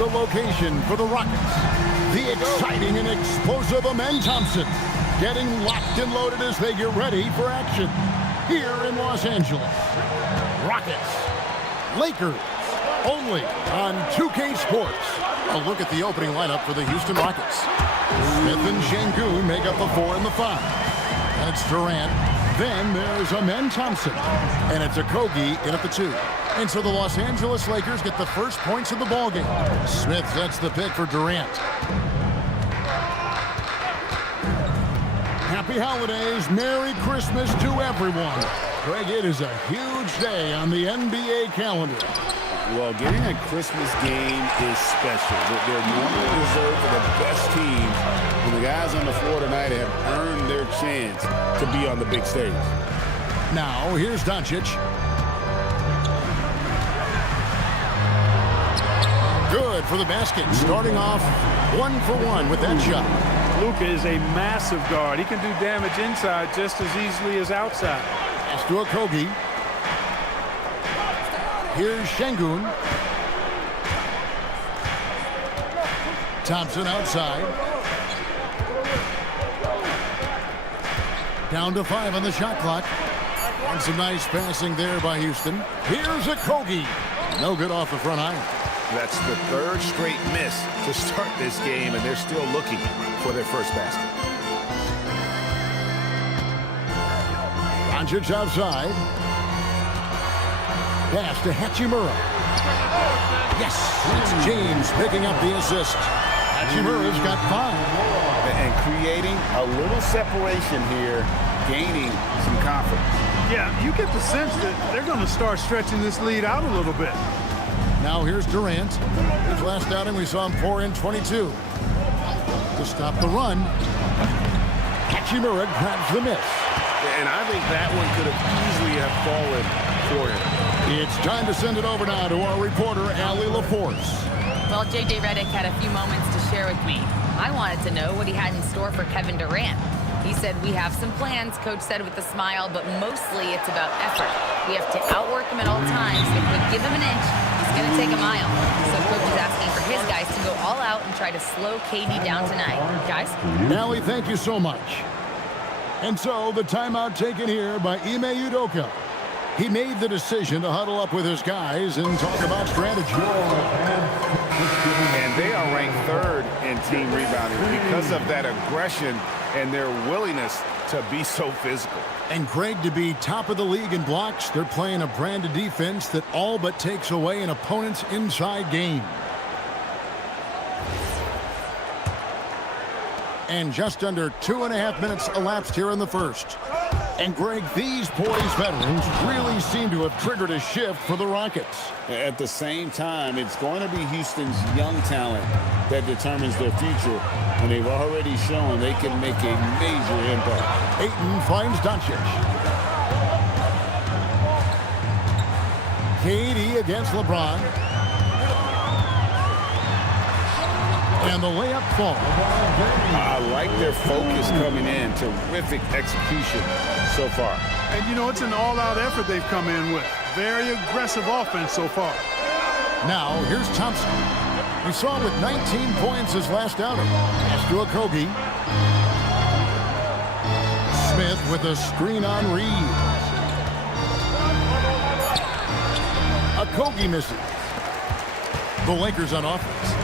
the location for the Rockets. The exciting and explosive Amen Thompson getting locked and loaded as they get ready for action here in Los Angeles. Rockets, Lakers, only on 2K Sports. A look at the opening lineup for the Houston Rockets. Smith and Şengün make up the 4 and the 5. And it's Durant. Then there's Amen Thompson. And it's Okogie in at the 2. And so the Los Angeles Lakers get the first points of the ballgame. Smith sets the pick for Durant. Happy holidays. Merry Christmas to everyone. Greg, it is a huge day on the NBA calendar. Well, getting a Christmas game is special. They're normally reserved for the best teams, and the guys on the floor tonight have earned their chance to be on the big stage. Now, here's Doncic. Good for the basket, starting off 1 for 1 with that shot. Luka is a massive guard. He can do damage inside just as easily as outside. Pass to Okogie. Here's Şengün. Thompson outside. Down to 5 on the shot clock. And some nice passing there by Houston. Here's Okogie. No good off the front iron. That's the 3rd straight miss to start this game, and they're still looking for their first basket. Doncic outside. Pass to Hachimura. Yes, it's James picking up the assist. Hachimura's got 5. And creating a little separation here, gaining some confidence. Yeah, you get the sense that they're going to start stretching this lead out a little bit. Now here's Durant. His last outing, we saw him pour in 22. To stop the run, Hachimura grabs the miss. And I think that one could have easily have fallen for him. It's time to send it over now to our reporter, Allie LaForce. Well, J.J. Redick had a few moments to share with me. I wanted to know what he had in store for Kevin Durant. He said, "We have some plans," Coach said with a smile, "but mostly it's about effort. We have to outwork him at all times. If we give him an inch, he's going to take a mile." So Coach is asking for his guys to go all out and try to slow KD down tonight. Guys? Allie, thank you so much. And so the timeout taken here by Ime Udoka. He made the decision to huddle up with his guys and talk about strategy. And they are ranked 3rd in team rebounding because of that aggression and their willingness to be so physical. And Craig, to be top of the league in blocks, they're playing a brand of defense that all but takes away an opponent's inside game. And just under 2.5 minutes elapsed here in the first. And Greg, these poised veterans really seem to have triggered a shift for the Rockets. At the same time, it's going to be Houston's young talent that determines their future, and they've already shown they can make a major impact. Ayton finds Doncic. KD against LeBron. And the layup falls. I like their focus coming in. Terrific execution so far. And, you know, it's an all-out effort they've come in with. Very aggressive offense so far. Now, here's Thompson. We saw him with 19 points his last outing. Pass to Okogie. Smith with a screen on Reed. Okogie misses. The Lakers on offense.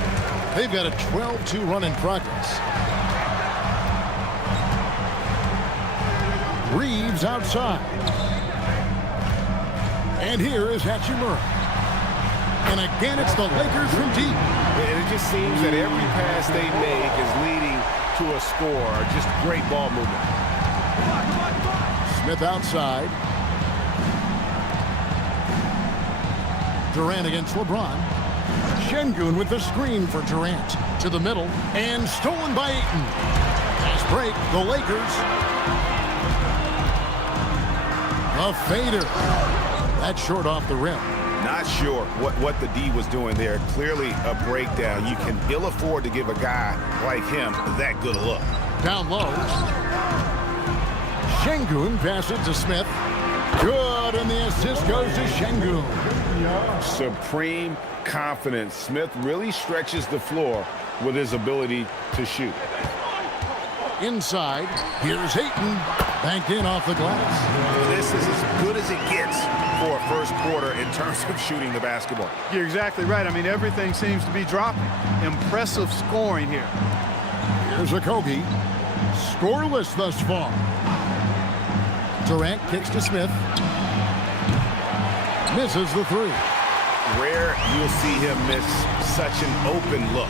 They've got a 12-2 run in progress. Reeves outside. And here is Hachimura. And again, it's the Lakers from deep. And it just seems that every pass they make is leading to a score. Just great ball movement. Smith outside. Durant against LeBron. Şengün with the screen for Durant. To the middle. And stolen by Ayton. Nice break. The Lakers. A fader. That's short off the rim. Not sure what the D was doing there. Clearly a breakdown. You can ill afford to give a guy like him that good a look. Down low. Şengün passes to Smith. Good, and the assist goes to Şengün. Supreme confidence. Smith really stretches the floor with his ability to shoot. Inside, here's Hayton. Banked in off the glass. This is as good as it gets for a first quarter in terms of shooting the basketball. You're exactly right. I mean, everything seems to be dropping. Impressive scoring here. Here's Okogie. Scoreless thus far. Durant kicks to Smith. Misses the three. Rare you'll see him miss such an open look.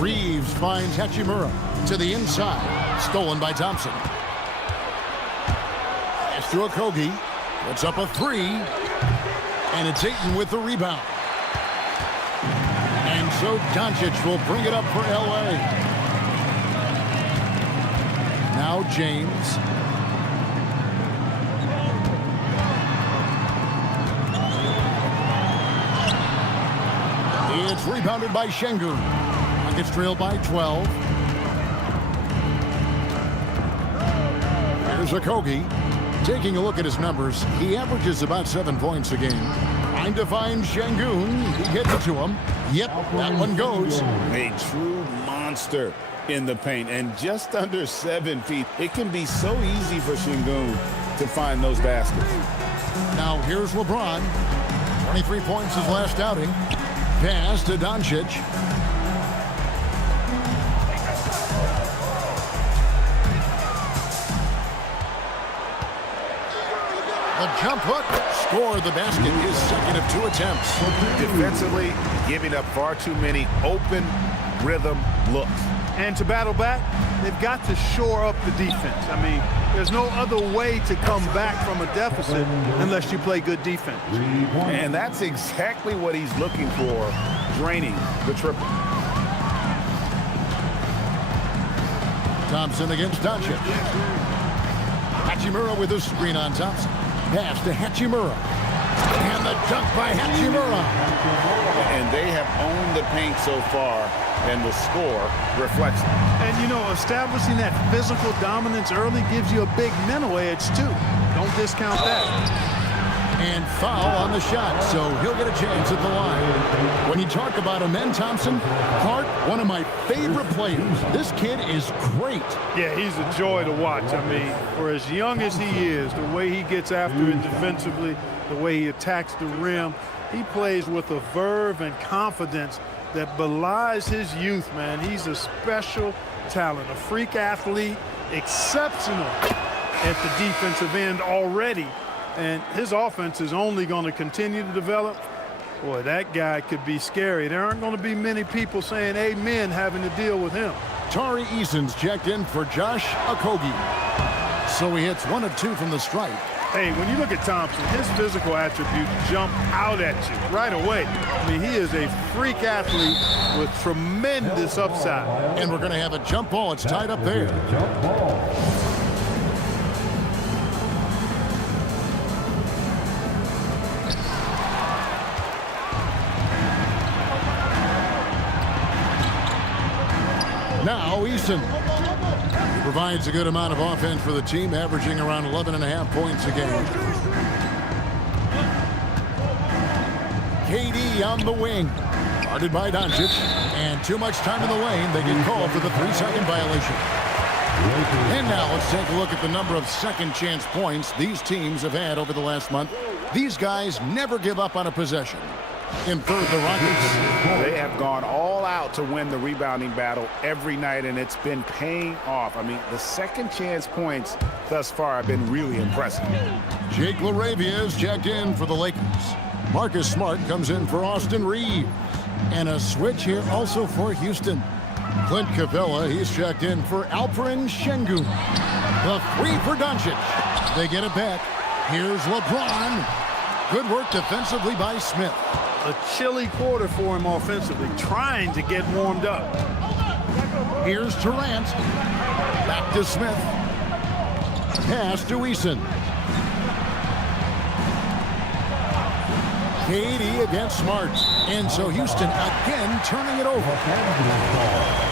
Reeves finds Hachimura to the inside. Stolen by Thompson. Pass to Okogie. Puts up a three. And it's Ayton with the rebound. And so Doncic will bring it up for LA. Now James. It's rebounded by Şengün. Rockets trailed by 12. Here's Okogie. Taking a look at his numbers, he averages about 7 points a game. Trying to find Şengün. He gets it to him. Yep, that one goes. A true monster in the paint, and just under 7 feet. It can be so easy for Şengün to find those baskets. Now here's LeBron. 23 points his last outing. Pass to Doncic. The jump hook. Score the basket. His second of 2 attempts. Defensively, giving up far too many open rhythm looks. And to battle back, they've got to shore up the defense. I mean, there's no other way to come back from a deficit unless you play good defense. And that's exactly what he's looking for, draining the triple. Thompson against Doncic. Hachimura with a screen on Thompson. Pass to Hachimura. And the dunk by Hachimura. And they have owned the paint so far, and the score reflects it. And, you know, establishing that physical dominance early gives you a big mental edge, too. Don't discount that. And foul on the shot, so he'll get a chance at the line. When you talk about Amen Thompson, Clark, one of my favorite players. This kid is great. Yeah, he's a joy to watch. I mean, for as young as he is, the way he gets after it defensively, the way he attacks the rim, he plays with a verve and confidence that belies his youth, man. He's a special talent, a freak athlete, exceptional at the defensive end already. And his offense is only going to continue to develop. Boy, that guy could be scary. There aren't going to be many people saying amen having to deal with him. Tari Eason's checked in for Josh Okogie. So he hits 1 of 2 from the stripe. Hey, when you look at Thompson, his physical attributes jump out at you right away. I mean, he is a freak athlete with tremendous upside. And we're going to have a jump ball. It's tied up there. Now Eason provides a good amount of offense for the team, averaging around 11.5 points a game. KD on the wing. Guarded by Doncic. And too much time in the lane. They get called for the 3-second violation. And now let's take a look at the number of second chance points these teams have had over the last month. These guys never give up on a possession. In third, the Rockets. They have gone all out to win the rebounding battle every night, and it's been paying off. I mean, the second chance points thus far have been really impressive. Jake LaRavia is checked in for the Lakers. Marcus Smart comes in for Austin Reeves. And a switch here also for Houston. Clint Capella, he's checked in for Alperen Şengün. The 3 for Doncic. They get it back. Here's LeBron. Good work defensively by Smith. A chilly quarter for him offensively, trying to get warmed up. Here's Durant. Back to Smith. Pass to Eason. KD against Smart. And so Houston again turning it over.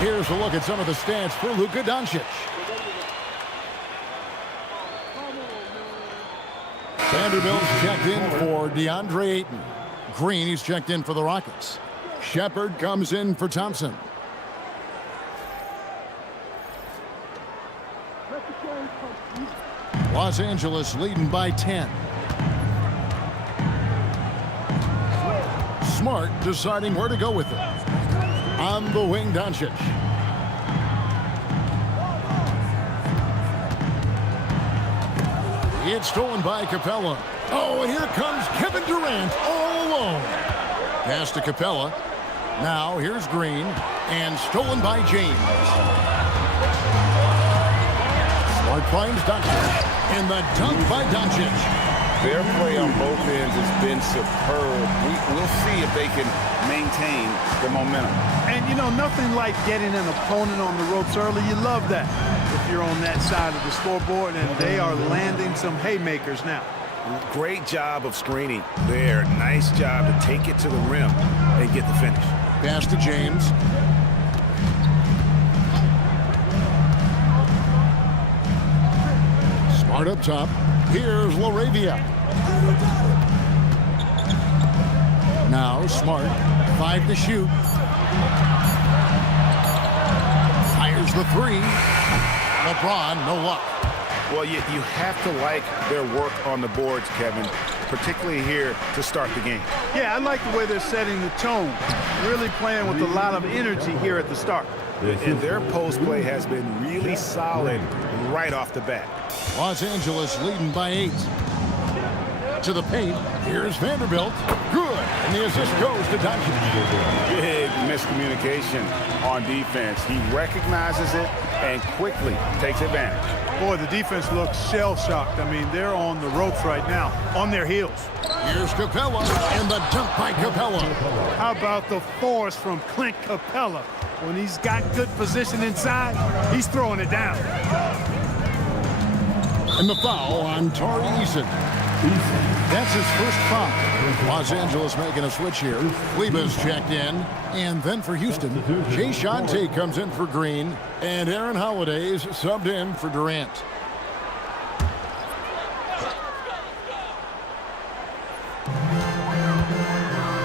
Here's a look at some of the stats for Luka Doncic. Vanderbilt's checked in for DeAndre Ayton. Green, he's checked in for the Rockets. Shepard comes in for Thompson. Los Angeles leading by 10. Smart deciding where to go with it. On the wing, Doncic. It's stolen by Capella. Oh, and here comes Kevin Durant all alone. Pass to Capella. Now here's Green, and stolen by James. Smart finds Doncic, and the dunk by Doncic. Their play on both ends has been superb. We'll see if they can maintain the momentum. And, you know, nothing like getting an opponent on the ropes early. You love that if you're on that side of the scoreboard, and they are landing some haymakers now. Great job of screening there. Nice job to take it to the rim and get the finish. Pass to James. Smart up top. Here's LaRavia. Now Smart. 5 to shoot. Fires the 3. LeBron, no luck. Well, you have to like their work on the boards, Kevin, particularly here to start the game. Yeah, I like the way they're setting the tone. Really playing with a lot of energy here at the start. And their post play has been really solid right off the bat. Los Angeles leading by 8. To the paint. Here's Vanderbilt. Good. And the assist goes to Doncic. Big miscommunication on defense. He recognizes it and quickly takes advantage. Boy, the defense looks shell-shocked. I mean, they're on the ropes right now, on their heels. Here's Capella, and the dunk by Capella. How about the force from Clint Capella? When he's got good position inside, he's throwing it down. And the foul on Tari Eason. That's his first foul. Los Angeles making a switch here. Kleba's checked in. And then for Houston, Jay Shante comes in for Green. And Aaron Holiday's subbed in for Durant.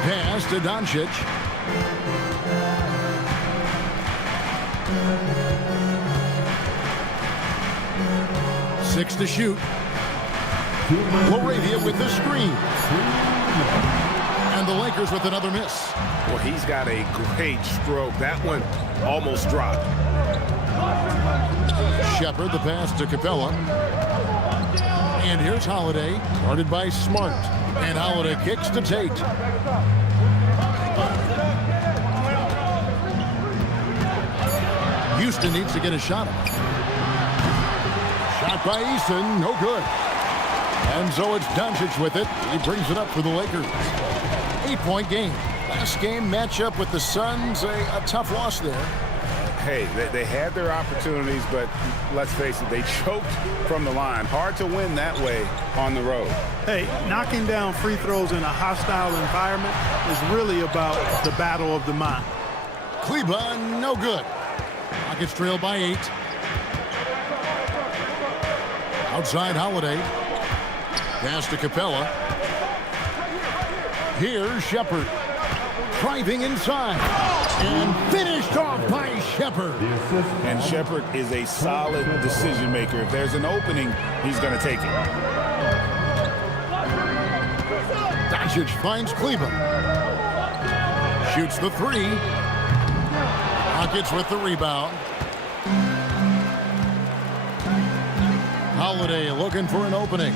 Pass to Doncic. Six to shoot. LaRavia with the screen. And the Lakers with another miss. Well, he's got a great stroke. That one almost dropped. Shepard, the pass to Capella. And here's Holiday, guarded by Smart. And Holiday kicks to Tate. Houston needs to get a shot up. Shot by Eason, no good. And so it's Doncic with it. He brings it up for the Lakers. 8-point game. Last game matchup with the Suns, a tough loss there. Hey, they had their opportunities, but let's face it, they choked from the line. Hard to win that way on the road. Hey, knocking down free throws in a hostile environment is really about the battle of the mind. Kleba, no good. Rockets trail by 8. Outside Holiday. Pass to Capella. Here's Shepard. Driving inside. And finished off by Shepard. And Shepard is a solid decision maker. If there's an opening, he's going to take it. Doncic finds Kleba. Shoots the 3. Rockets with the rebound. Holiday looking for an opening.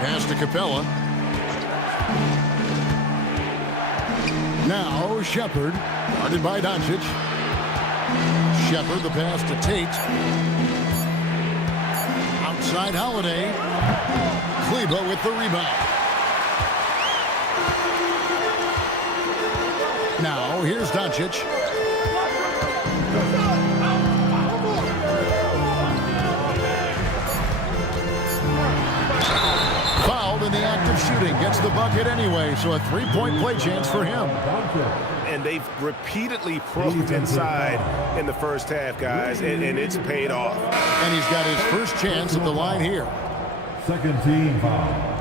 Pass to Capella. Now Shepard, guarded by Doncic. Shepard, the pass to Tate. Outside Holiday. Kleba with the rebound. Now here's Doncic. Fouled in the act of shooting. gets the bucket anyway, so a three-point play chance for him. And they've repeatedly probed inside in the first half, guys, and it's paid off. And he's got his first chance at the line here. Second team foul.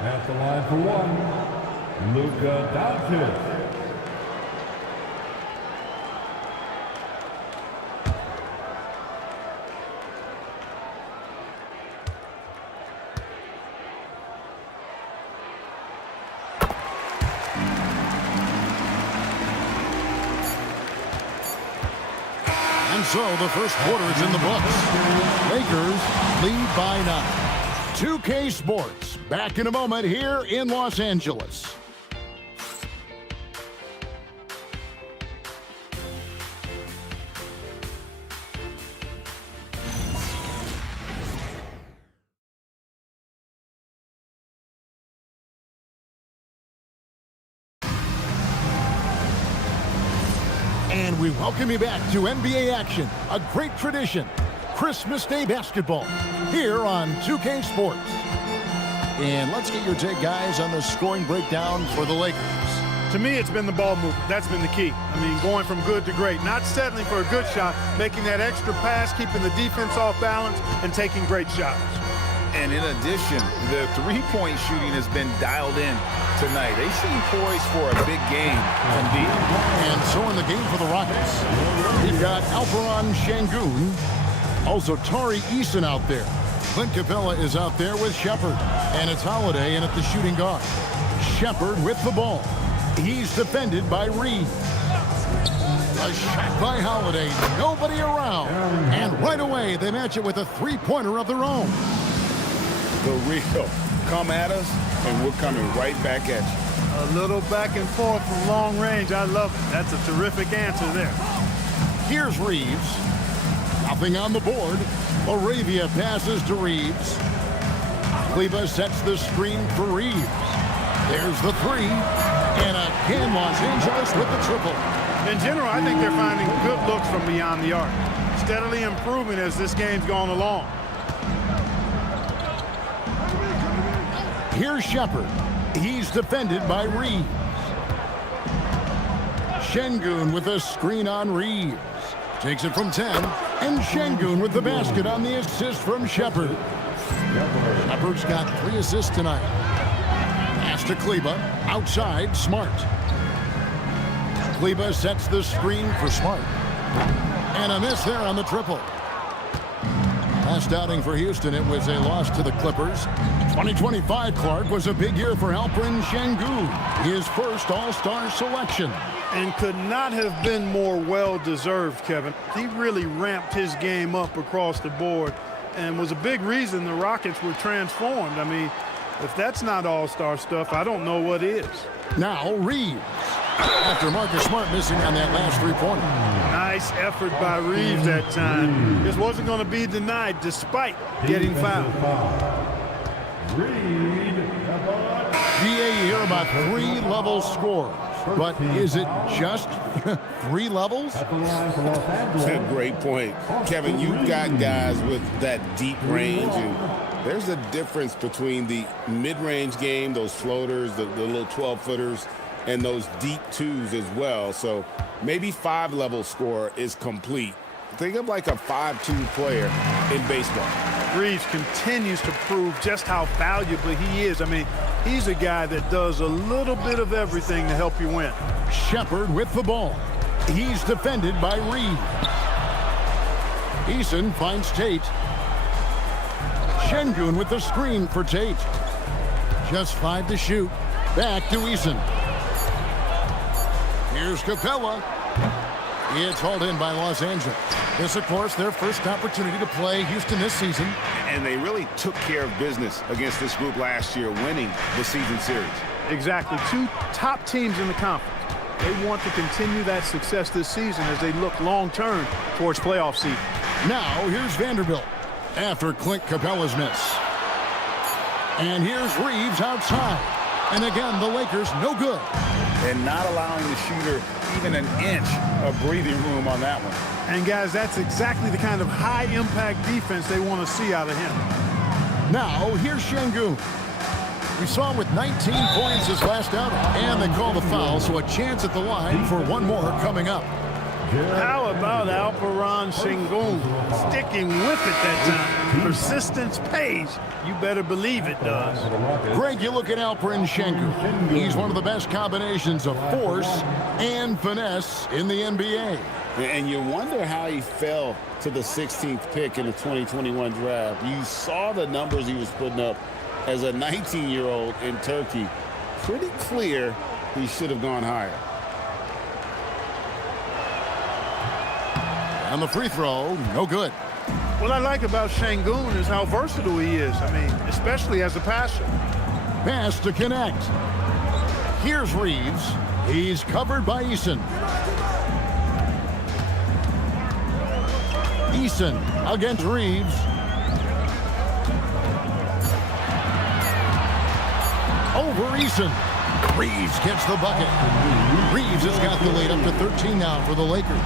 At the line for one, Luka Doncic. And so the first quarter is in the books. Lakers lead by 9. 2K Sports, back in a moment here in Los Angeles. And we welcome you back to NBA action, a great tradition, Christmas Day basketball, here on 2K Sports. And let's get your take, guys, on the scoring breakdown for the Lakers. To me, it's been the ball movement. That's been the key. I mean, going from good to great, not settling for a good shot, making that extra pass, keeping the defense off balance, and taking great shots. And in addition, the three-point shooting has been dialed in tonight. They seem poised for a big game from deep. And so in the game for the Rockets, we've got Alperen Şengün, also Tari Eason out there. Clint Capella is out there with Shepard, and it's Holiday in at the shooting guard. Shepard with the ball. He's defended by Reed. A shot by Holiday, nobody around. And right away, they match it with a three-pointer of their own. The real. Come at us, and we're coming right back at you. A little back and forth from long range. I love it. That's a terrific answer there. Here's Reeves. Nothing on the board. Arabia passes to Reeves. Kleba sets the screen for Reeves. There's the three. And again, Los Angeles with the triple. In general, I think they're finding good looks from beyond the arc. Steadily improving as this game's gone along. Here's Shepard. He's defended by Reeves. Şengün with a screen on Reeves. Takes it from 10. And Şengün with the basket on the assist from Shepard. Shepard's got 3 assists tonight. Pass to Kleba. Outside, Smart. Kleba sets the screen for Smart. And a miss there on the triple. Last outing for Houston, it was a loss to the Clippers. 2025, Clark, was a big year for Alperen Şengün, his first All-Star selection. And could not have been more well-deserved, Kevin. He really ramped his game up across the board and was a big reason the Rockets were transformed. I mean, if that's not All-Star stuff, I don't know what is. Now Reeves, after Marcus Smart missing on that last three-pointer. Nice effort by Reeves that time. This wasn't going to be denied despite getting fouled. GA here about 3-level scores. But is it just 3 levels? That's a great point. Kevin, you've got guys with that deep range, and there's a difference between the mid-range game, those floaters, the little 12-footers, and those deep twos as well. So maybe 5-level score is complete. Think of like a 5-2 player in baseball. Reeves continues to prove just how valuable he is. I mean, he's a guy that does a little bit of everything to help you win. Shepard with the ball. He's defended by Reed. Eason finds Tate. Şengün with the screen for Tate. Just 5 to shoot. Back to Eason. Here's Capella. It's hauled in by Los Angeles. This, of course, their first opportunity to play Houston this season. And they really took care of business against this group last year, winning the season series. Exactly. 2 top teams in the conference. They want to continue that success this season as they look long-term towards playoff seeding. Now, here's Vanderbilt after Clint Capella's miss. And here's Reeves outside. And again, the Lakers no good. And not allowing the shooter even an inch of breathing room on that one. And, guys, that's exactly the kind of high-impact defense they want to see out of him. Now, here's Şengün. We saw him with 19 points his last outing. And they call the foul, so a chance at the line for one more coming up. How about Alperon Sengun sticking with it that time? Persistence pays. You better believe it does. Greg, you look at Alperon Sengun. He's one of the best combinations of force and finesse in the NBA. And you wonder how he fell to the 16th pick in the 2021 draft. You saw the numbers he was putting up as a 19-year-old in Turkey. Pretty clear he should have gone higher. On the free throw, no good. What I like about Sengun is how versatile he is. I mean, especially as a passer. Pass to connect. Here's Reeves. He's covered by Eason. Eason against Reeves. Over Eason. Reeves gets the bucket. Reeves has got the lead up to 13 now for the Lakers.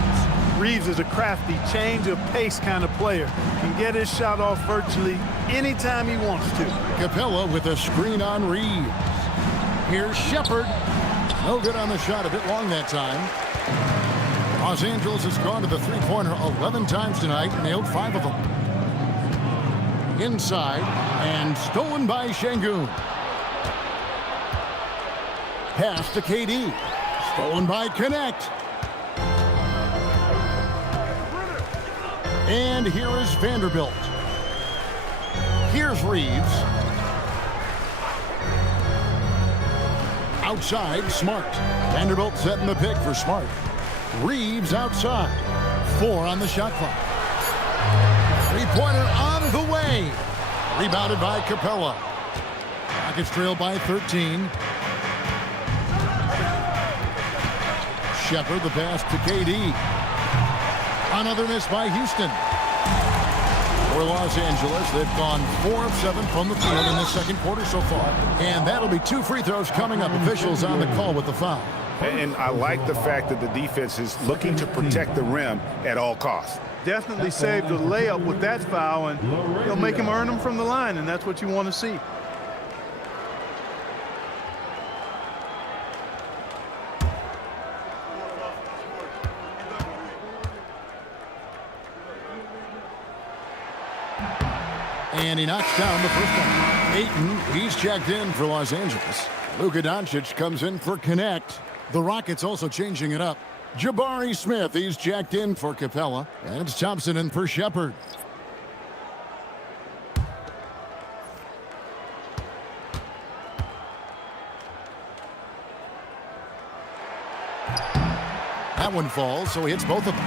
Reeves is a crafty, change of pace kind of player. Can get his shot off virtually anytime he wants to. Capella with a screen on Reeves. Here's Shepard. No good on the shot, a bit long that time. Los Angeles has gone to the three-pointer 11 times tonight, nailed 5 of them. Inside, and stolen by Sengun. Pass to KD. Stolen by Connect. And here is Vanderbilt. Here's Reeves. Outside, Smart. Vanderbilt setting the pick for Smart. Reeves outside. 4 on the shot clock. Three-pointer on the way. Rebounded by Capella. Rockets trail by 13. Shepard, the pass to KD. Another miss by Houston. For Los Angeles, they've gone 4 of 7 from the field in the second quarter so far. And that'll be 2 free throws coming up. Officials on the call with the foul. And I like the fact that the defense is looking to protect the rim at all costs. Definitely saved a layup with that foul, and he'll make him earn them from the line, and that's what you want to see. And he knocks down the first one. Ayton, he's checked in for Los Angeles. Luka Doncic comes in for Connect. The Rockets also changing it up. Jabari Smith, he's checked in for Capella. And it's Thompson in for Shepard. That one falls, so he hits both of them.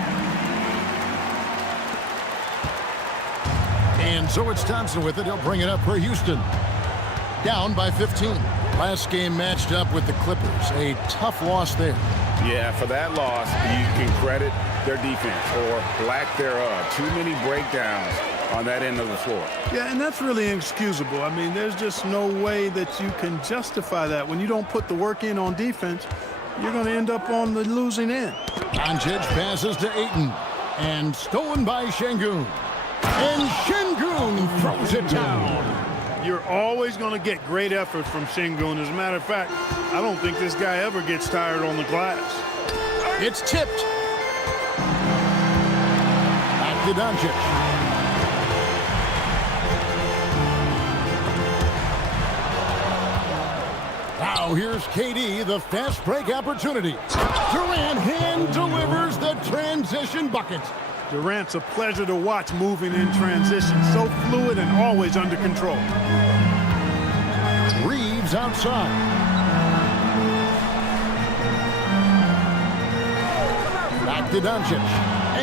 And so it's Thompson with it. He'll bring it up for Houston. Down by 15. Last game matched up with the Clippers. A tough loss there. Yeah, for that loss, you can credit their defense or lack thereof. Too many breakdowns on that end of the floor. Yeah, and that's really inexcusable. I mean, there's just no way that you can justify that. When you don't put the work in on defense, you're going to end up on the losing end. Doncic passes to Ayton. And stolen by Sengun. And Sengun throws it down. You're always going to get great effort from Sengun. As a matter of fact, I don't think this guy ever gets tired on the glass. It's tipped. Back to Doncic. Now here's KD, the fast break opportunity. Durant hand delivers the transition bucket. Durant's a pleasure to watch moving in transition. So fluid and always under control. Reeves outside. Back to Doncic.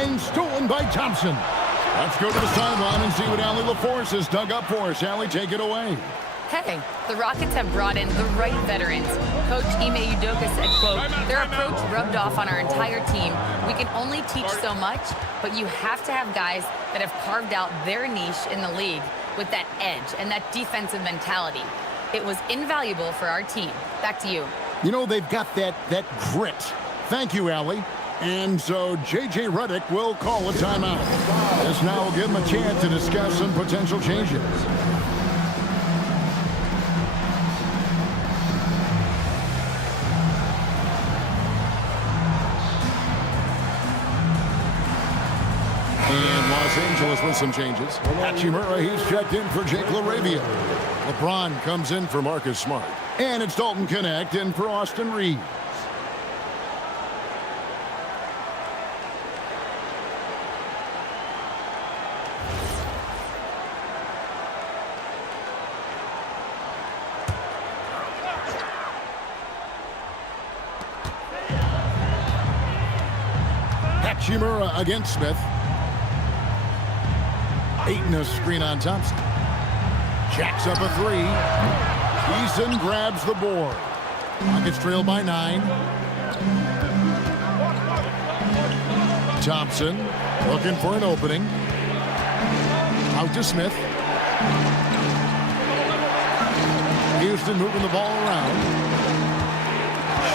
And stolen by Thompson. Let's go to the sideline and see what Allie LaForce has dug up for us. Allie, take it away. Hey, the Rockets have brought in the right veterans. Coach Ime Udoka said, quote, their approach rubbed off on our entire team. We can only teach so much, but you have to have guys that have carved out their niche in the league with that edge and that defensive mentality. It was invaluable for our team. Back to you. You know, they've got that grit. Thank you, Allie. And so J.J. Redick will call a timeout. This now will give him a chance to discuss some potential changes. And Los Angeles with some changes. Hachimura, he's checked in for Jake LaRavia. LeBron comes in for Marcus Smart. And it's Dalton Connect in for Austin Reeves. Hachimura against Smith. Ayton a screen on Thompson. Jacks up a three. Eason grabs the board. Rockets trail by 9. Thompson looking for an opening. Out to Smith. Houston moving the ball around.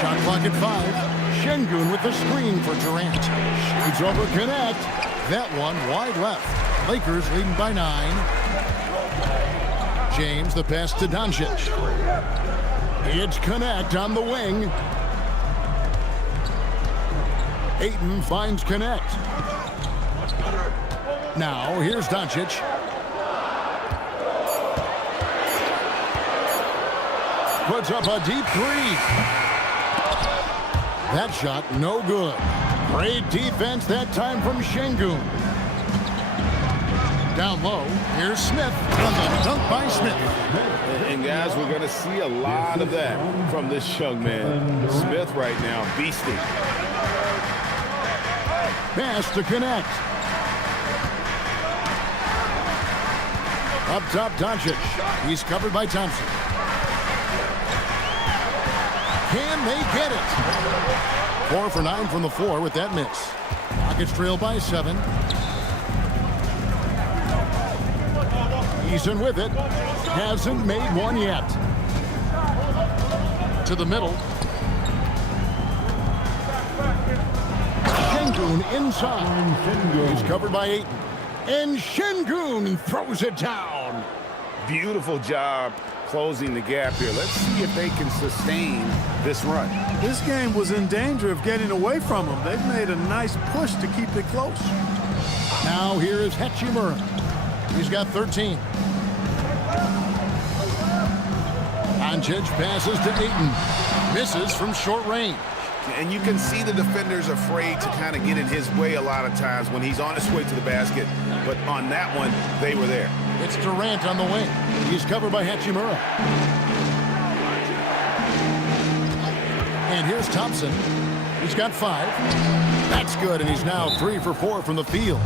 Shot clock at 5. Şengün with the screen for Durant. Shoots over Connect. That one wide left. Lakers leading by 9. James the pass to Doncic. It's Connect on the wing. Ayton finds Connect. Now here's Doncic. Puts up a deep three. That shot no good. Great defense that time from Şengün. Down low, here's Smith. Dunk by Smith. And guys, we're going to see a lot of that from this young man. Smith right now, beasting. Pass to Connect. Up top, Doncic. He's covered by Thompson. Can they get it? 4 for 9 from the floor with that miss. Rockets trail by 7. Eason with it. Hasn't made one yet. To the middle. Şengün inside. He's covered by Ayton. And Şengün throws it down. Beautiful job closing the gap here. Let's see if they can sustain this run. This game was in danger of getting away from them. They've made a nice push to keep it close. Now here is Hachimura. He's got 13. Doncic passes to Ayton. Misses from short range. And you can see the defenders afraid to kind of get in his way a lot of times when he's on his way to the basket. But on that one, they were there. It's Durant on the wing. He's covered by Hachimura. And here's Thompson. He's got 5. That's good, and he's now 3 for 4 from the field.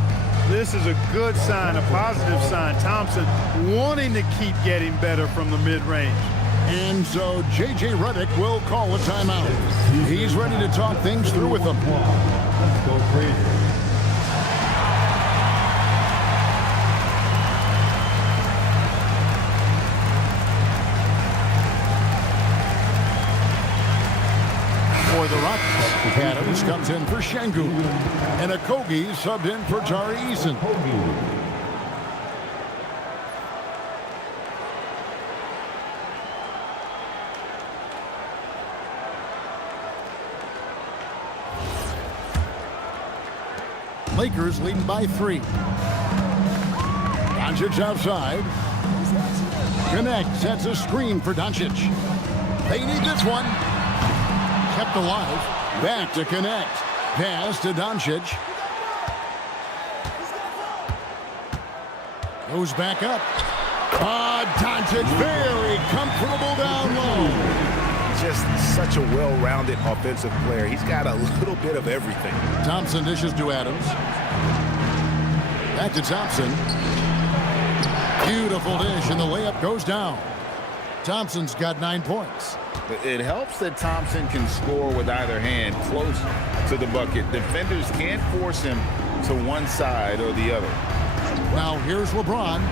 This is a good sign, a positive sign. Thompson wanting to keep getting better from the mid-range. And so J.J. Redick will call a timeout. He's ready to talk things through with them. Let's go crazy. For the Rockets, Adams comes in for Şengün. And Okogie subbed in for Tari Eason. Lakers leading by 3. Doncic outside. Connect sets a screen for Doncic. They need this one. Kept alive. Back to Connect. Pass to Doncic. Goes back up. Doncic very comfortable down low. Just such a well-rounded offensive player. He's got a little bit of everything. Thompson dishes to Adams. Back to Thompson. Beautiful dish, and the layup goes down. Thompson's got 9 points. It helps that Thompson can score with either hand close to the bucket. Defenders can't force him to one side or the other. Now here's LeBron.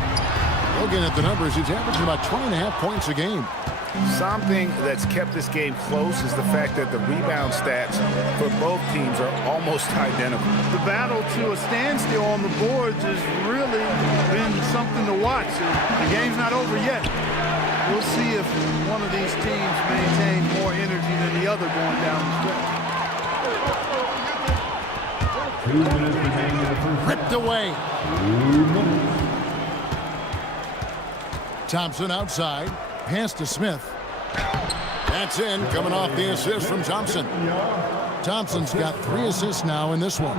Looking at the numbers, he's averaging about 20.5 points a game. Something that's kept this game close is the fact that the rebound stats for both teams are almost identical. The battle to a standstill on the boards has really been something to watch. The game's not over yet. We'll see if one of these teams maintains more energy than the other going down the stretch. 2 minutes remaining in the first. Ripped away. 2 minutes. Thompson outside. Pass to Smith. That's in, coming off the assist from Thompson. Thompson's got 3 assists now in this one.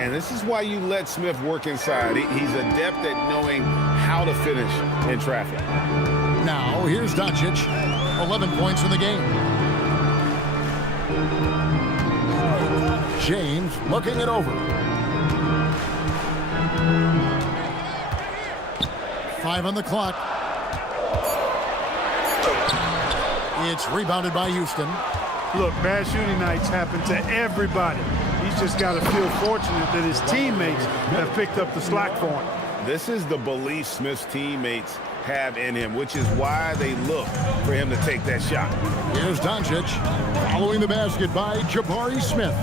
And this is why you let Smith work inside. He's adept at knowing how to finish in traffic. Now, here's Doncic. 11 points in the game. James looking it over. 5 on the clock. It's rebounded by Houston. Look, bad shooting nights happen to everybody. He's just got to feel fortunate that his teammates have picked up the slack for him. This is the belief Smith's teammates have in him, which is why they look for him to take that shot. Here's Doncic following the basket by Jabari Smith.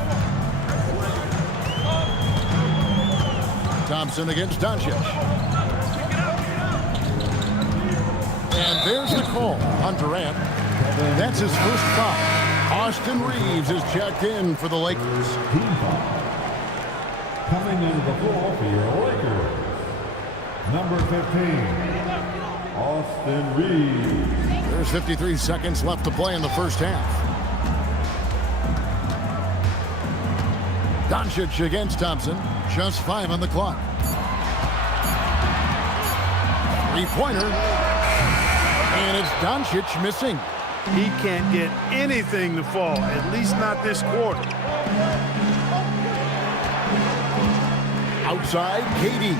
Thompson against Doncic. And there's the call on Durant. That's his first foul. Austin Reeves is checked in for the Lakers. Coming into the floor for your Lakers. Number 15, Austin Reeves. There's 53 seconds left to play in the first half. Doncic against Thompson. Just 5 on the clock. 3-pointer. And it's Doncic missing. He can't get anything to fall, at least not this quarter. Outside, KD.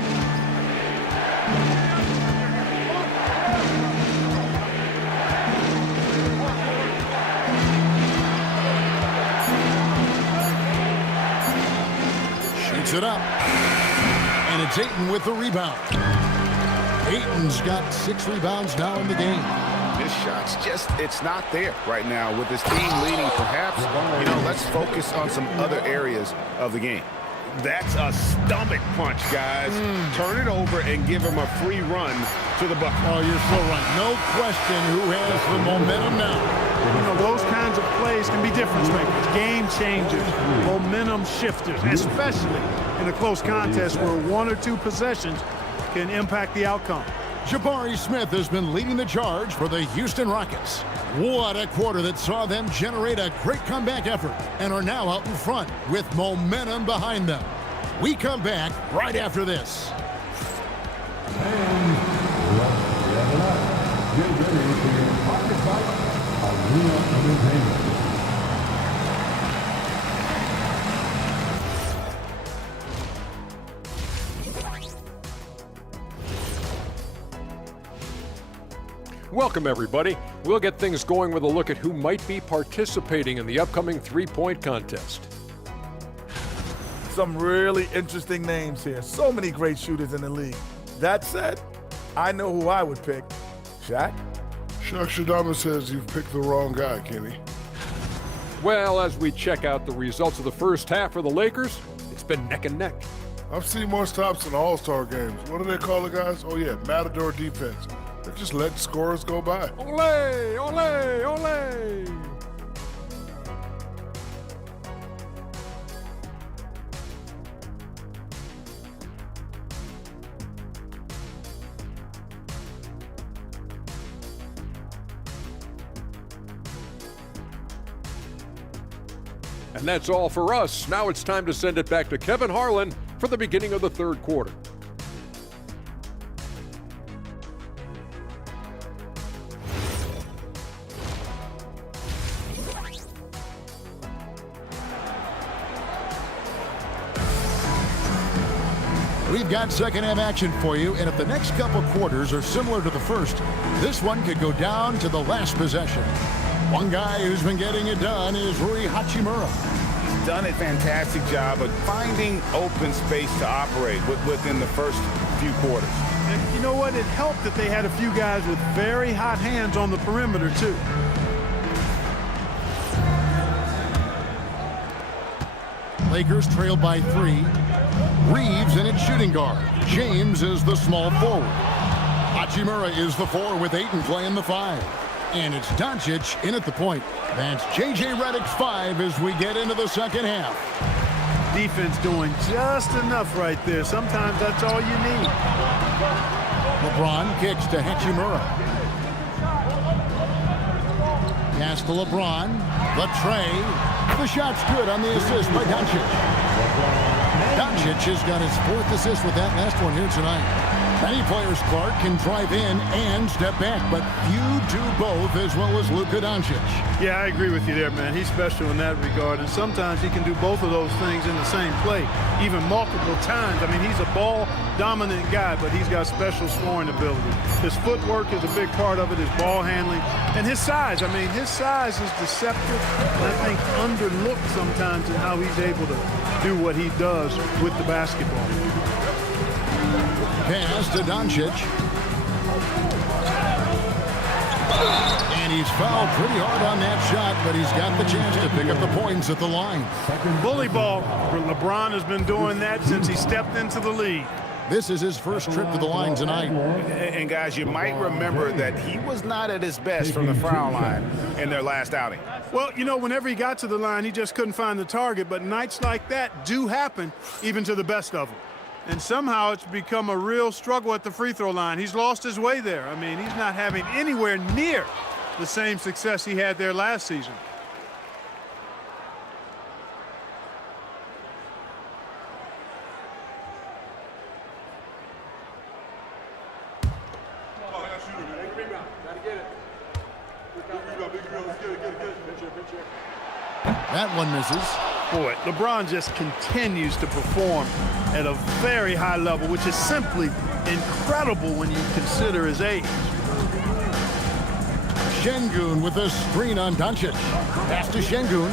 Shoots it up. And it's Ayton with the rebound. Ayton's got 6 rebounds now in the game. This shot's just, it's not there right now. With his team leading, perhaps, let's focus on some other areas of the game. That's a stomach punch, guys. Turn it over and give him a free run to the bucket. Oh, you're so right. No question who has the momentum now. Those kinds of plays can be difference makers, game changers, momentum shifters, especially in a close contest where 1 or 2 possessions can impact the outcome. Jabari Smith has been leading the charge for the Houston Rockets. What a quarter that saw them generate a great comeback effort and are now out in front with momentum behind them. We come back right after this. And get ready for your pocket fight, Arena Entertainment. Welcome, everybody. We'll get things going with a look at who might be participating in the upcoming three-point contest. Some really interesting names here. So many great shooters in the league. That said, I know who I would pick. Shaq? Chuck Shadama says you've picked the wrong guy, Kenny. Well, as we check out the results of the first half for the Lakers, it's been neck and neck. I've seen more stops in All-Star games. What do they call the guys? Oh, yeah, Matador defense. They're just letting scorers go by. Ole, ole, ole. And that's all for us. Now it's time to send it back to Kevin Harlan for the beginning of the third quarter. We've got second half action for you, and if the next couple quarters are similar to the first, this one could go down to the last possession. One guy who's been getting it done is Rui Hachimura. He's done a fantastic job of finding open space to operate within the first few quarters. And you know what? It helped that they had a few guys with very hot hands on the perimeter, too. Lakers trailed by 3. Reeves in its shooting guard. James is the small forward. Hachimura is the 4 with Ayton playing the 5. And it's Doncic in at the point. That's J.J. Redick's 5 as we get into the second half. defense doing just enough right there. Sometimes that's all you need. LeBron kicks to Hachimura. Pass to LeBron. The tray. The shot's good on the assist by Doncic. Doncic has got his 4th assist with that last one here tonight. Many players, Clark, can drive in and step back, but few do both as well as Luka Doncic. Yeah, I agree with you there, man. He's special in that regard, and sometimes he can do both of those things in the same play, even multiple times. I mean, he's a ball-dominant guy, but he's got special scoring ability. His footwork is a big part of it, his ball handling, and his size. I mean, his size is deceptive, and I think underlooked sometimes in how he's able to do what he does with the basketball. Pass to Doncic. And he's fouled pretty hard on that shot, but he's got the chance to pick up the points at the line. Bully ball. LeBron has been doing that since he stepped into the league. This is his first trip to the line tonight. And guys, you might remember that he was not at his best from the foul line in their last outing. Well, you know, whenever he got to the line, he just couldn't find the target, but nights like that do happen even to the best of them. And somehow it's become a real struggle at the free throw line. He's lost his way there. I mean, he's not having anywhere near the same success he had there last season. That one misses. Boy, LeBron just continues to perform at a very high level, which is simply incredible when you consider his age. Şengün with a screen on Doncic. Pass to Şengün.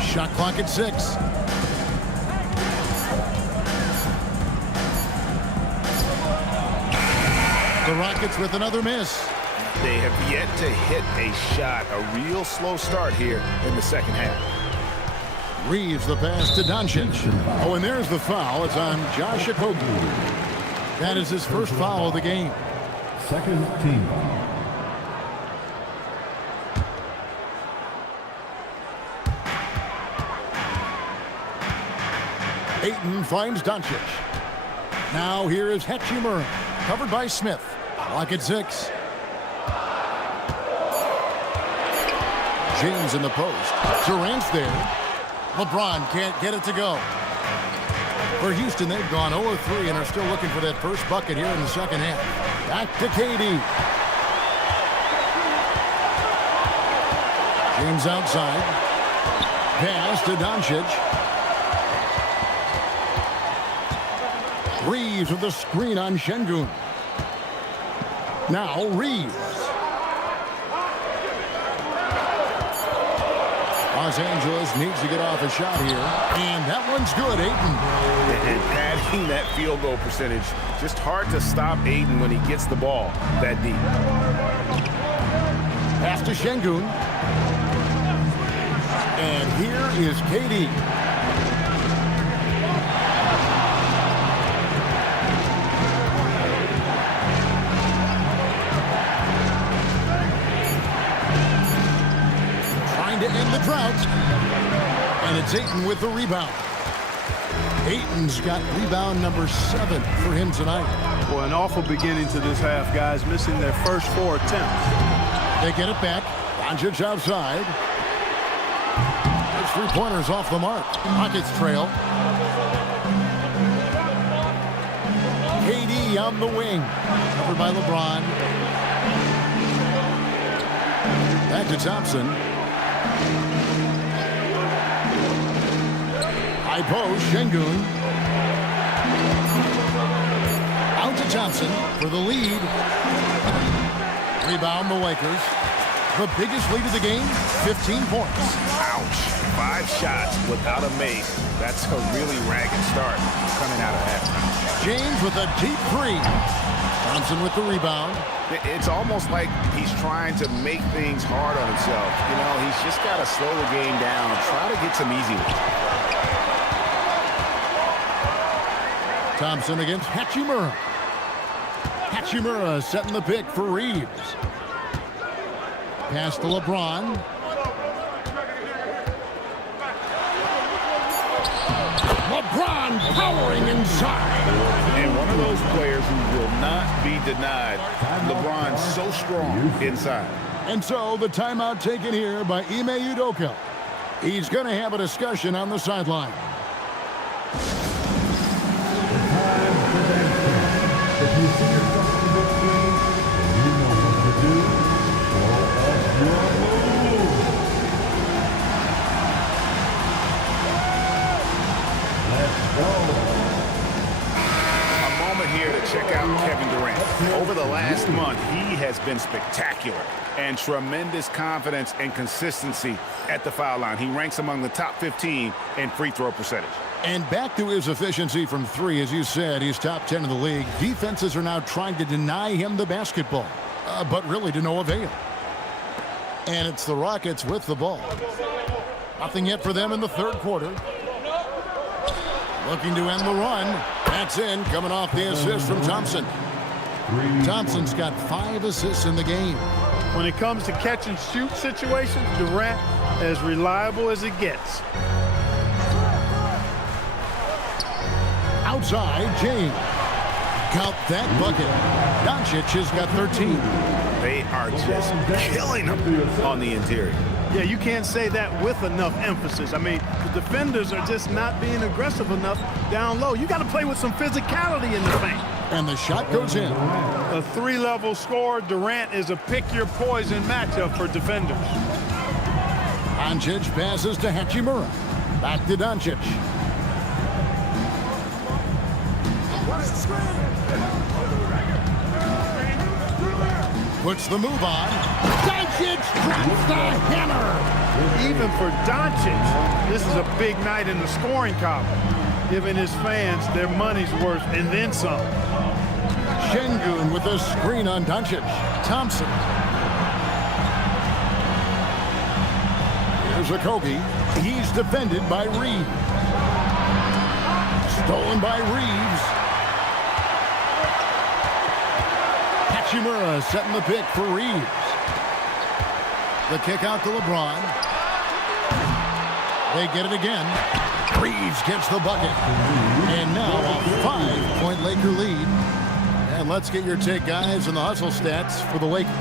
Shot clock at 6. The Rockets with another miss. They have yet to hit a shot, a real slow start here in the second half. Reeves the pass to Doncic. Oh, and there's the foul. It's on Josh Okogie. That is his first foul of the game. Second team foul. Ayton finds Doncic. Now here is Hachimura, covered by Smith. Clock at 6. James in the post. Durant's there. LeBron can't get it to go. For Houston, they've gone 0-3 and are still looking for that first bucket here in the second half. Back to KD. James outside. Pass to Doncic. Reeves with the screen on Şengün. Now Reeves. Los Angeles needs to get off a shot here. And that one's good, Ayton. And padding that field goal percentage. Just hard to stop Ayton when he gets the ball that deep. Pass to Şengün. And here is KD. To end the drought, and it's Ayton with the rebound. Ayton's got rebound number 7 for him tonight. Boy, an awful beginning to this half, guys, missing their first 4 attempts. They get it back. Doncic outside. His 3-pointers off the mark. Rockets trail. KD on the wing, covered by LeBron. Back to Thompson. High post, Şengün. Out to Thompson for the lead. Rebound the Lakers. The biggest lead of the game, 15 points. Ouch. 5 shots without a make. That's a really ragged start coming out of halftime. James with a deep 3. Thompson with the rebound. It's almost like he's trying to make things hard on himself. You know, he's just got to slow the game down, try to get some easy ones. Thompson against Hachimura. Hachimura setting the pick for Reeves. Pass to LeBron. LeBron powering inside. And one of those players who will not be denied. LeBron's so strong inside. And so the timeout taken here by Ime Udoka. He's going to have a discussion on the sideline. If you see yourself on the big screen, you know what to do. Show us your move. Let's go. A moment here to check out Kevin Durant. Over the last month, he has been spectacular and tremendous confidence and consistency at the foul line. He ranks among the top 15 in free throw percentage. And back to his efficiency from three, as you said, he's top 10 in the league. Defenses are now trying to deny him the basketball, but really to no avail. And it's the Rockets with the ball. Nothing yet for them in the third quarter. Looking to end the run. That's in, coming off the assist from Thompson. Thompson's got 5 assists in the game. When it comes to catch and shoot situations, Durant as reliable as it gets. Outside, James. Count that bucket. Doncic has got 13. They are just killing him on the interior. Yeah, you can't say that with enough emphasis. I mean, the defenders are just not being aggressive enough down low. You got to play with some physicality in the paint. And the shot goes in. A 3-level score. Durant is a pick-your-poison matchup for defenders. Doncic passes to Hachimura. Back to Doncic. Puts the move on. Doncic drops the hammer. Even for Doncic, this is a big night in the scoring column, giving his fans their money's worth and then some. Şengün with a screen on Doncic. Thompson. Here's a Kobe. He's defended by Reeves. Stolen by Reeves. Hachimura setting the pick for Reeves. The kick out to LeBron. They get it again. Reeves gets the bucket. And now a 5-point Laker lead. And let's get your take, guys, on the hustle stats for the Lakers.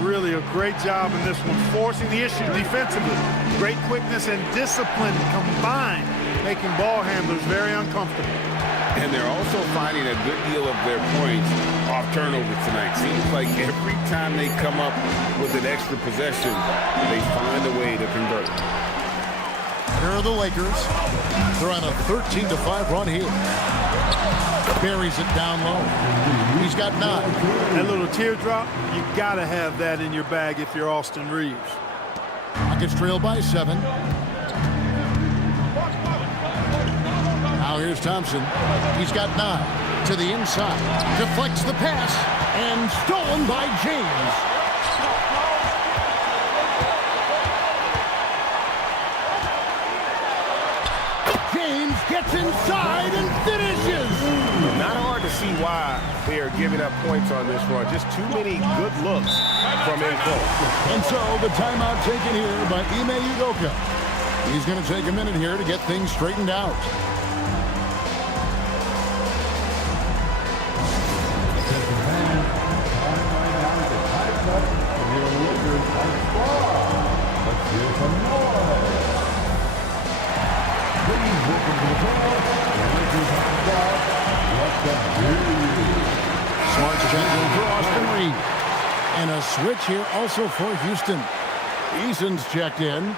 Really a great job in this one, forcing the issue defensively. Great quickness and discipline combined, making ball handlers very uncomfortable. And they're also finding a good deal of their points off turnovers tonight. Seems like every time they come up with an extra possession, they find a way to convert. Here are the Lakers. They're on a 13-5 run here. Buries it down low. He's got 9. That little teardrop, you got to have that in your bag if you're Austin Reeves. Rockets trail by 7. Now here's Thompson. He's got 9 to the inside. Deflects the pass and stolen by James. James gets inside and finishes. Not hard to see why they are giving up points on this run. Just too many good looks from in close. And so the timeout taken here by Ime Udoka. He's going to take a minute here to get things straightened out. Smart gentle for Austin Reeves. And a switch here also for Houston. Eason's checked in.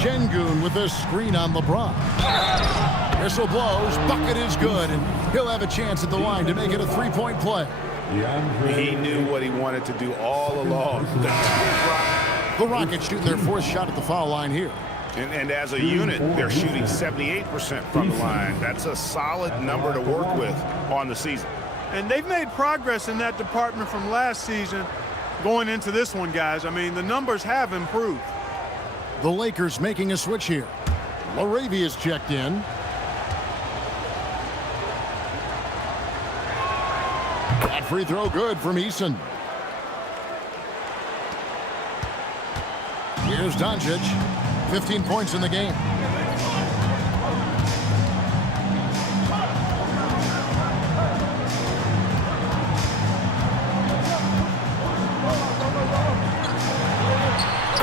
Şengün with a screen on LeBron. Whistle blows, bucket is good, and he'll have a chance at the line to make it a 3-point play. He knew what he wanted to do all along. The Rockets shooting their 4th shot at the foul line here. And as a unit, they're shooting 78% from the line. That's a solid number to work with on the season. And they've made progress in that department from last season going into this one, guys. I mean, the numbers have improved. The Lakers making a switch here. LaRavia's checked in. That free throw good from Eason. Here's Doncic. 15 points in the game.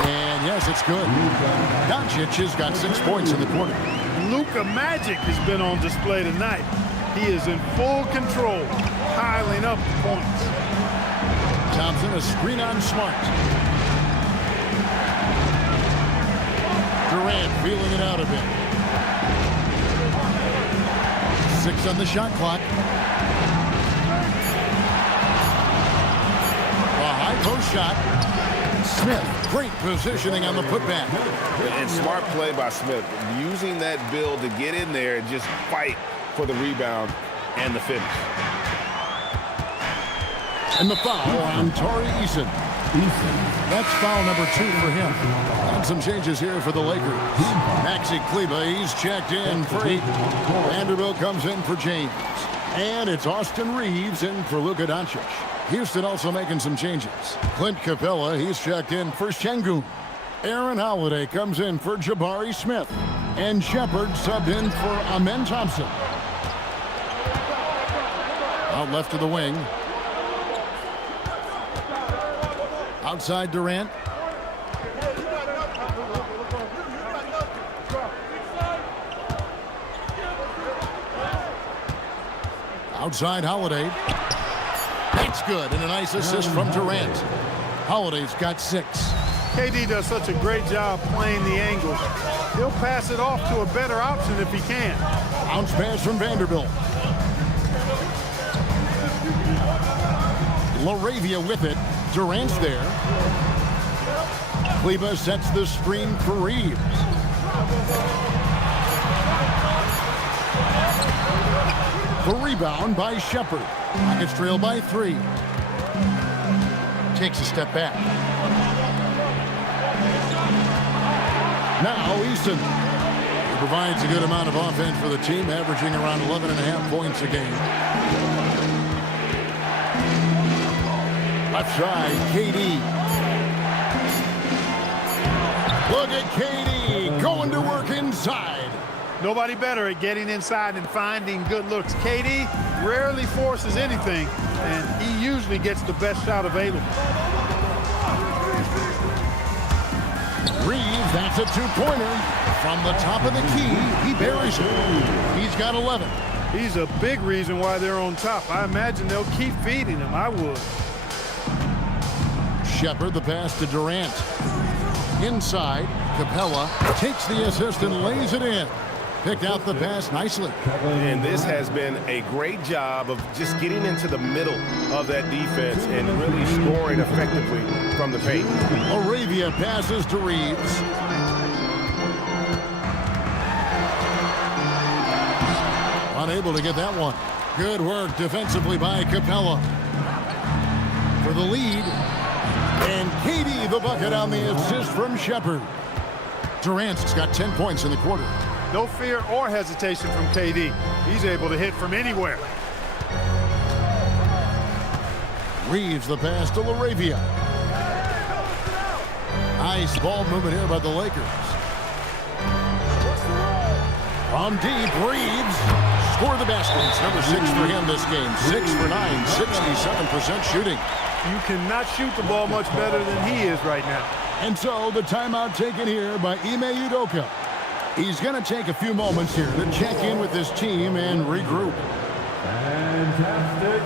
And yes, it's good. Doncic has got 6 points in the quarter. Luka Magic has been on display tonight. He is in full control, piling up the points. Thompson, a screen on Smart. Durant feeling it out a bit. 6 on the shot clock. A high post shot. Smith, great positioning on the putback. And smart play by Smith, using that build to get in there and just fight for the rebound and the finish. And the foul on Tari Eason. That's foul number 2 for him. And some changes here for the Lakers. Maxi Kleber, he's checked in for 8. Vanderbilt comes in for James. And it's Austin Reeves in for Luka Doncic. Houston also making some changes. Clint Capella, he's checked in for Şengün. Aaron Holiday comes in for Jabari Smith. And Shepard subbed in for Amen Thompson. Out left to the wing. Outside Durant. Outside Holiday. That's good, and a nice assist from Durant. Holiday's got 6. KD does such a great job playing the angles. He'll pass it off to a better option if he can. Bounce pass from Vanderbilt. LaRavia with it. Durant's there. Kleber sets the screen for Reeves. The rebound by Shepard. Rockets trail by 3. Takes a step back. Now Eason. He provides a good amount of offense for the team, averaging around 11.5 points a game. Left side, KD. Look at KD going to work inside. Nobody better at getting inside and finding good looks. KD rarely forces anything, and he usually gets the best shot available. Reeves, that's a 2-pointer. From the top of the key, he buries it. He's got 11. He's a big reason why they're on top. I imagine they'll keep feeding him. I would. Shepard, the pass to Durant. Inside, Capella takes the assist and lays it in. Picked out the pass nicely. And this has been a great job of just getting into the middle of that defense and really scoring effectively from the paint. LaRavia passes to Reeves. Unable to get that one. Good work defensively by Capella. For the lead. And KD the bucket on the assist from Shepard. Durant's got 10 points in the quarter. No fear or hesitation from KD. He's able to hit from anywhere. Reeves the pass to LaRavia. Nice ball movement here by the Lakers. From deep, Reeves score the basket. It's number 6 for him this game. 6 for 9, 67% shooting. You cannot shoot the ball much better than he is right now. And so the timeout taken here by Ime Udoka. He's going to take a few moments here to check in with his team and regroup. Fantastic.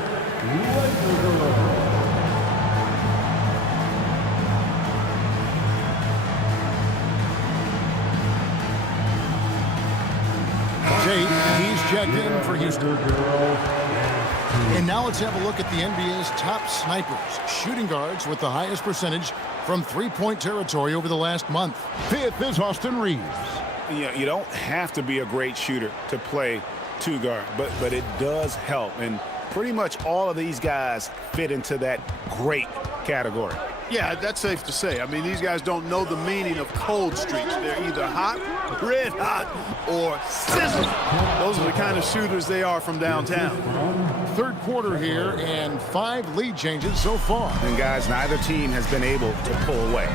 Tate, he's checked in for Houston. And now let's have a look at the NBA's top snipers. Shooting guards with the highest percentage, from three-point territory over the last month. Fifth is Austin Reeves. You don't have to be a great shooter to play two guard, but it does help. And pretty much all of these guys fit into that great category. Yeah, that's safe to say. I mean, these guys don't know the meaning of cold streaks. They're either hot, red hot, or sizzling. Those are the kind of shooters they are from downtown. Third quarter here, and 5 lead changes so far. And guys, neither team has been able to pull away.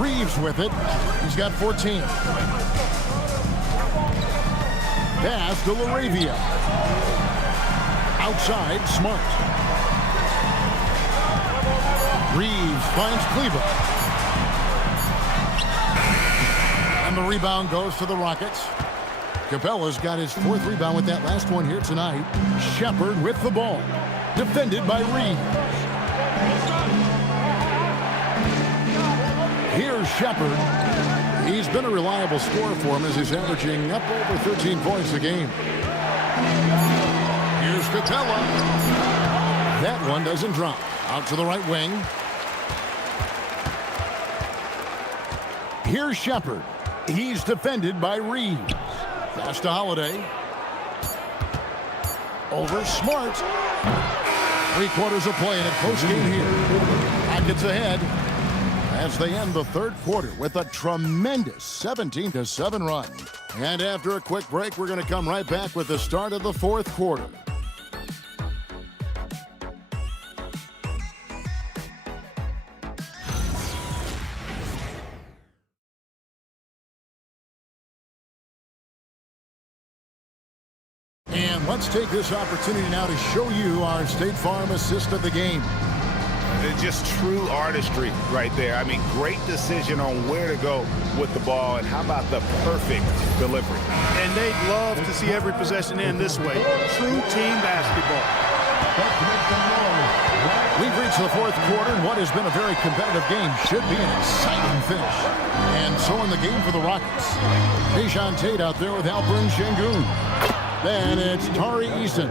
Reeves with it. He's got 14. Pass to LaRavia. Outside, Smart. Reeves finds Kleber. And the rebound goes to the Rockets. Capella's got his 4th rebound with that last one here tonight. Shepard with the ball. Defended by Reeves. Here's Shepard. He's been a reliable scorer for him as he's averaging up over 13 points a game. Here's Capella. That one doesn't drop. Out to the right wing. Here's Shepard. He's defended by Reeves. Pass to Holiday. Over Smart. 3/4 of play in a close game here. Rockets ahead as they end the third quarter with a tremendous 17-7 run. And after a quick break, we're going to come right back with the start of the fourth quarter. And let's take this opportunity now to show you our State Farm assist of the game. It's just true artistry right there. I mean, great decision on where to go with the ball, and how about the perfect delivery? And they'd love to see every possession end this way. True team basketball. We've reached the fourth quarter, and what has been a very competitive game should be an exciting finish. And so in the game for the Rockets, Dejan Tate out there with Alperen Şengün. Then it's Tari Eason.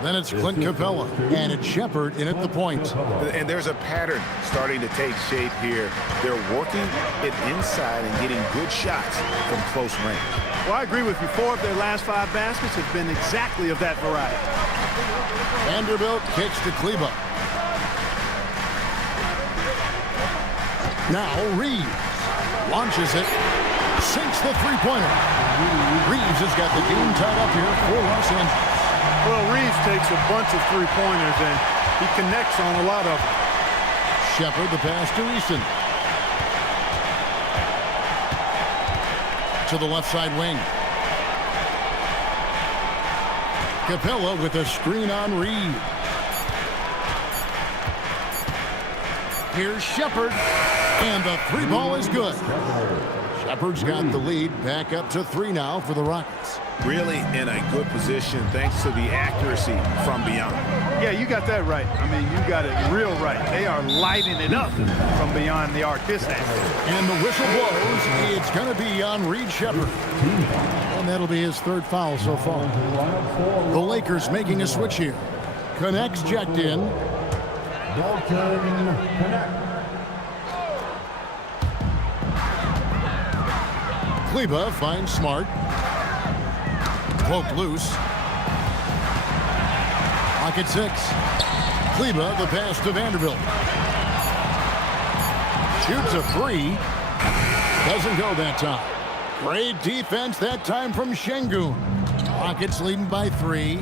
Then it's Clint Capella, and it's Shepard in at the point. And there's a pattern starting to take shape here. They're working it inside and getting good shots from close range. Well, I agree with you. 4 of their last 5 baskets have been exactly of that variety. Vanderbilt kicks to Kleber. Now Reeves launches it, sinks the three-pointer. Reeves has got the game tied up here for Los Angeles. Well, Reeves takes a bunch of three-pointers, and he connects on a lot of them. Shepard, the pass to Eason. To the left side wing. Capella with a screen on Reeves. Here's Shepard, and the 3 ball is good. Shepard's got the lead, back up to 3 now for the Rockets. Really in a good position thanks to the accuracy from beyond. Yeah, you got that right. I mean, you got it real right. They are lighting it up from beyond the arc this angle. And the whistle blows. It's going to be on Reed Shepard. And that'll be his 3rd foul so far. The Lakers making a switch here. Connects checked in. Kleber finds Smart. Poke loose. Pocket 6. Kleber, the pass to Vanderbilt. Shoots a 3. Doesn't go that time. Great defense that time from Şengün. Rockets leading by 3.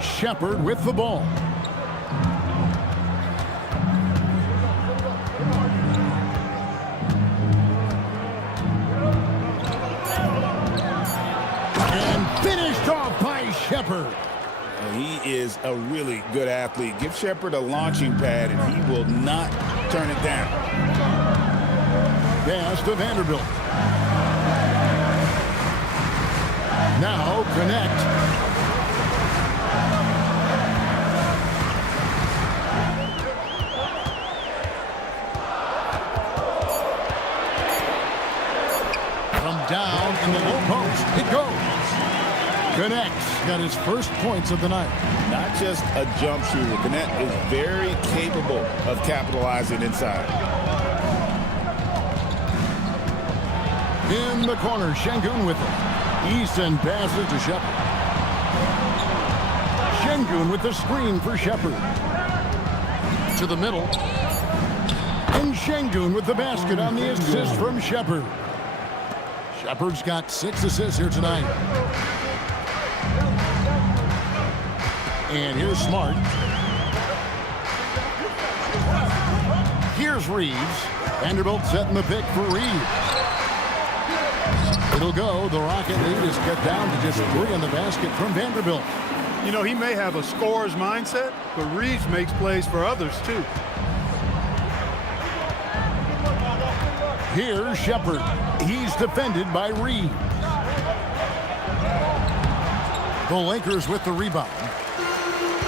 Shepard with the ball. Shepard. He is a really good athlete. Give Shepard a launching pad, and he will not turn it down. Pass to Vanderbilt. Now connect. From down in the low post, it goes. Connects, got his first points of the night. Not just a jump shooter. Connect is very capable of capitalizing inside. In the corner, Şengün with it. Eason passes to Shepard. Şengün with the screen for Shepard. To the middle. And Şengün with the basket on the assist from Shepard. Shepard's got 6 assists here tonight. And here's Smart. Here's Reeves. Vanderbilt setting the pick for Reeves. It'll go. The Rocket lead is cut down to just 3 on the basket from Vanderbilt. You know, he may have a scorer's mindset, but Reeves makes plays for others, too. Here's Shepard. He's defended by Reeves. The Lakers with the rebound.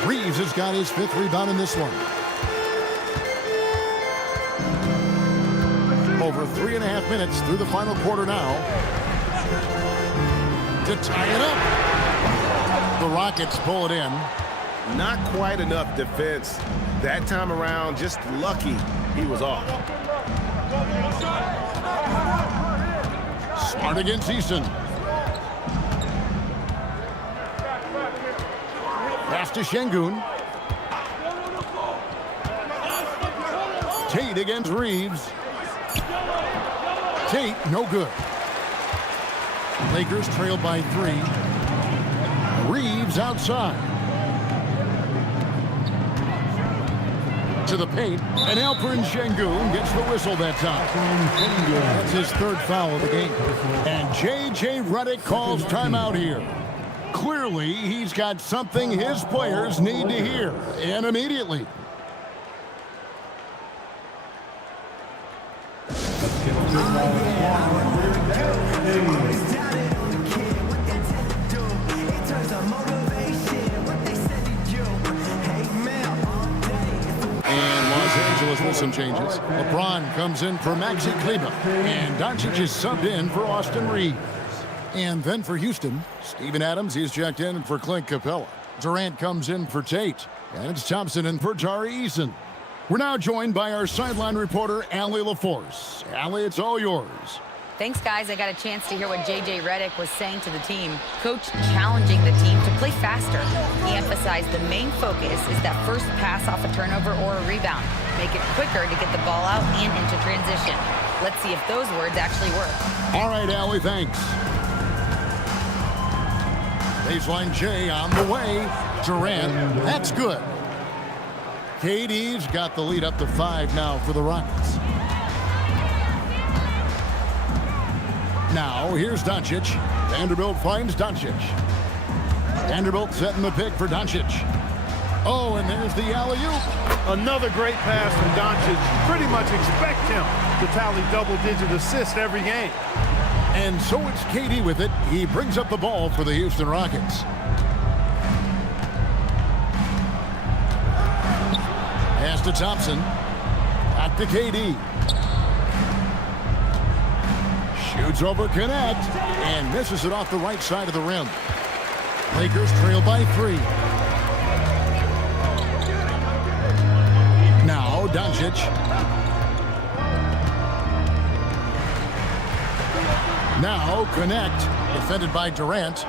Reeves has got his 5th rebound in this one. Over 3.5 minutes through the final quarter now. To tie it up. The Rockets pull it in. Not quite enough defense. That time around, just lucky he was off. Smart against Eason. Pass to Şengün. Tate against Reeves. Tate, no good. Lakers trailed by 3. Reeves outside. To the paint, and Alperen Şengün gets the whistle that time. That's his 3rd foul of the game. And J.J. Redick calls timeout here. Clearly, he's got something his players need to hear, and immediately. With some changes. LeBron comes in for Maxi Kleber, and Doncic is subbed in for Austin Reeves. And then for Houston, Steven Adams, he's checked in for Clint Capella. Durant comes in for Tate, and it's Thompson in for Tari Eason. We're now joined by our sideline reporter, Allie LaForce. Allie, it's all yours. Thanks, guys. I got a chance to hear what J.J. Redick was saying to the team. Coach challenging the team to play faster. He emphasized the main focus is that first pass off a turnover or a rebound. Make it quicker to get the ball out and into transition. Let's see if those words actually work. All right, Allie, thanks. Baseline J on the way. Durant, that's good. KD's got the lead up to 5 now for the Rockets. Now, here's Doncic. Vanderbilt finds Doncic. Vanderbilt setting the pick for Doncic. Oh, and there's the alley-oop. Another great pass from Doncic. Pretty much expect him to tally double-digit assists every game. And so it's KD with it. He brings up the ball for the Houston Rockets. Pass to Thompson. Back to KD. Shoots over Connect and misses it off the right side of the rim. Lakers trail by 3. Now Doncic. Now Connect, defended by Durant.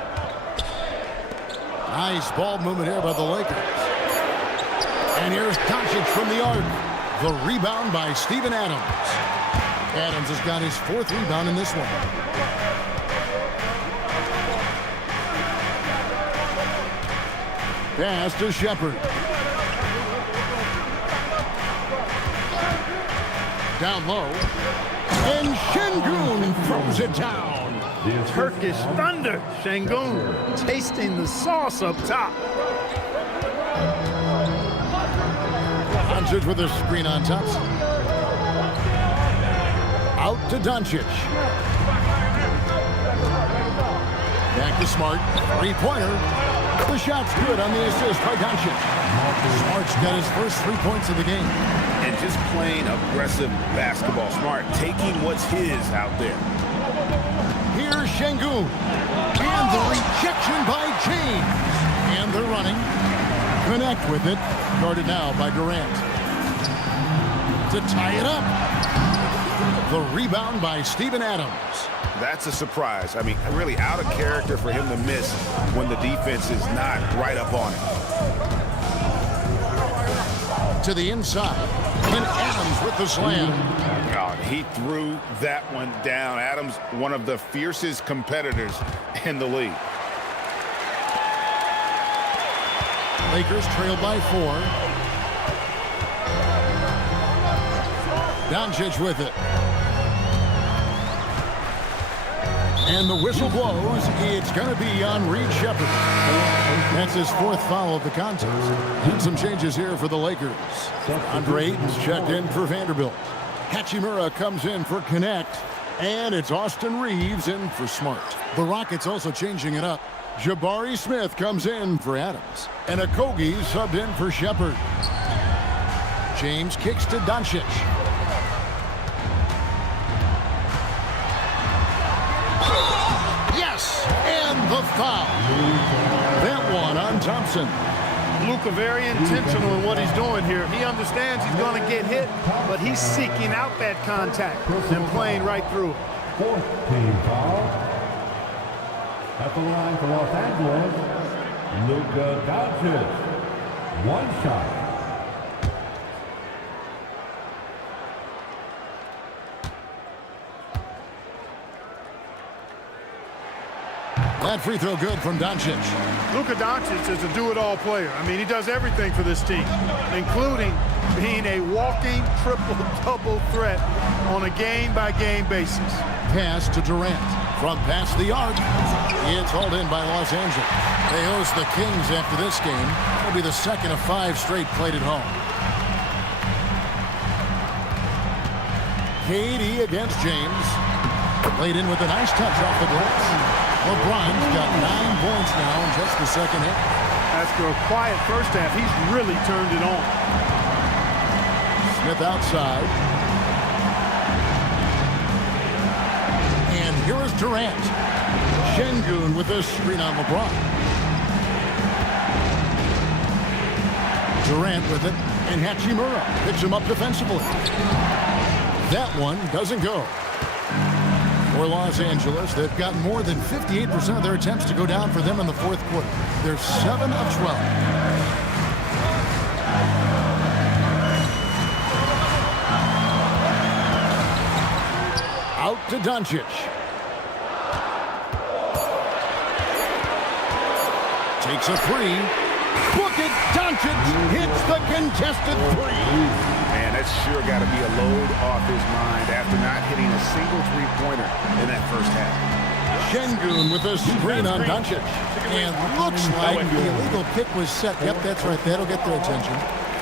Nice ball movement here by the Lakers. And here's Doncic from the arc. The rebound by Steven Adams. Adams has got his 4th rebound in this one. Pass to Shepard. Down low. And Şengün throws it down. Turkish thunder. Şengün tasting the sauce up top. Doncic with a screen on Thompson. Out to Doncic. Back to Smart. 3-pointer. The shot's good on the assist by Doncic. Smart's got his first 3 points of the game. And just playing aggressive basketball. Smart taking what's his out there. Here's Şengün. And And the rejection by James. And they're running. Connect with it. Guarded now by Durant. To tie it up. The rebound by Steven Adams. That's a surprise. I mean, really out of character for him to miss when the defense is not right up on it. To the inside. And Adams with the slam. God, he threw that one down. Adams, one of the fiercest competitors in the league. Lakers trail by 4. Doncic with it. And the whistle blows. It's going to be on Reed Shepherd. That's his 4th foul of the contest. And some changes here for the Lakers. Andre Ayton's checked in for Vanderbilt. Hachimura comes in for Connect. And it's Austin Reeves in for Smart. The Rockets also changing it up. Jabari Smith comes in for Adams. And Okogie subbed in for Shepherd. James kicks to Doncic. And the foul. That one on Thompson. Luka very intentional in what he's doing here. He understands he's going to get hit, but he's seeking out that contact and playing right through. 4th team foul. At the line for Los Angeles, Luka Doncic. 1 shot. That free throw good from Doncic. Luka Doncic is a do-it-all player. I mean, he does everything for this team, including being a walking triple-double threat on a game-by-game basis. Pass to Durant. From past the arc. It's hauled in by Los Angeles. They host the Kings after this game. It'll be the 2nd of 5 straight played at home. KD against James. Played in with a nice touch off the glass. LeBron's got 9 points now in just the 2nd half. After a quiet first half, he's really turned it on. Smith outside. And here is Durant. Şengün with a screen on LeBron. Durant with it. And Hachimura picks him up defensively. That one doesn't go. For Los Angeles, they've got more than 58% of their attempts to go down for them in the 4th quarter. They're 7 of 12. Out to Doncic. Takes a 3. Book it. Doncic hits the contested 3. Man, that's sure got to be a load off his mind after not hitting a single three-pointer in that first half. Şengün with a screen on Doncic. And looks like the illegal pick was set. Yep, that's right. That'll get their attention.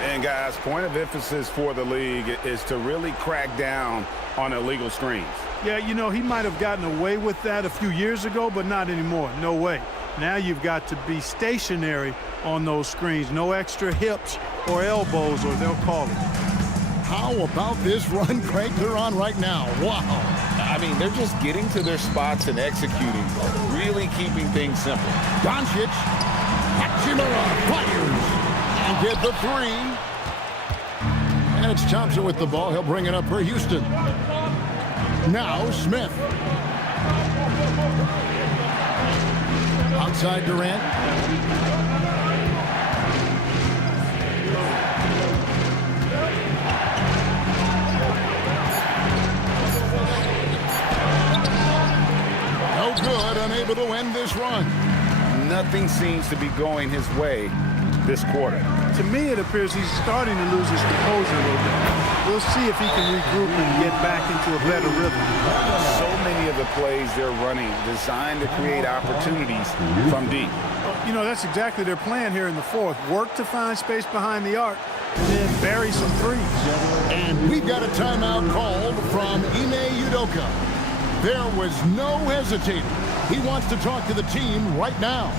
And, guys, point of emphasis for the league is to really crack down on illegal screens. Yeah, you know, he might have gotten away with that a few years ago, but not anymore. No way. Now you've got to be stationary on those screens. No extra hips or elbows, or they'll call it. How about this run, Craig, they're on right now? Wow. I mean, they're just getting to their spots and executing, really keeping things simple. Doncic, Hachimura fires, and get the 3. And it's Thompson with the ball. He'll bring it up for Houston. Now Smith. Outside Durant. No good, unable to end this run. Nothing seems to be going his way this quarter. To me, it appears he's starting to lose his composure a little bit. We'll see if he can regroup and get back into a better rhythm. So many of the plays they're running designed to create opportunities from deep. You know, that's exactly their plan here in the 4th. Work to find space behind the arc and then bury some threes. And we've got a timeout called from Ime Udoka. There was no hesitating. He wants to talk to the team right now.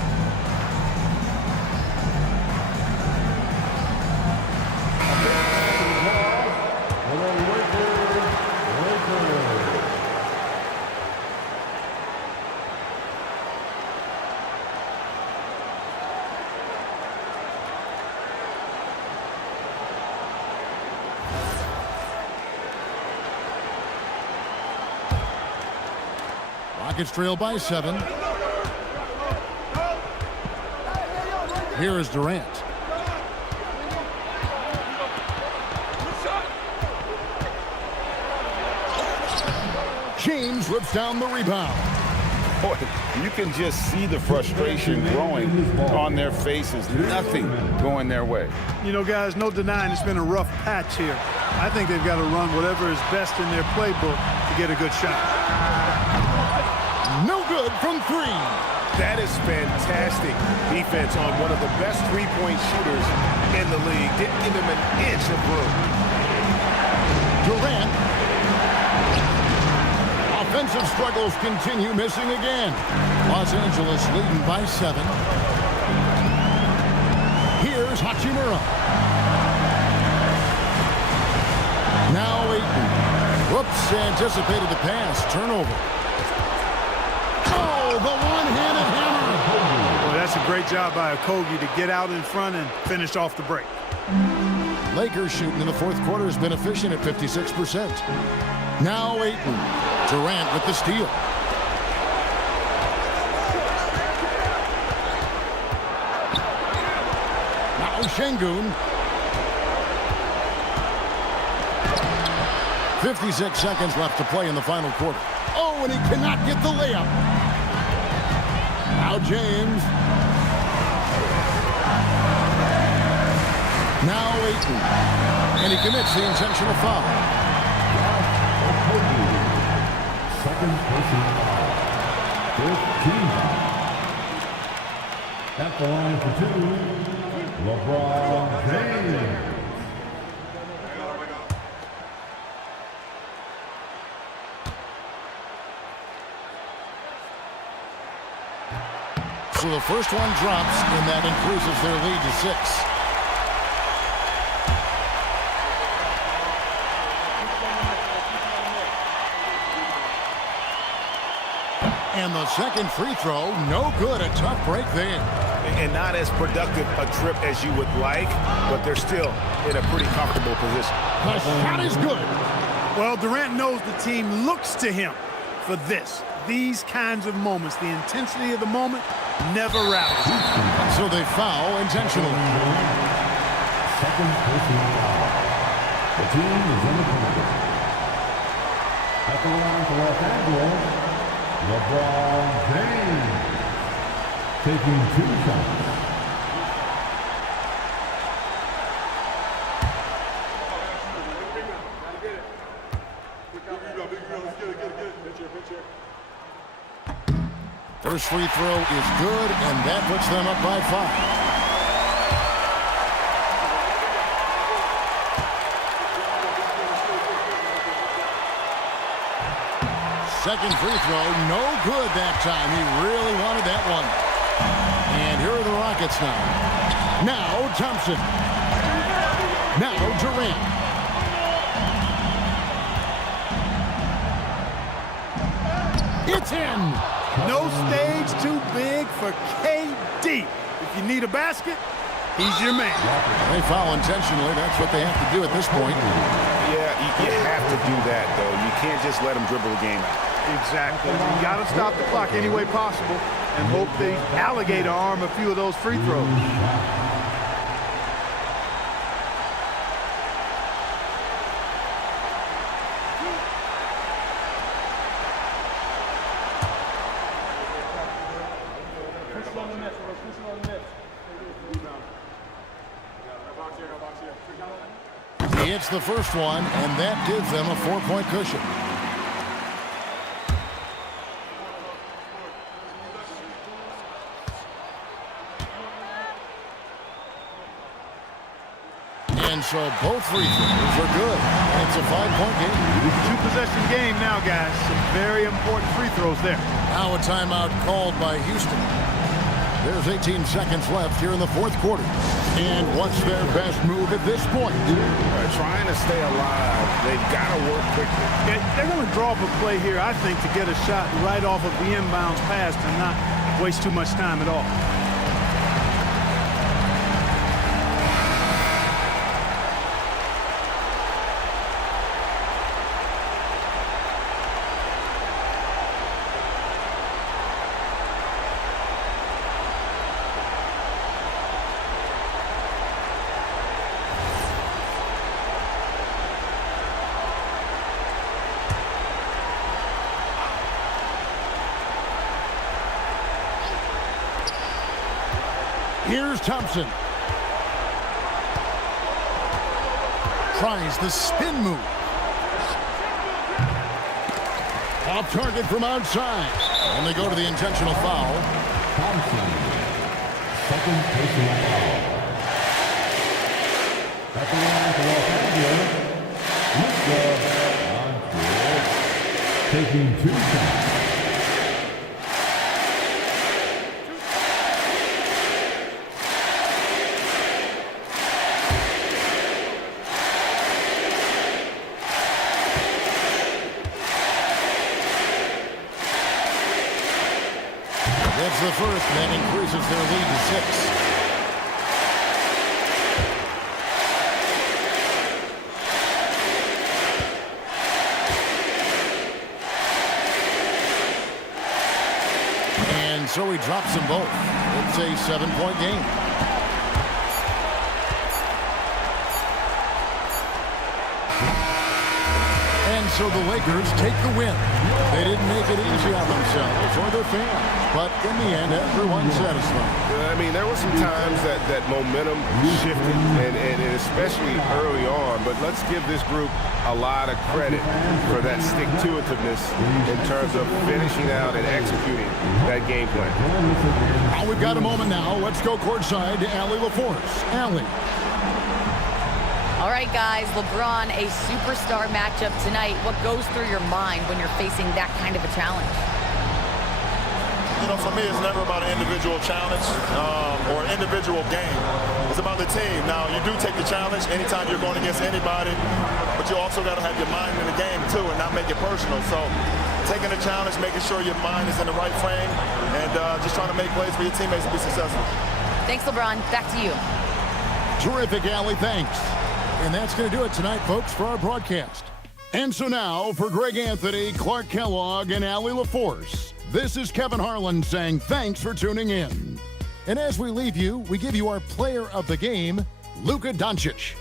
Rockets trail by 7. Here is Durant. James rips down the rebound. Boy, you can just see the frustration growing on their faces. Nothing going their way. You know, guys, no denying it's been a rough patch here. I think they've got to run whatever is best in their playbook to get a good shot. No good from 3. That is fantastic defense on one of the best three-point shooters in the league. Didn't give him an inch of room. Durant. Offensive struggles continue, missing again. Los Angeles leading by 7. Here's Hachimura. Now Ayton. Whoops, anticipated the pass. Turnover. Oh, the one-handed hammer. Boy, that's a great job by Okogie to get out in front and finish off the break. Lakers shooting in the fourth quarter has been efficient at 56%. Now Ayton. Durant with the steal. Now Şengün. 56 seconds left to play in the final quarter. Oh, and he cannot get the layup. Now James. Now Ayton. And he commits the intentional foul. Second person, 15. At the line for 2, LeBron James. So the first one drops, and that increases their lead to 6. And the second free throw, no good. A tough break there. And not as productive a trip as you would like, but they're still in a pretty comfortable position. The shot is good. Well, Durant knows the team looks to him for this. These kinds of moments, the intensity of the moment, never rallies. So they foul intentionally. Second personal foul. The team is in the penalty. At the line for Los Angeles, LeBron James taking 2 shots. First free throw is good, and that puts them up by 5. Second free throw, no good that time. He really wanted that one. And here are the Rockets now. Now Thompson. Now Durant. It's in. No stage too big for KD. If you need a basket, he's your man. They foul intentionally. That's what they have to do at this point. Yeah, you have to do that, though. You can't just let them dribble the game out. Exactly. You got to stop the clock any way possible and hope they alligator arm a few of those free throws. He hits the first one, and that gives them a 4-point cushion. And so both free throws are good. And it's a 5-point game. 2-possession game now, guys. Some very important free throws there. Now a timeout called by Houston. There's 18 seconds left here in the fourth quarter. And what's their best move at this point? Trying to stay alive. They've got to work quickly. They're going to draw up a play here, I think, to get a shot right off of the inbounds pass and not waste too much time at all. Here's Thompson. Tries the spin move. Off target from outside. And they go to the intentional foul. Thompson, second personal foul. At the line for Los Angeles, Luka taking 2 shots. That's the first, that increases their lead to 6. And so he drops them both. It's a 7-point game. And so the Lakers take the win. They didn't make it easy on themselves or their fans, but in the end, everyone's satisfied. I mean, there were some times that momentum shifted, and especially early on, but let's give this group a lot of credit for that stick-to-itiveness in terms of finishing out and executing that game plan. Oh, we've got a moment now. Let's go courtside to Allie LaForce. Allie. All right, guys, LeBron, a superstar matchup tonight. What goes through your mind when you're facing that kind of a challenge? You know, for me, it's never about an individual challenge or an individual game. It's about the team. Now, you do take the challenge anytime you're going against anybody, but you also got to have your mind in the game, too, and not make it personal. So taking the challenge, making sure your mind is in the right frame, and just trying to make plays for your teammates to be successful. Thanks, LeBron. Back to you. Terrific, Allie. Thanks. And that's going to do it tonight, folks, for our broadcast. And so now, for Greg Anthony, Clark Kellogg, and Allie LaForce, this is Kevin Harlan saying thanks for tuning in. And as we leave you, we give you our player of the game, Luka Doncic.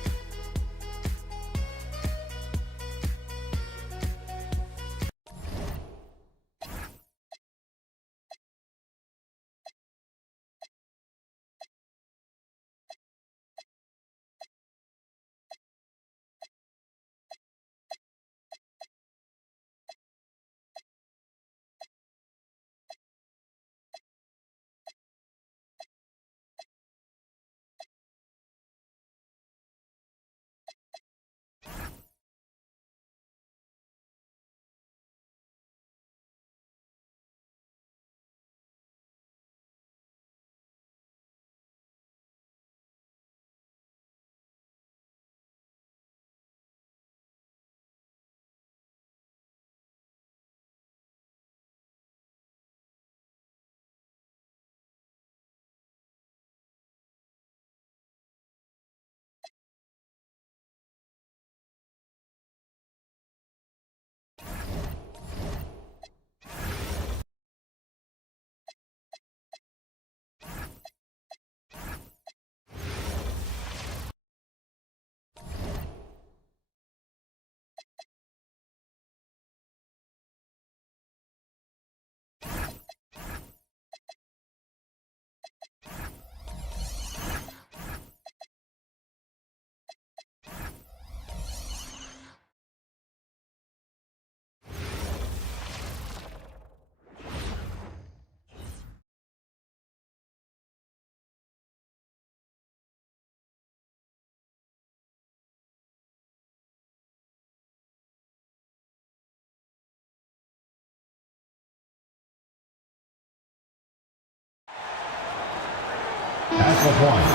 At the point,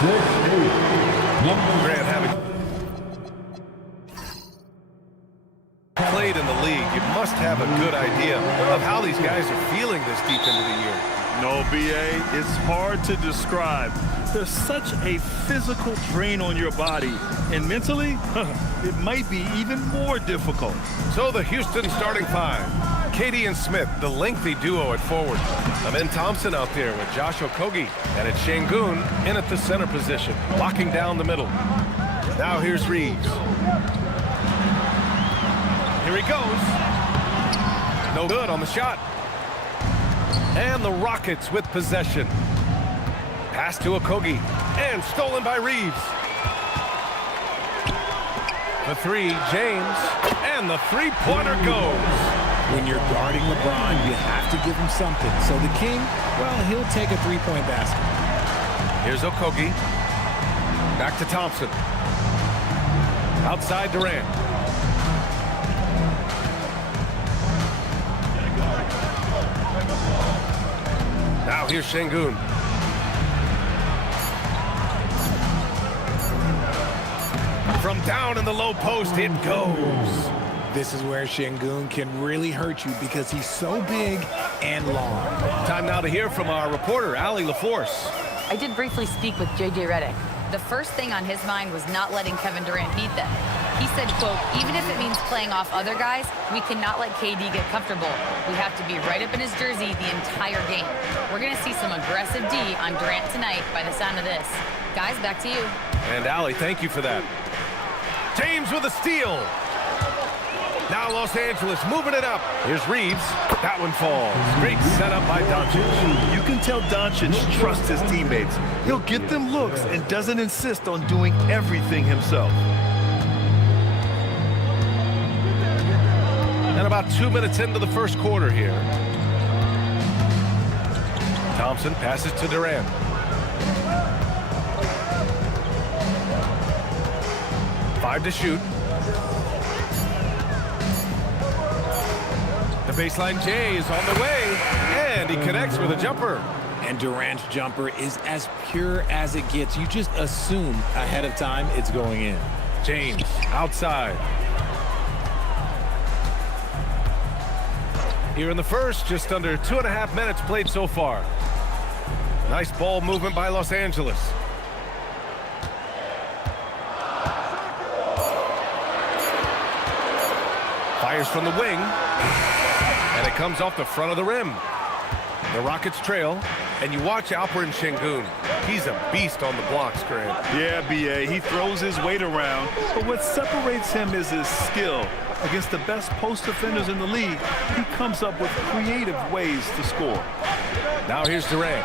6'8", number Grant, having played in the league, you must have a good idea of how these guys are feeling this deep into the year. No, B.A., it's hard to describe. There's such a physical drain on your body, and mentally, it might be even more difficult. So the Houston starting 5. Katie and Smith, the lengthy duo at forward. Amen Thompson out there with Josh Okogie, and it's Şengün in at the center position, locking down the middle. Now here's Reeves. Here he goes. No good on the shot. And the Rockets with possession. Pass to Okogie. And stolen by Reeves. The three, James. And the three-pointer goes. When you're guarding LeBron, you have to give him something. So the King, well, he'll take a three-point basket. Here's Okogie. Back to Thompson. Outside Durant. Now here's Şengün. From down in the low post, it goes. This is where Şengün can really hurt you because he's so big and long. Time now to hear from our reporter, Allie LaForce. I did briefly speak with J.J. Redick. The first thing on his mind was not letting Kevin Durant beat them. He said, quote, even if it means playing off other guys, we cannot let KD get comfortable. We have to be right up in his jersey the entire game. We're going to see some aggressive D on Durant tonight by the sound of this. Guys, back to you. And Allie, thank you for that. James with a steal. Now Los Angeles moving it up. Here's Reeves. That one falls. Great setup by Doncic. You can tell Doncic trusts his teammates. He'll get them looks and doesn't insist on doing everything himself. And about 2 minutes into the first quarter here. Thompson passes to Durant. Five to shoot. The baseline J is on the way, and he connects with a jumper. And Durant's jumper is as pure as it gets. You just assume ahead of time it's going in. James outside. Here in the first, just under 2.5 minutes played so far. Nice ball movement by Los Angeles. Fires from the wing. And it comes off the front of the rim. The Rockets trail, and you watch Alperen Şengün. He's a beast on the blocks, Grant. Yeah, B.A., he throws his weight around, but what separates him is his skill. Against the best post defenders in the league, he comes up with creative ways to score. Now here's Durant.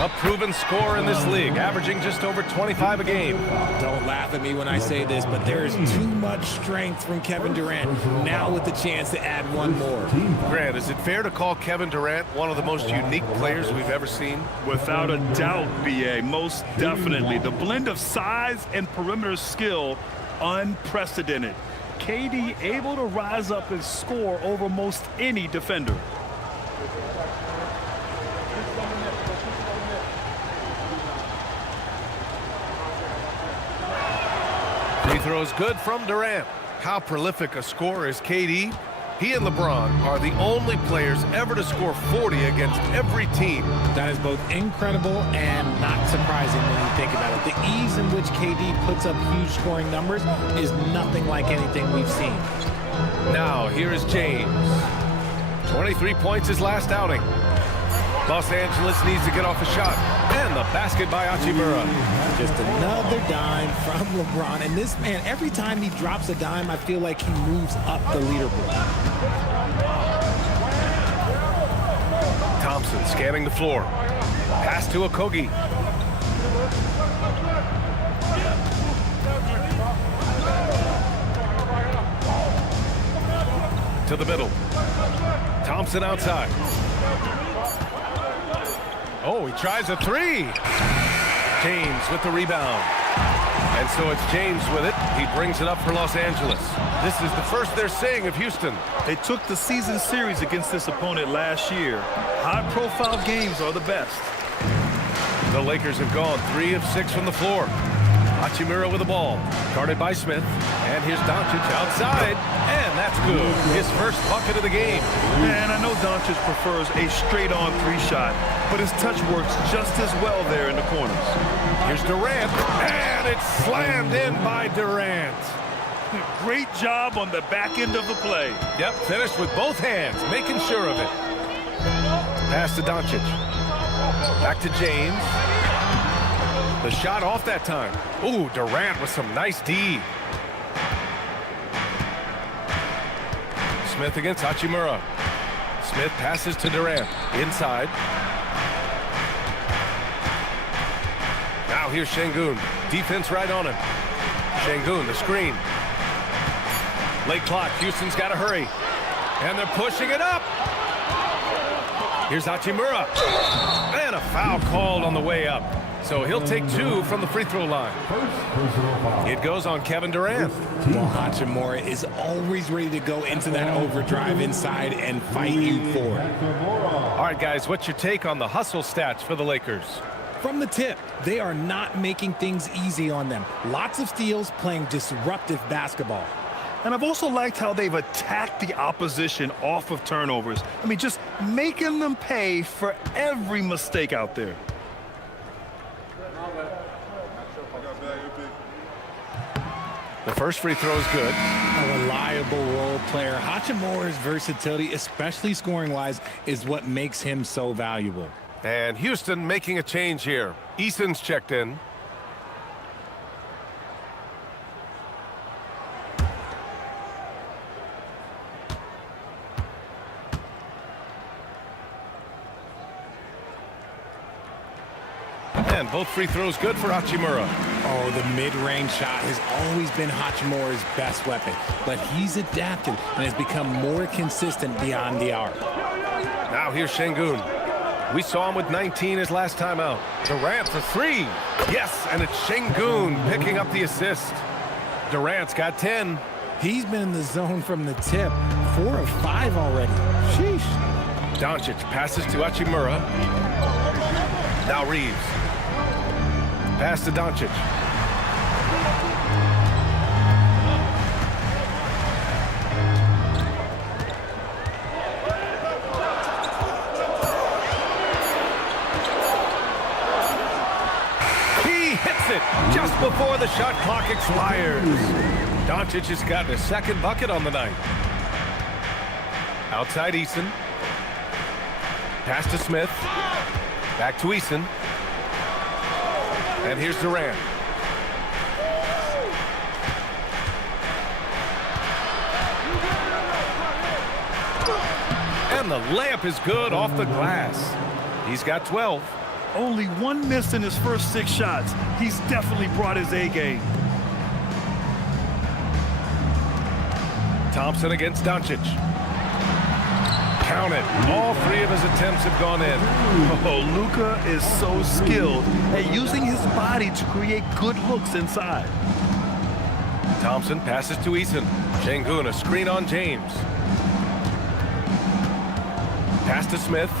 A proven scorer in this league, averaging just over 25 a game. Don't laugh at me when I say this, but there is too much strength from Kevin Durant. Now with the chance to add one more. Grant, is it fair to call Kevin Durant one of the most unique players we've ever seen? Without a doubt, B.A., most definitely. The blend of size and perimeter skill, unprecedented. KD able to rise up and score over most any defender. Free throws good from Durant. How prolific a scorer is KD? He and LeBron are the only players ever to score 40 against every team. That is both incredible and not surprising when you think about it. The ease in which KD puts up huge scoring numbers is nothing like anything we've seen. Now, here is James. 23 points his last outing. Los Angeles needs to get off a shot. And the basket by Hachimura. Just another dime from LeBron. And this man, every time he drops a dime, I feel like he moves up the leaderboard. Thompson scanning the floor. Pass to Okogie. To the middle. Thompson outside. Oh, he tries a three. James with the rebound. And so it's James with it. He brings it up for Los Angeles. This is the first they're seeing of Houston. They took the season series against this opponent last year. High-profile games are the best. The Lakers have gone 3 of 6 from the floor. Hachimura with the ball. Guarded by Smith. And here's Doncic outside. And that's good. His first bucket of the game. And I know Doncic prefers a straight-on three-shot, but his touch works just as well there in the corners. Here's Durant. And it's slammed in by Durant. Great job on the back end of the play. Yep, finished with both hands, making sure of it. Pass to Doncic. Back to James. The shot off that time. Ooh, Durant with some nice D. Smith against Hachimura. Smith passes to Durant. Inside. here's Şengün. Defense right on him. Şengün, the screen. Late clock. Houston's got to hurry. And they're pushing it up. Here's Hachimura. And a foul called on the way up. So he'll take 2 from the free throw line. It goes on Kevin Durant. Well, Hachimura is always ready to go into that overdrive inside and fight you for it. All right, guys, what's your take on the hustle stats for the Lakers? From the tip, they are not making things easy on them. Lots of steals, playing disruptive basketball. And I've also liked how they've attacked the opposition off of turnovers. I mean, just making them pay for every mistake out there. The first free throw is good. A reliable role player. Hachimura's versatility, especially scoring-wise, is what makes him so valuable. And Houston making a change here. Eason's checked in. And both free throws good for Hachimura. Oh, the mid-range shot has always been Hachimura's best weapon, but he's adapted and has become more consistent beyond the arc. Now here's Şengün. We saw him with 19 his last time out. Durant for 3. Yes, and it's Şengün picking up the assist. Durant's got 10. He's been in the zone from the tip. 4 of 5 already. Sheesh. Doncic passes to Hachimura. Now Reeves. Pass to Doncic. He hits it just before the shot clock expires. Doncic has gotten a second bucket on the night. Outside Eason. Pass to Smith. Back to Eason. And here's Durant. And the layup is good off the glass. He's got 12. Only 1 miss in his first 6 shots. He's definitely brought his A game. Thompson against Doncic. Count it. All 3 of his attempts have gone in. Oh, Luka is so skilled at using his body to create good looks inside. Thompson passes to Eason. Şengün, a screen on James. Pass to Smith.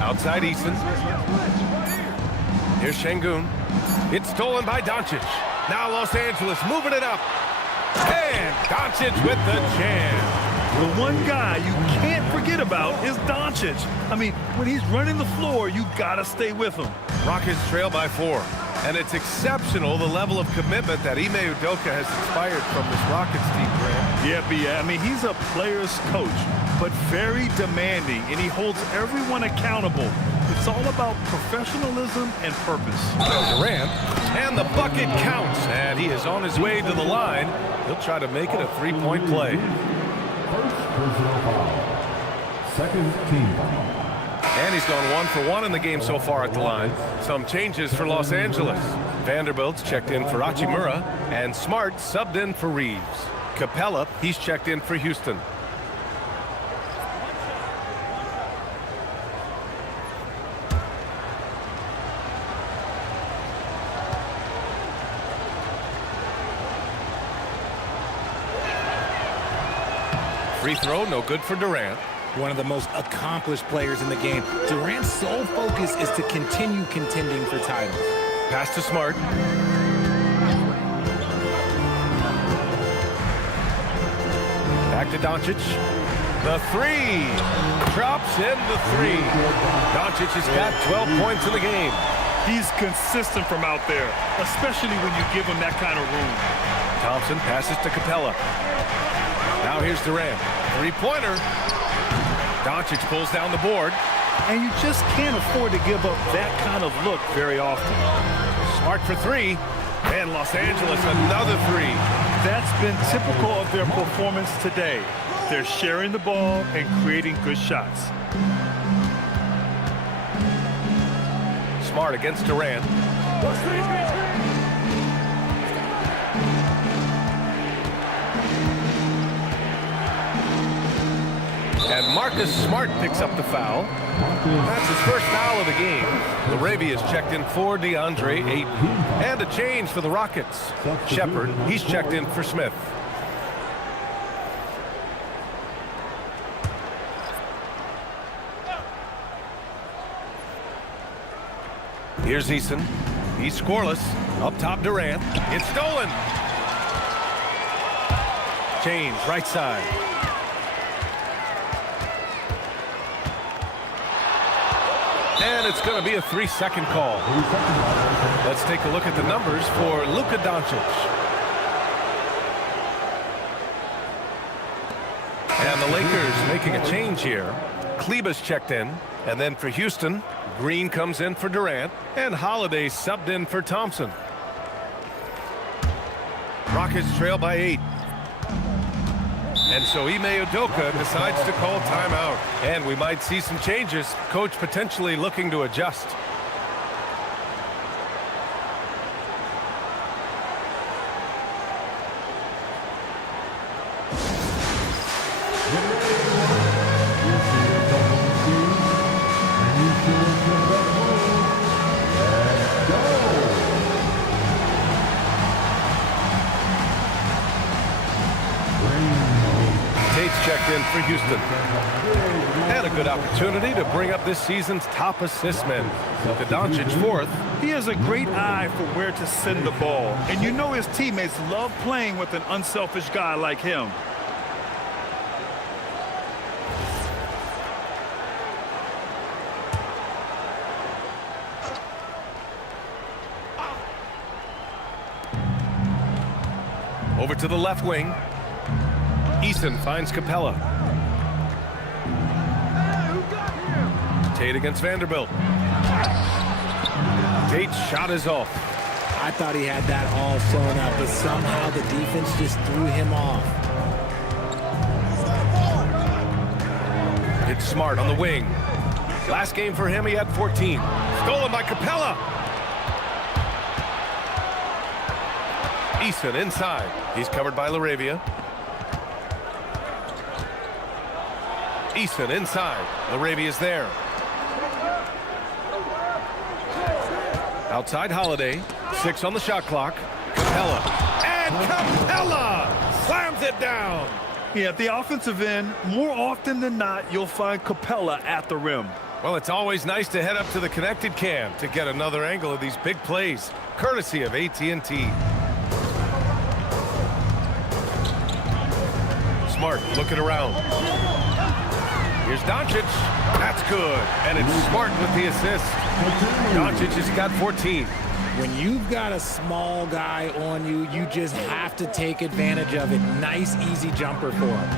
Outside Eason. Here's Şengün. It's stolen by Doncic. Now Los Angeles moving it up. And Doncic with the jam. The one guy you can't forget about is Doncic. I mean, when he's running the floor, you gotta stay with him. Rockets trail by 4. And it's exceptional the level of commitment that Ime Udoka has inspired from this Rockets team, Grant. Yeah, I mean, he's a player's coach, but very demanding, and he holds everyone accountable. It's all about professionalism and purpose. Durant, and the bucket counts, and he is on his way to the line. He'll try to make it a 3-point play. First personal foul. Second team foul. And he's gone 1 for 1 in the game so far at the line. Some changes for Los Angeles. Vanderbilt's checked in for Hachimura, and Smart subbed in for Reeves. Capella, he's checked in for Houston. Free throw, no good for Durant. One of the most accomplished players in the game. Durant's sole focus is to continue contending for titles. Pass to Smart. Back to Doncic. The 3. Drops in the 3. Doncic has got 12 points in the game. He's consistent from out there, especially when you give him that kind of room. Thompson passes to Capella. Now here's Durant. 3-pointer. Doncic pulls down the board. And you just can't afford to give up that kind of look very often. Smart for 3. And Los Angeles another 3. That's been typical of their performance today. They're sharing the ball and creating good shots. Smart against Durant. And Marcus Smart picks up the foul. That's his first foul of the game. Laravia's checked in for DeAndre Ayton. And a change for the Rockets. Shepard, he's checked in for Smith. Here's Eason. He's scoreless. Up top, Durant. It's stolen. Change, right side. And it's going to be a 3-second call. Let's take a look at the numbers for Luka Doncic. And the Lakers making a change here. Kleber's checked in. And then for Houston, Green comes in for Durant. And Holiday subbed in for Thompson. Rockets trail by 8. And so Ime Udoka decides to call timeout. And we might see some changes. Coach potentially looking to adjust. Checked in for Houston. And a good opportunity to bring up this season's top assist men. To Doncic, fourth. He has a great eye for where to send the ball. And you know his teammates love playing with an unselfish guy like him. Over to the left wing. Eason finds Capella. Tate against Vanderbilt. Tate's shot is off. I thought he had that all sewn up, but somehow the defense just threw him off. It's Smart on the wing. Last game for him, he had 14. Stolen by Capella. Eason inside. He's covered by Laravia. Eason inside. Laravia's there. Outside Holiday. 6 on the shot clock. Capella. And Capella slams it down. Yeah, at the offensive end, more often than not, you'll find Capella at the rim. Well, it's always nice to head up to the connected cam to get another angle of these big plays, courtesy of AT&T. Smart looking around. Here's Doncic. That's good. And it's Smart with the assist. Doncic has got 14. When you've got a small guy on you, you just have to take advantage of it. Nice, easy jumper for him.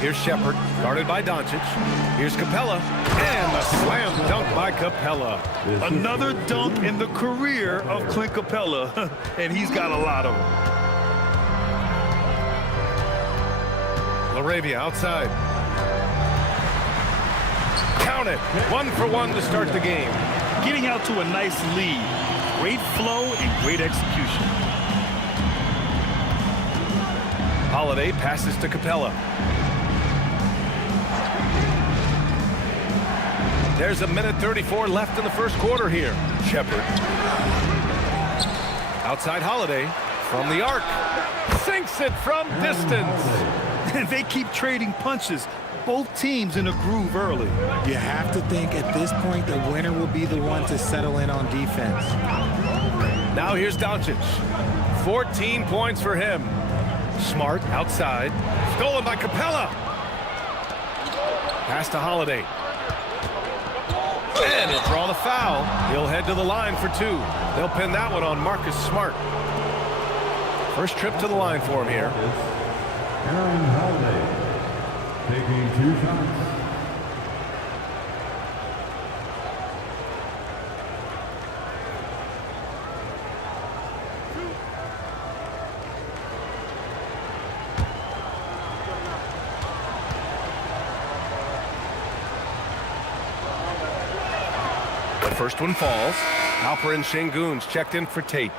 Here's Shepard, guarded by Doncic. Here's Capella. And a slam dunk by Capella. Another dunk in the career of Clint Capella. And he's got a lot of them. Laravia outside. Count it. 1 for 1 to start the game. Getting out to a nice lead. Great flow and great execution. Holiday passes to Capella. There's a minute 34 left in the first quarter here. Shepard. Outside Holiday. From the arc. Sinks it from distance. And they keep trading punches. Both teams in a groove early. You have to think at this point the winner will be the one to settle in on defense. Now here's Doncic. 14 points for him. Smart outside. Stolen by Capella. Pass to Holiday. And he'll draw the foul. He'll head to the line for 2. They'll pin that one on Marcus Smart. First trip to the line for him here. Aaron Holiday taking 2 shots. First one falls. Alper and Şengün's checked in for Tate.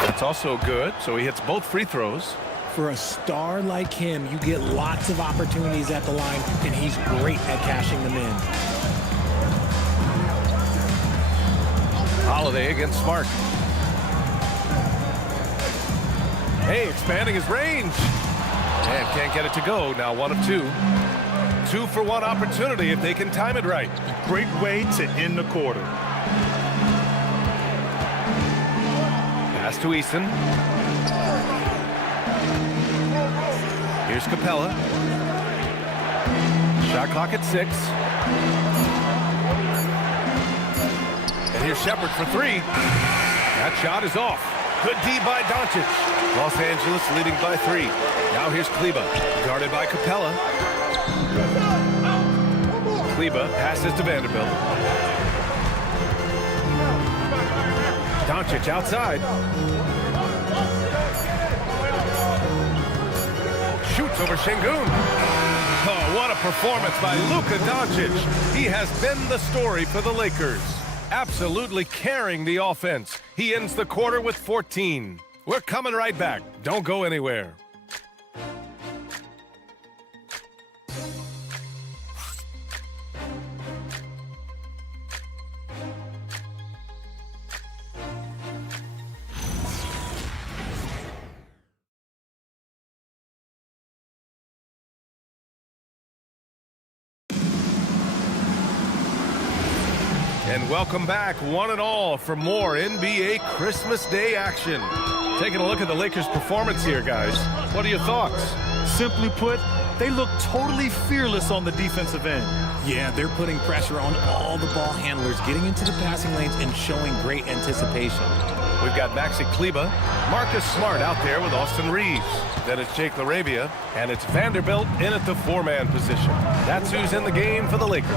That's also good, so he hits both free throws. For a star like him, you get lots of opportunities at the line, and he's great at cashing them in. Holiday against Smart. Hey, expanding his range. And can't get it to go. Now 1 of 2. 2-for-1 opportunity if they can time it right. Great way to end the quarter. Pass to Eason. Here's Capella. Shot clock at 6. And here's Shepard for 3. That shot is off. Good D by Doncic. Los Angeles leading by 3. Now here's Kleber. Guarded by Capella. Kleber passes to Vanderbilt. Doncic outside. Shoots over Şengün. Oh, what a performance by Luka Doncic. He has been the story for the Lakers. Absolutely carrying the offense. He ends the quarter with 14. We're coming right back. Don't go anywhere. And welcome back, one and all, for more NBA Christmas Day action. Taking a look at the Lakers' performance here, guys. What are your thoughts? Simply put, they look totally fearless on the defensive end. Yeah, they're putting pressure on all the ball handlers, getting into the passing lanes and showing great anticipation. We've got Maxi Kleber, Marcus Smart out there with Austin Reeves. Then it's Jake LaRavia, and it's Vanderbilt in at the 4-man position. That's who's in the game for the Lakers.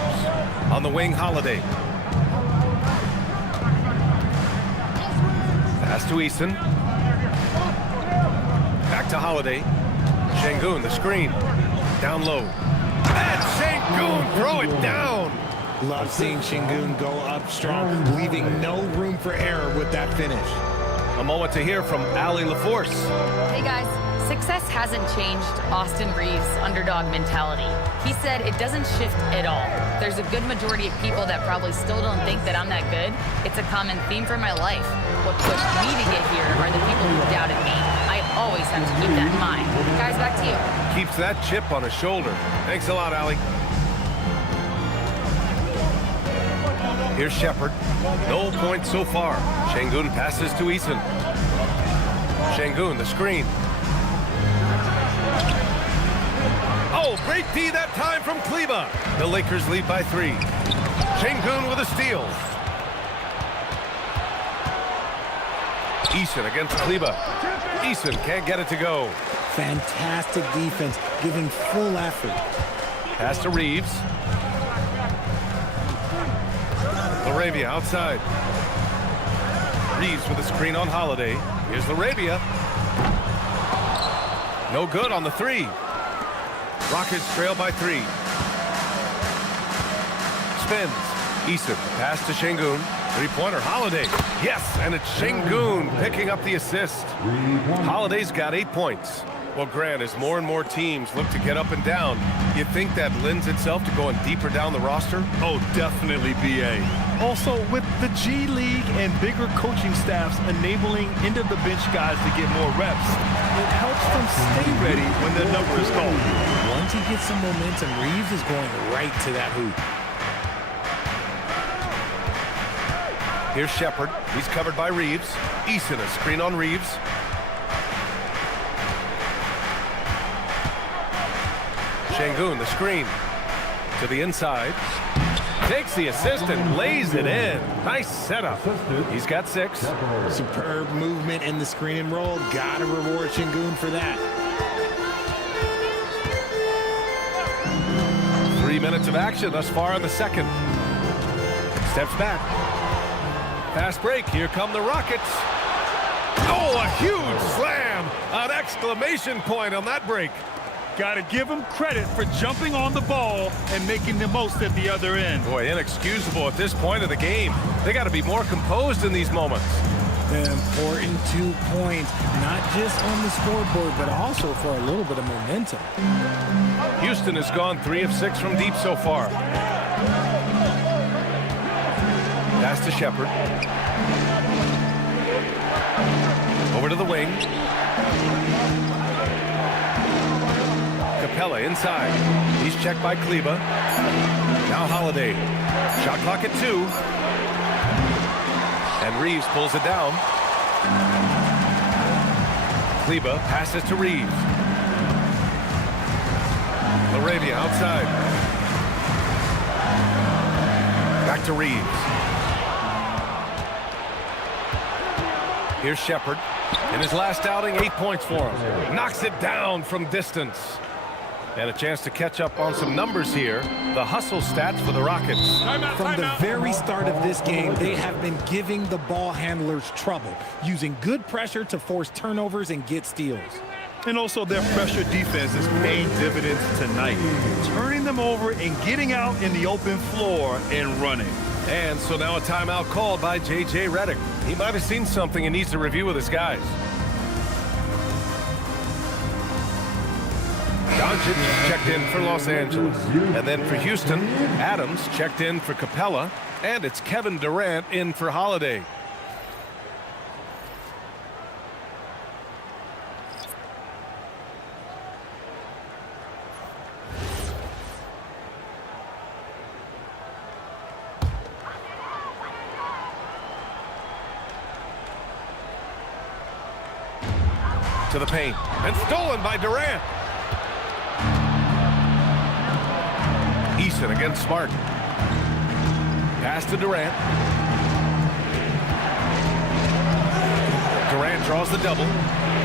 On the wing, Holiday. Pass to Eason. Back to Holiday. Şengün, the screen. Down low. And Şengün, throw it down. Love seeing Şengün go up strong, leaving no room for error with that finish. A moment to hear from Allie LaForce. Hey guys, success hasn't changed Austin Reeves' underdog mentality. He said it doesn't shift at all. There's a good majority of people that probably still don't think that I'm that good. It's a common theme for my life. What pushed me to get here are the people who doubted me. I always have to keep that in mind. Guys, back to you. Keeps that chip on his shoulder. Thanks a lot, Allie. Here's Shepard. No points so far. Şengün passes to Eason. Şengün, the screen. Oh, great D that time from Kleber. The Lakers lead by 3. Şengün with a steal. Eason against Kleber. Eason can't get it to go. Fantastic defense, giving full effort. Pass to Reeves. LaRavia outside. Reeves with a screen on Holiday. Here's LaRavia. No good on the 3. Rockets trail by 3. Spins. Eason. Pass to Şengün. Three-pointer. Holiday. Yes, and it's Şengün picking up the assist. Holiday's got 8 points. Well, Grant, as more and more teams look to get up and down, you think that lends itself to going deeper down the roster? Oh, definitely, BA. Also, with the G League and bigger coaching staffs enabling end-of-the-bench guys to get more reps, it helps them stay ready when their number is called. Once he gets some momentum, Reeves is going right to that hoop. Here's Shepard. He's covered by Reeves. Eason, a screen on Reeves. Şengün, the screen. To the inside. Takes the assist and lays it in. Nice setup. He's got 6. Superb movement in the screen and roll. Gotta reward Şengün for that. 3 3 minutes of action thus far in the second. Steps back. Fast break. Here come the Rockets. Oh, a huge slam. An exclamation point on that break. Got to give him credit for jumping on the ball and making the most at the other end. Boy, inexcusable at this point of the game. They got to be more composed in these moments. The important 2 points, not just on the scoreboard, but also for a little bit of momentum. Houston has gone 3 of 6 from deep so far. Pass to Shepard. Over to the wing. Capella inside. He's checked by Kleba. Now Holiday. Shot clock at 2. And Reeves pulls it down. Kleba passes to Reeves. LaRavia outside. Back to Reeves. Here's Shepard. In his last outing, 8 points for him. Knocks it down from distance. And a chance to catch up on some numbers here. The hustle stats for the Rockets. From the very start of this game, they have been giving the ball handlers trouble, using good pressure to force turnovers and get steals. And also their pressure defense is paying dividends tonight, turning them over and getting out in the open floor and running. And so now a timeout called by J.J. Redick. He might have seen something and needs to review with his guys. Doncic checked in for Los Angeles. And then for Houston, Adams checked in for Capella. And it's Kevin Durant in for Holiday. To the paint. And stolen by Durant. Eason against Smart. Pass to Durant. Durant draws the double.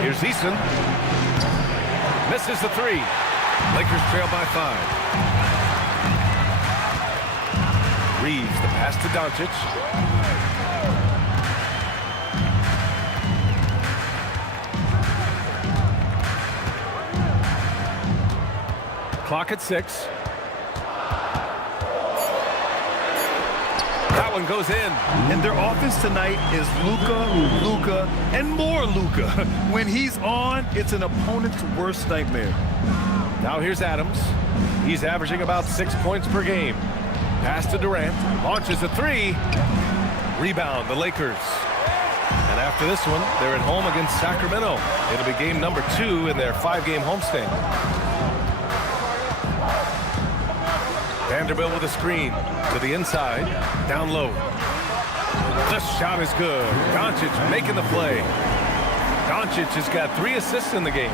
Here's Eason. Misses the 3. Lakers trail by 5. Reeves, the pass to Doncic. Clock at 6. That one goes in. And their offense tonight is Luka, and more Luka. When he's on, it's an opponent's worst nightmare. Now here's Adams. He's averaging about 6 points per game. Pass to Durant. Launches a 3. Rebound, the Lakers. And after this one, they're at home against Sacramento. It'll be game number 2 in their 5-game homestand. Vanderbilt with a screen to the inside, down low. The shot is good. Doncic making the play. Doncic has got 3 assists in the game.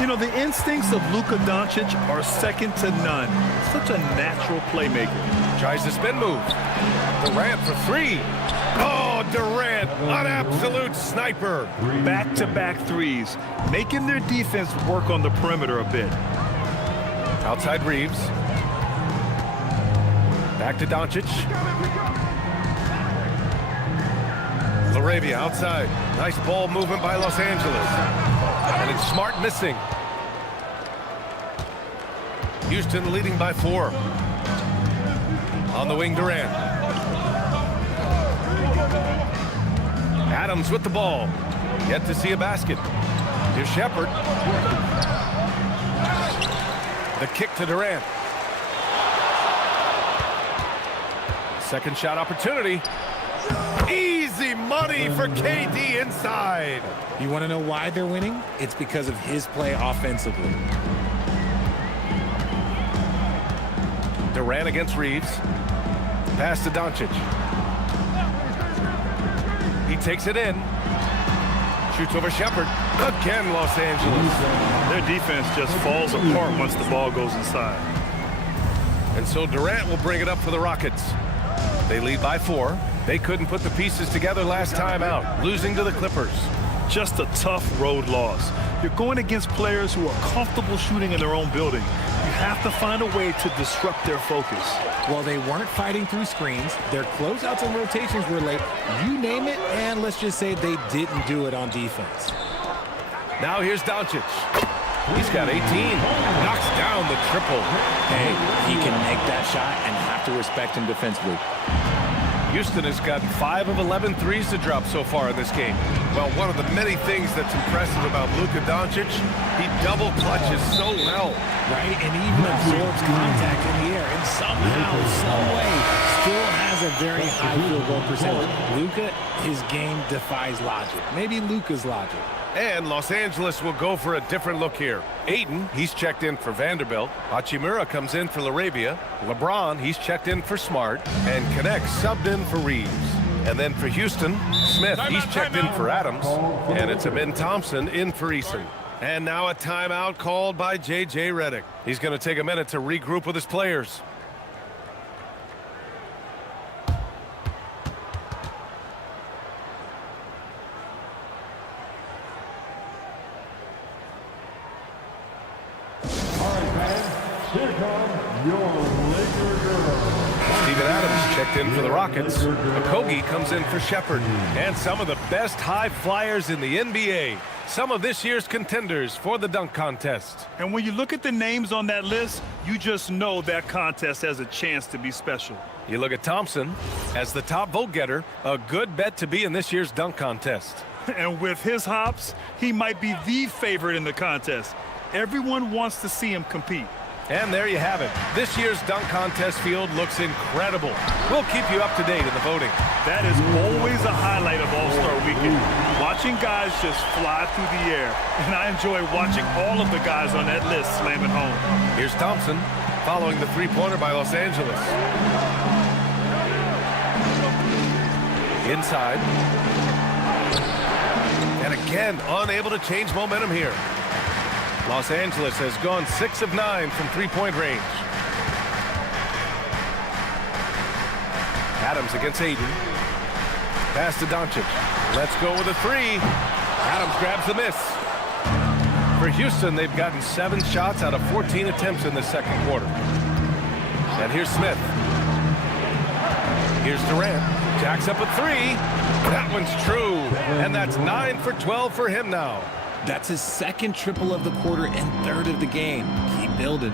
You know, the instincts of Luka Doncic are second to none. Such a natural playmaker. Tries the spin move. Durant for 3. Oh, Durant, an absolute sniper. Back-to-back threes, making their defense work on the perimeter a bit. Outside Reeves. Back to Doncic. LaRavia outside. Nice ball movement by Los Angeles. And it's Smart missing. Houston leading by 4. On the wing, Durant. Adams with the ball. Yet to see a basket. Here's Shepard. The kick to Durant. Second shot opportunity. Easy money for KD inside. You want to know why they're winning? It's because of his play offensively. Durant against Reeves. Pass to Doncic. He takes it in. Shoots over Shepard. Again, Los Angeles. Their defense just falls apart once the ball goes inside. And so Durant will bring it up for the Rockets. They lead by 4. They couldn't put the pieces together last time out, losing to the Clippers. Just a tough road loss. You're going against players who are comfortable shooting in their own building. You have to find a way to disrupt their focus. Well, they weren't fighting through screens. Their closeouts and rotations were late. You name it, and let's just say they didn't do it on defense. Now here's Doncic. He's got 18. Knocks down the triple. Hey, he can make that shot and have to respect him defensively. Houston has gotten 5 of 11 threes to drop so far in this game. Well, one of the many things that's impressive about Luka Doncic, he double clutches so well. Right, and even absorbs contact in the air, and somehow, some way, still has a very high field goal percentage. Luka, his game defies logic. Maybe Luka's logic. And Los Angeles will go for a different look here. Ayton, he's checked in for Vanderbilt. Hachimura comes in for LaRavia. LeBron, he's checked in for Smart. And Connect subbed in for Reeves. And then for Houston, Smith, he's checked in for Adams. And it's Amin Thompson in for Eason. And now a timeout called by J.J. Redick. He's going to take a minute to regroup with his players. Steven Adams checked in for the Rockets. Okogie comes in for Shepherd. And some of the best high flyers in the NBA. Some of this year's contenders for the dunk contest. And when you look at the names on that list, you just know that contest has a chance to be special. You look at Thompson as the top vote getter, a good bet to be in this year's dunk contest. And with his hops, he might be the favorite in the contest. Everyone wants to see him compete. And there you have it. This year's dunk contest field looks incredible. We'll keep you up to date in the voting. That is always a highlight of All-Star Weekend. Watching guys just fly through the air. And I enjoy watching all of the guys on that list slam it home. Here's Thompson following the three-pointer by Los Angeles. Inside. And again, unable to change momentum here. Los Angeles has gone 6 of 9 from three-point range. Adams against Ayton. Pass to Doncic. Let's go with a three. Adams grabs the miss. For Houston, they've gotten 7 shots out of 14 attempts in the second quarter. And here's Smith. Here's Durant. Jacks up a three. That one's true. And that's 9 for 12 for him now. That's his second triple of the quarter and third of the game. Keep building.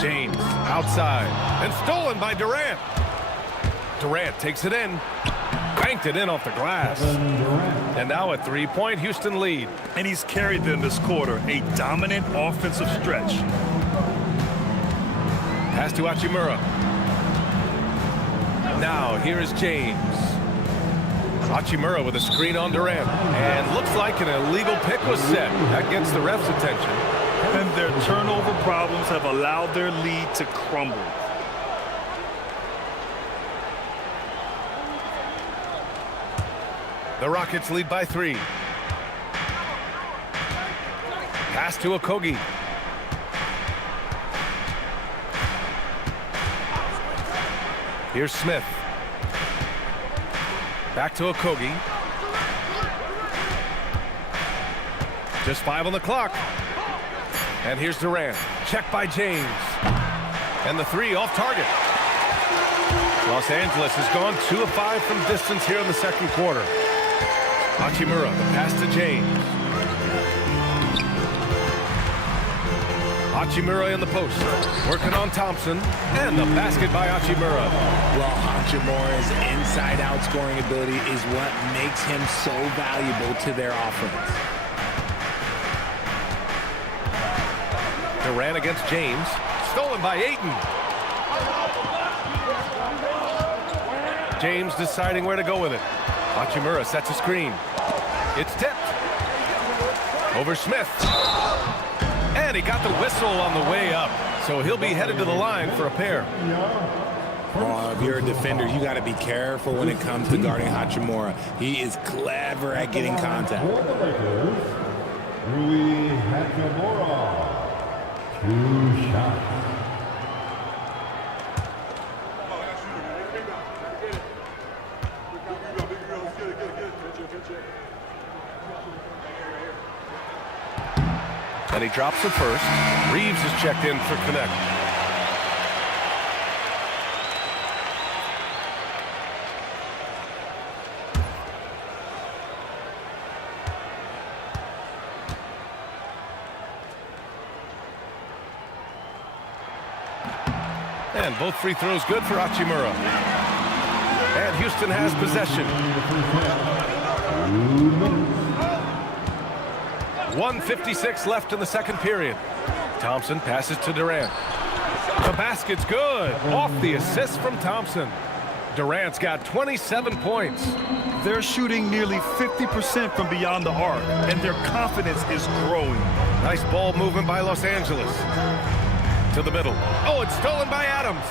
James outside and stolen by Durant. Durant takes it in. Banked it in off the glass. And now a three-point Houston lead. And he's carried them this quarter. A dominant offensive stretch. Pass to Hachimura. Now here is James. Hachimura with a screen on Durant. And looks like an illegal pick was set. That gets the ref's attention. And their turnover problems have allowed their lead to crumble. The Rockets lead by 3. Pass to Okogie. Here's Smith. Back to Okogie. Just 5 on the clock. And here's Durant. Checked by James. And the three off target. Los Angeles has gone 2 of 5 from distance here in the second quarter. Hachimura, the pass to James. Hachimura in the post. Working on Thompson. And the basket by Hachimura. Well, Hachimura's inside-out scoring ability is what makes him so valuable to their offense. Durant against James. Stolen by Ayton. James deciding where to go with it. Hachimura sets a screen. It's tipped. Over Smith. And he got the whistle on the way up. So he'll be headed to the line for a pair. Well, if you're a defender, you got to be careful when it comes to guarding Hachimura. He is clever at getting contact. For the LAKERS, Rui Hachimura. 2 shots. And he drops it first. Reeves is checked in for connect. And both free throws good for Hachimura. And Houston has possession. 1:56 left in the second period. Thompson passes to Durant. The basket's good. Off the assist from Thompson. Durant's got 27 points. They're shooting nearly 50% from beyond the arc, and their confidence is growing. Nice ball movement by Los Angeles. To the middle. Oh, it's stolen by Adams.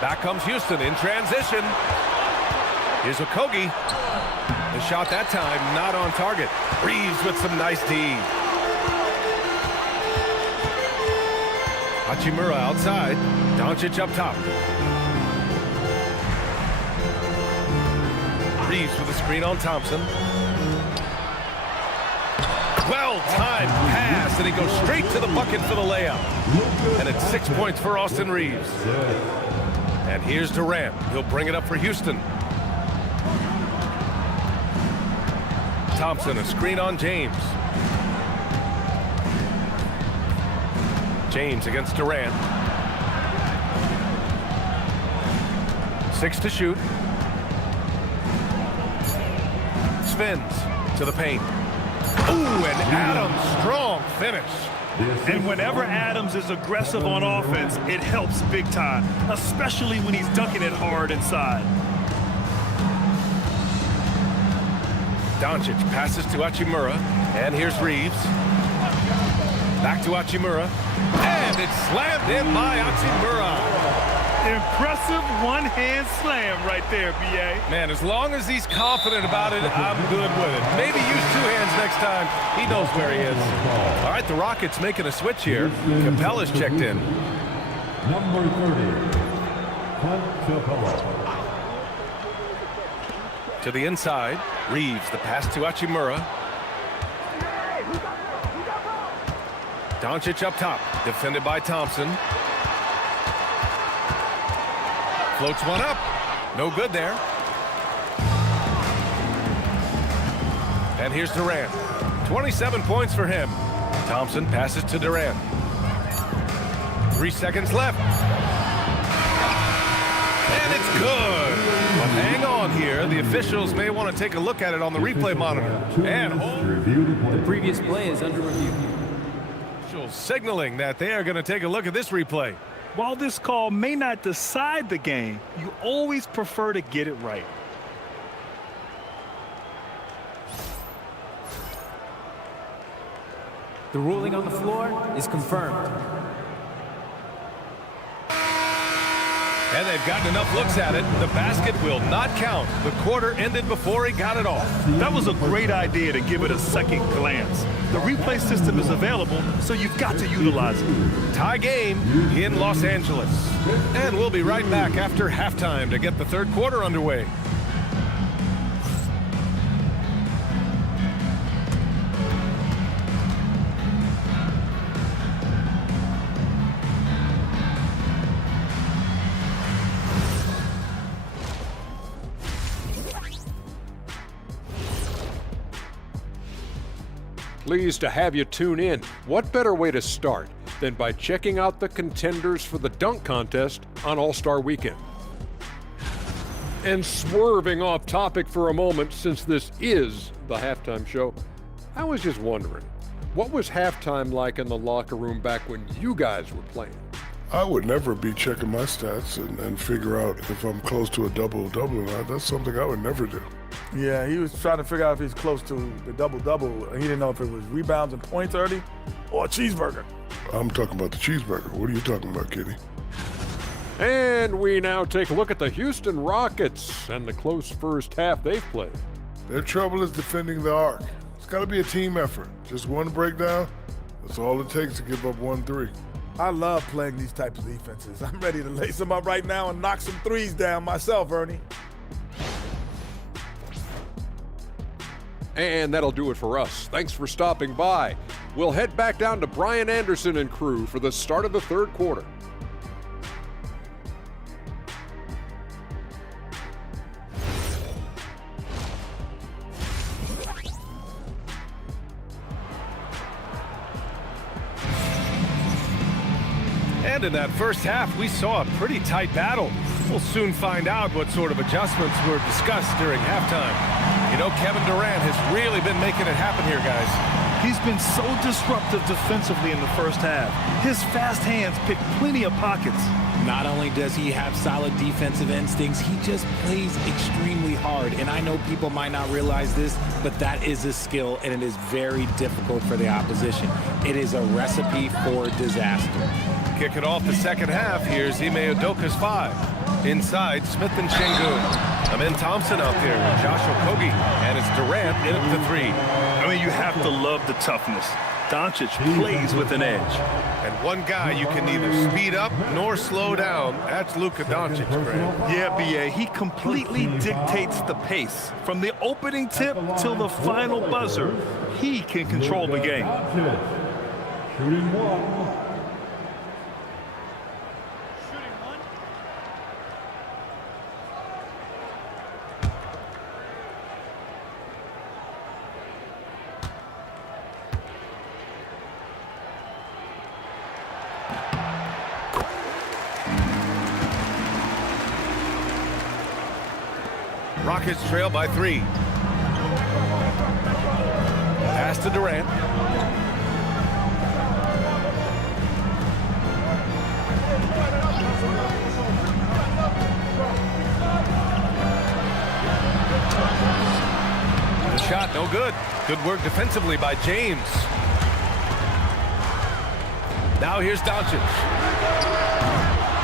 Back comes Houston in transition. Here's Okogie. The shot that time not on target. Reeves with some nice D. Hachimura outside. Doncic up top. Reeves with a screen on Thompson. Well-timed pass, and he goes straight to the bucket for the layup. And it's 6 points for Austin Reeves. And here's Durant. He'll bring it up for Houston. Thompson, a screen on James. James against Durant. 6 to shoot. Spins to the paint. Ooh, and Adams, strong finish. And whenever Adams is aggressive on offense, it helps big time, especially when he's dunking it hard inside. Doncic passes to Hachimura, and here's Reeves. Back to Hachimura, and it's slammed in by Hachimura. Impressive one-hand slam right there, B.A. Man, as long as he's confident about it, I'm good with it. Maybe use 2 hands next time. He knows where he is. All right, the Rockets making a switch here. Capella's checked in. Number 30, Clint Capella. To the inside, Reeves, the pass to Hachimura. Doncic up top, defended by Thompson. Floats one up. No good there. And here's Durant. 27 points for him. Thompson passes to Durant. 3 seconds left. And it's good. But hang on here. The officials may want to take a look at it on the replay monitor. And the previous play is under review. Officials signaling that they are going to take a look at this replay. While this call may not decide the game, you always prefer to get it right. The ruling on the floor is confirmed. And they've gotten enough looks at it. The basket will not count. The quarter ended before he got it off. That was a great idea to give it a second glance. The replay system is available, so you've got to utilize it. Tie game in Los Angeles. And we'll be right back after halftime to get the third quarter underway. Pleased to have you tune in. What better way to start than by checking out the contenders for the dunk contest on All-Star Weekend? And swerving off topic for a moment, since this is the halftime show, I was just wondering, what was halftime like in the locker room back when you guys were playing? I would never be checking my stats and figure out if I'm close to a double-double or not. That's something I would never do. Yeah, he was trying to figure out if he's close to the double-double. He didn't know if it was rebounds and points early or a cheeseburger. I'm talking about the cheeseburger. What are you talking about, Kitty? And we now take a look at the Houston Rockets and the close first half they've played. Their trouble is defending the arc. It's got to be a team effort. Just one breakdown, that's all it takes to give up 1-3. I love playing these types of defenses. I'm ready to lace them up right now and knock some threes down myself, Ernie. And that'll do it for us. Thanks for stopping by. We'll head back down to Brian Anderson and crew for the start of the third quarter. And in that first half, we saw a pretty tight battle. We'll soon find out what sort of adjustments were discussed during halftime. You know, Kevin Durant has really been making it happen here, guys. He's been so disruptive defensively in the first half. His fast hands pick plenty of pockets. Not only does he have solid defensive instincts, he just plays extremely hard. And I know people might not realize this, but that is a skill, and it is very difficult for the opposition. It is a recipe for disaster. Kick it off the second half. Here's Ime Udoka's 5. Inside, Smith and Şengün. Amin Thompson out there with Josh Okogie. And it's Durant in at the 3. I mean, you have to love the toughness. Doncic plays with an edge. And one guy you can neither speed up nor slow down. That's Luka Doncic, Graham. Yeah, B.A. He completely dictates the pace. From the opening tip till the final buzzer, he can control the game. Shooting 1. Rockets trail by 3. Pass to Durant. The shot, no good. Good work defensively by James. Now here's Doncic.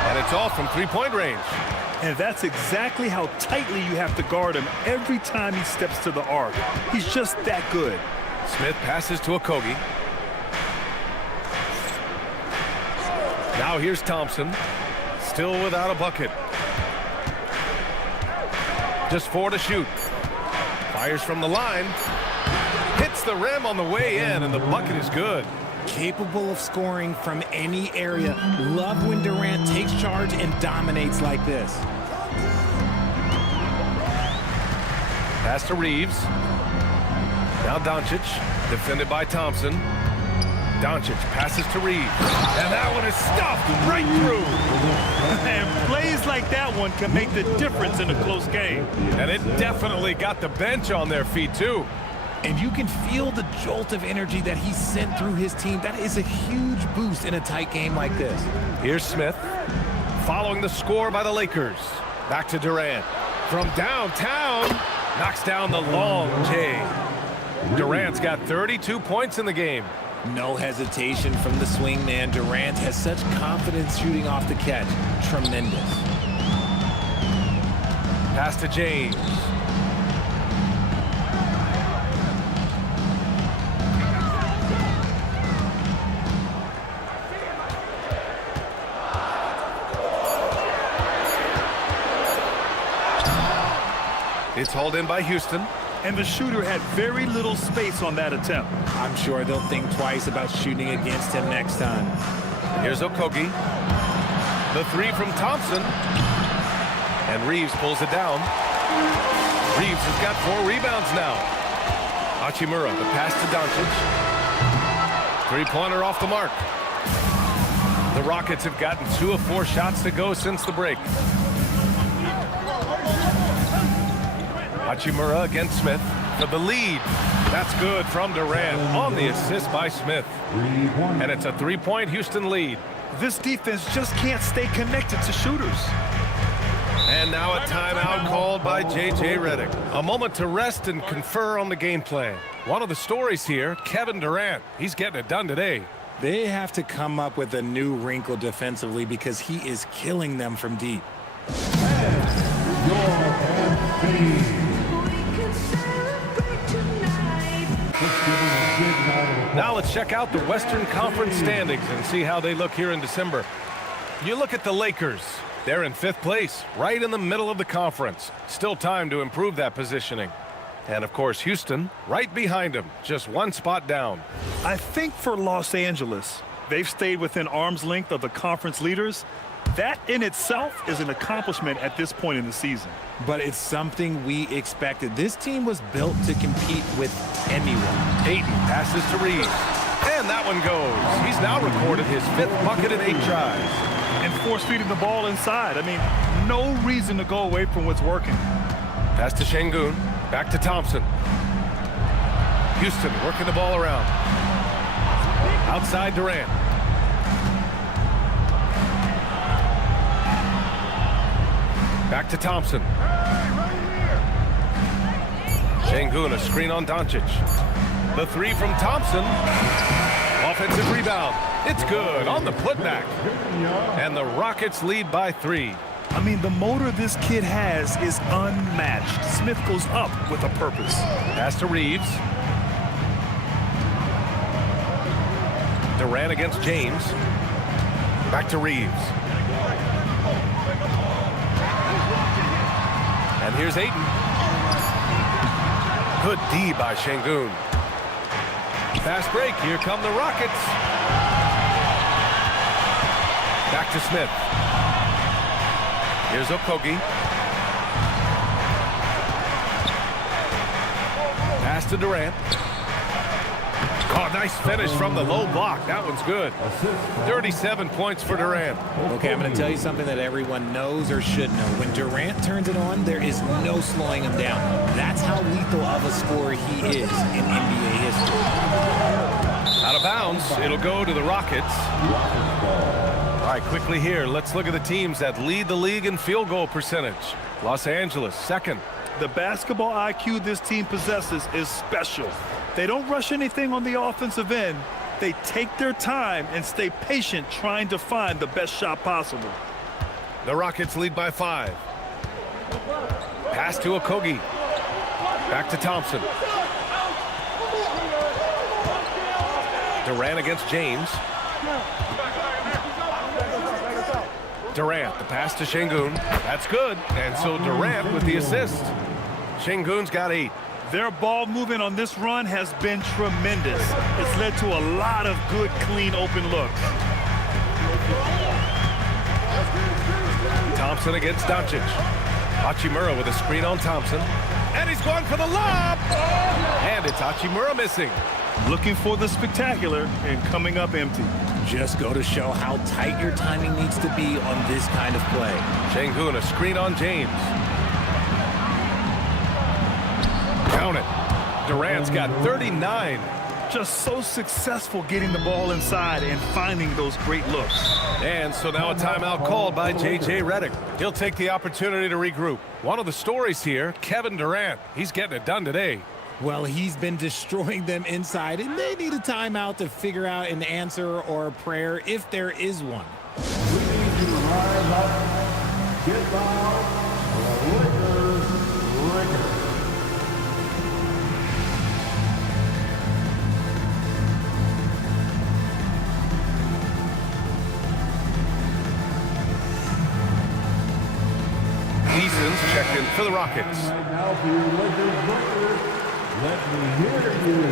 And it's off from three-point range. And that's exactly how tightly you have to guard him every time he steps to the arc. He's just that good. Smith passes to Okogie. Now here's Thompson. Still without a bucket. Just 4 to shoot. Fires from the line. Hits the rim on the way in, and the bucket is good. Capable of scoring from any area. Love when Durant takes charge and dominates like this. Pass to Reeves. Now Doncic, defended by Thompson. Doncic passes to Reeves. And that one is stuffed right through. And plays like that one can make the difference in a close game. And it definitely got the bench on their feet, too. And you can feel the jolt of energy that he sent through his team. That is a huge boost in a tight game like this. Here's Smith, following the score by the Lakers. Back to Durant. From downtown, knocks down the long J. Durant's got 32 points in the game. No hesitation from the swing man. Durant has such confidence shooting off the catch. Tremendous. Pass to James. It's hauled in by Houston. And the shooter had very little space on that attempt. I'm sure they'll think twice about shooting against him next time. Here's Okogie. The 3 from Thompson. And Reeves pulls it down. Reeves has got 4 rebounds now. Hachimura, the pass to Doncic. 3-pointer off the mark. The Rockets have gotten 2 of 4 shots to go since the break. Hachimura against Smith for the lead. That's good from Durant on the assist by Smith. And it's a 3-point Houston lead. This defense just can't stay connected to shooters. And now a timeout called by J.J. Redick. A moment to rest and confer on the game plan. One of the stories here, Kevin Durant. He's getting it done today. They have to come up with a new wrinkle defensively because he is killing them from deep. Now let's check out the Western Conference standings and see how they look here in December. You look at the Lakers. They're in 5th place, right in the middle of the conference. Still time to improve that positioning. And, of course, Houston right behind him, just one spot down. I think for Los Angeles, they've stayed within arm's length of the conference leaders. That in itself is an accomplishment at this point in the season. But it's something we expected. This team was built to compete with anyone. Ayton passes to Reeves. And that one goes. He's now recorded his 5th bucket in 8 tries. And force-feeding the ball inside. I mean, no reason to go away from what's working. Pass to Şengün. Back to Thompson. Houston working the ball around. Outside Durant. Back to Thompson. Şengün, a screen on Doncic. The 3 from Thompson. Offensive rebound. It's good on the putback. And the Rockets lead by 3. I mean, the motor this kid has is unmatched. Smith goes up with a purpose. Pass to Reeves. Durant against James. Back to Reeves. And here's Ayton. Good D by Şengün. Fast break. Here come the Rockets. Back to Smith. Here's Okogie. Pass to Durant. Oh, nice finish from the low block. That one's good. 37 points for Durant. Okay, I'm going to tell you something that everyone knows or should know. When Durant turns it on, there is no slowing him down. That's how lethal of a scorer he is in NBA history. Out of bounds. It'll go to the Rockets. All right, quickly here, let's look at the teams that lead the league in field goal percentage. Los Angeles, 2nd. The basketball IQ this team possesses is special. They don't rush anything on the offensive end. They take their time and stay patient trying to find the best shot possible. The Rockets lead by 5. Pass to Okogie. Back to Thompson. Durant against James. Durant, the pass to Şengün. That's good. And so Durant with the assist. Şengün's got 8. Their ball movement on this run has been tremendous. It's led to a lot of good, clean, open looks. Thompson against Doncic. Hachimura with a screen on Thompson. And he's going for the lob. And it's Hachimura missing. Looking for the spectacular and coming up empty. Just go to show how tight your timing needs to be on this kind of play. Şengün, a screen on James. Count it. Durant's got 39. Just so successful getting the ball inside and finding those great looks. And so now a timeout called by J.J. Redick. He'll take the opportunity to regroup. One of the stories here, Kevin Durant. He's getting it done today. Well, he's been destroying them inside, and they need a timeout to figure out an answer or a prayer if there is one. We need you to rise up, get loud, Lakers. Eason's checked in for the Rockets. Right now for your Lakers record, let me hear you.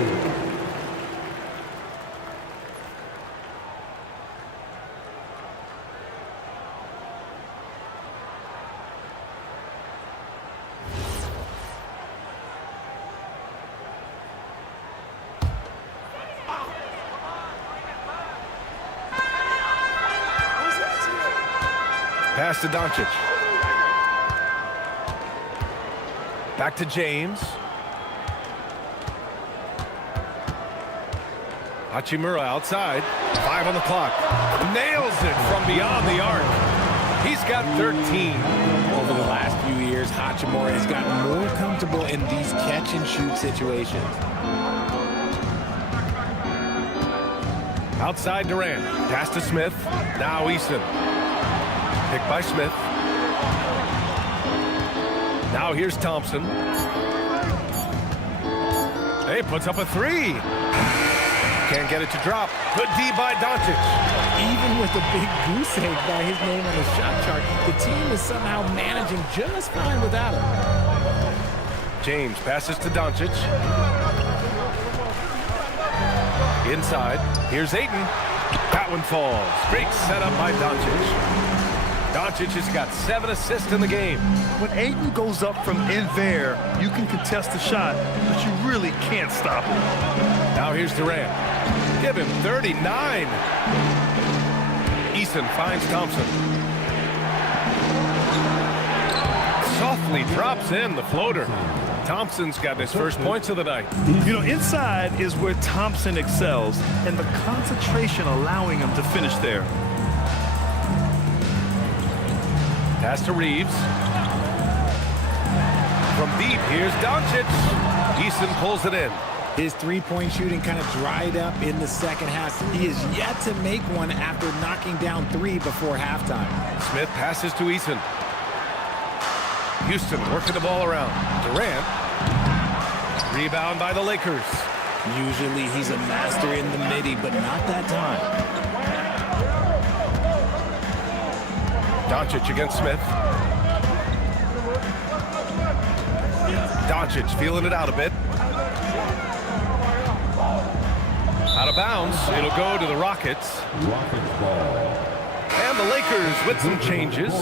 Pass to Doncic. Back to James. Hachimura outside. 5 on the clock. Nails it from beyond the arc. He's got 13. Over the last few years, Hachimura has gotten more comfortable in these catch-and-shoot situations. Outside Durant. Pass to Smith. Now Easton. Picked by Smith. Now here's Thompson. Hey, puts up a 3. Can't get it to drop. Good D by Doncic. Even with a big goose egg by his name on the shot chart, the team is somehow managing just fine without him. James passes to Doncic. Inside, here's Ayton. That one falls. Great setup by Doncic. Doncic has got 7 assists in the game. When Ayton goes up from in there, you can contest the shot, but you really can't stop it. Now here's Durant. Give him 39. Eason finds Thompson. Softly drops in the floater. Thompson's got his first points of the night. You know, inside is where Thompson excels, and the concentration allowing him to finish there. Pass to Reeves. From deep, here's Doncic. Eason pulls it in. His three-point shooting kind of dried up in the second half. He is yet to make one after knocking down 3 before halftime. Smith passes to Eason. Houston working the ball around. Durant. Rebound by the Lakers. Usually he's a master in the midi, but not that time. Doncic against Smith. Doncic feeling it out a bit. Out of bounds. It'll go to the Rockets. And the Lakers with some changes.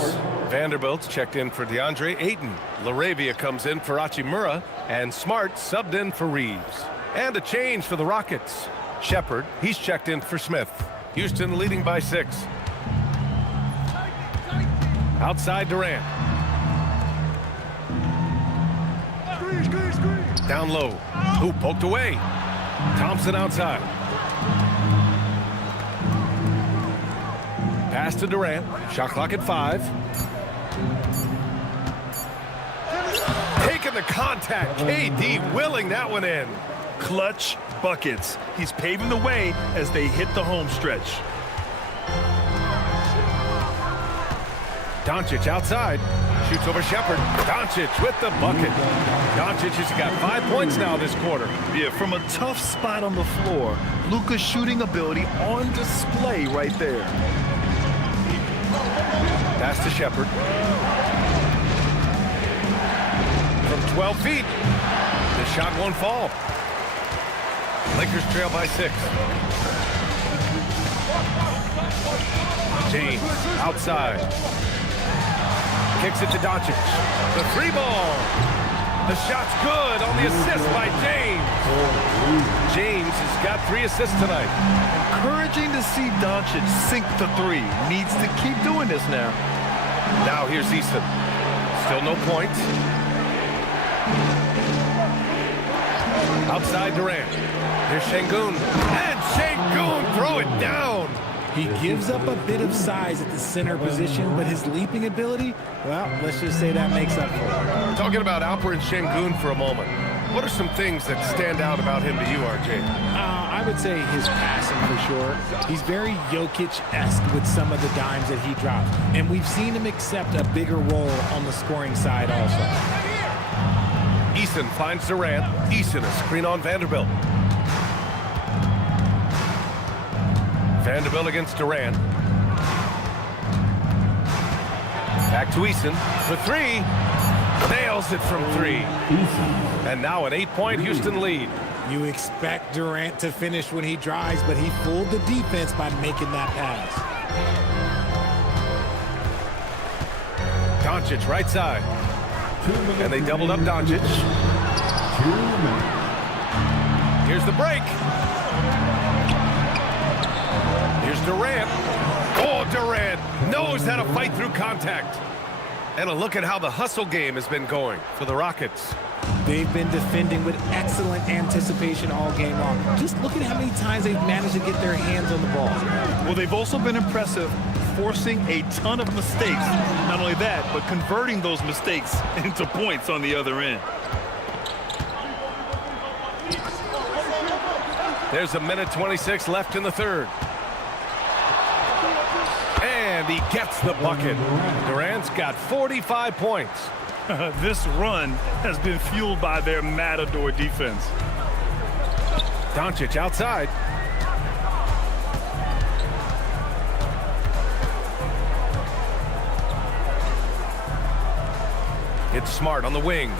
Vanderbilt's checked in for DeAndre Ayton. LaRavia comes in for Hachimura. And Smart subbed in for Reeves. And a change for the Rockets. Shepard, he's checked in for Smith. Houston leading by 6. Outside Durant. Down low. Who poked away? Thompson outside. Pass to Durant. Shot clock at 5. Taking the contact. KD willing that one in. Clutch buckets. He's paving the way as they hit the home stretch. Doncic outside. Shoots over Shepard. Doncic with the bucket. Doncic has got 5 points now this quarter. Yeah, from a tough spot on the floor, Luka's shooting ability on display right there. Pass to Shepard. From 12 feet. The shot won't fall. Lakers trail by 6. James outside. Kicks it to Doncic. The 3 ball. The shot's good on the assist by James. James has got 3 assists tonight. Encouraging to see Doncic sink the 3. Needs to keep doing this now. Now here's Eason. Still no points. Outside Durant. Here's Şengün. And Şengün throw it down. He gives up a bit of size at the center position, but his leaping ability, well, let's just say that makes up for it. Talking about Alperen Şengün for a moment. What are some things that stand out about him to you, RJ? I would say his passing for sure. He's very Jokic-esque with some of the dimes that he drops. And we've seen him accept a bigger role on the scoring side also. Eason finds Durant. Eason a screen on Vanderbilt. Vanderbilt against Durant. Back to Eason for 3. Nails it from 3. And now an 8-point Houston lead. You expect Durant to finish when he drives, but he fooled the defense by making that pass. Doncic right side. And they doubled up Doncic. Here's the break. Here's Durant. Oh, Durant knows how to fight through contact. And a look at how the hustle game has been going for the Rockets. They've been defending with excellent anticipation all game long. Just look at how many times they've managed to get their hands on the ball. Well, they've also been impressive, forcing a ton of mistakes. Not only that, but converting those mistakes into points on the other end. There's a minute 26 left in the third. And he gets the bucket. Durant's got 45 points. This run has been fueled by their Matador defense. Doncic outside. It's Smart on the wing.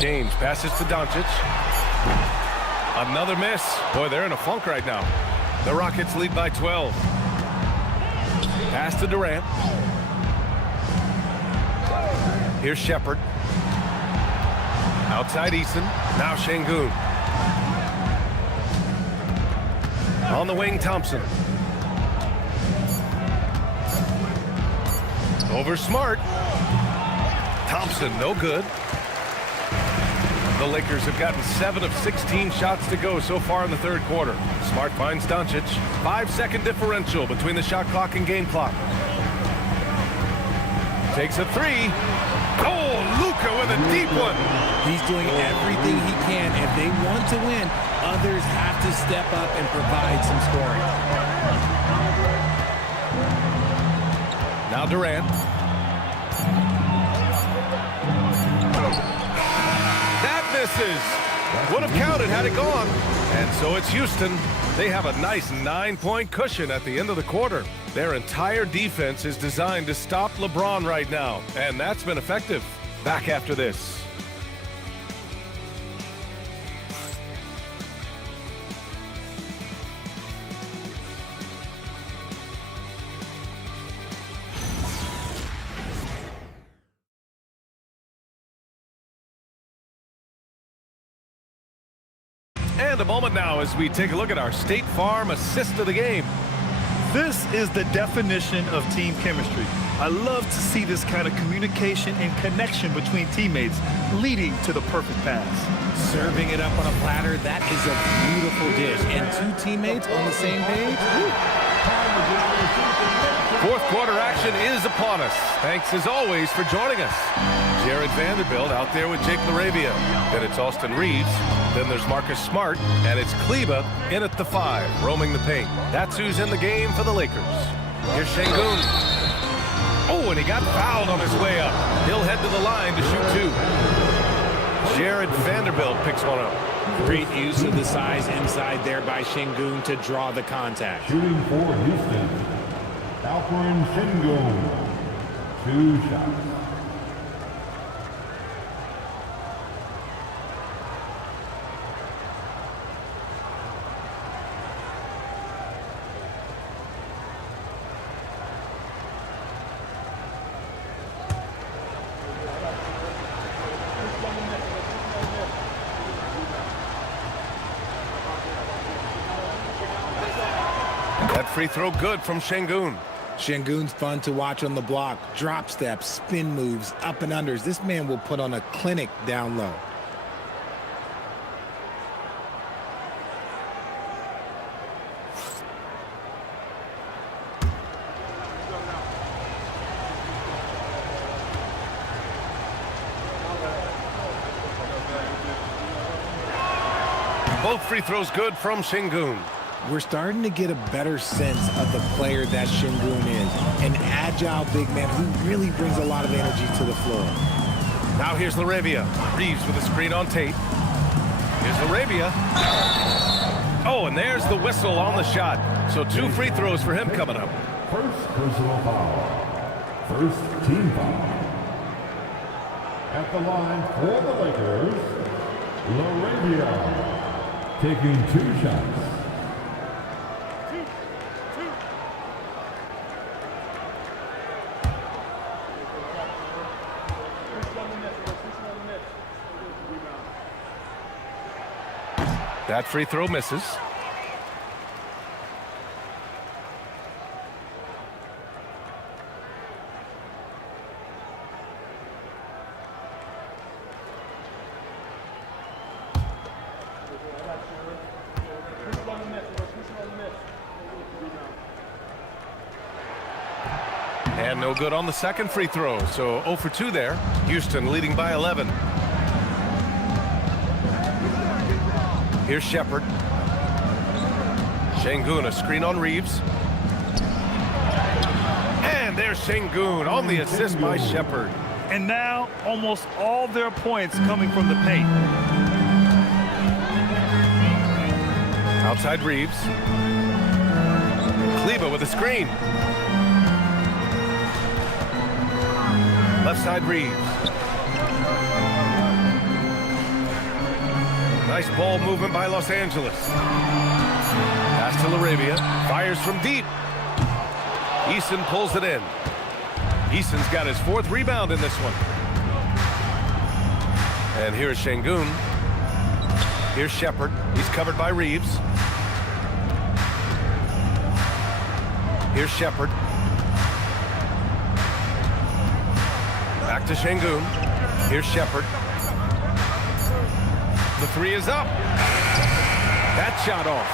James passes to Doncic. Another miss. Boy, they're in a funk right now. The Rockets lead by 12. Pass to Durant. Here's Shepard. Outside Eason. Now Şengün. On the wing, Thompson. Over Smart. Thompson, no good. The Lakers have gotten 7 of 16 shots to go so far in the third quarter. Smart finds Doncic. 5-second differential between the shot clock and game clock. Takes a three. Oh, Luka with a deep one. He's doing everything he can. If they want to win, others have to step up and provide some scoring. Now Durant. That misses. Would have counted had it gone. And so it's Houston. They have a nice 9-point cushion at the end of the quarter. Their entire defense is designed to stop LeBron right now, and that's been effective. Back after this. And a moment now as we take a look at our State Farm assist of the game. This is the definition of team chemistry. I love to see this kind of communication and connection between teammates leading to the perfect pass. Serving it up on a platter, that is a beautiful dish. And two teammates on the same page. Fourth quarter action is upon us. Thanks as always for joining us. Jared Vanderbilt out there with Jake LaRavia. Then it's Austin Reeves. Then there's Marcus Smart. And it's Kleba in at the 5, roaming the paint. That's who's in the game for the Lakers. Here's Şengün. Oh, and he got fouled on his way up. He'll head to the line to shoot 2. Jared Vanderbilt picks one up. Great use of the size inside there by Şengün to draw the contact. Shooting for Houston, Alperen Şengün. 2 shots. Free throw good from Şengün. Şengün's fun to watch on the block. Drop steps, spin moves, up and unders. This man will put on a clinic down low. Both free throws good from Şengün. We're starting to get a better sense of the player that Şengün is. An agile big man who really brings a lot of energy to the floor. Now here's LaRavia. Reeves with a screen on Tate. Here's LaRavia. Oh, and there's the whistle on the shot. So 2 free throws for him coming up. First personal foul. First team foul. At the line for the Lakers, LaRavia. Taking 2 shots. That free throw misses. And no good on the second free throw, so 0 for 2 there. Houston leading by 11. Here's Shepard. Şengün, a screen on Reeves. And there's Şengün on the assist by Shepard. And now almost all their points coming from the paint. Outside Reeves. Kleba with a screen. Left side Reeves. Nice ball movement by Los Angeles. Pass to LaRavia. Fires from deep. Eason pulls it in. Eason's got his 4th rebound in this one. And here's Şengün. Here's Shepard. He's covered by Reeves. Here's Shepard. Back to Şengün. Here's Shepard. The 3 is up. That shot off.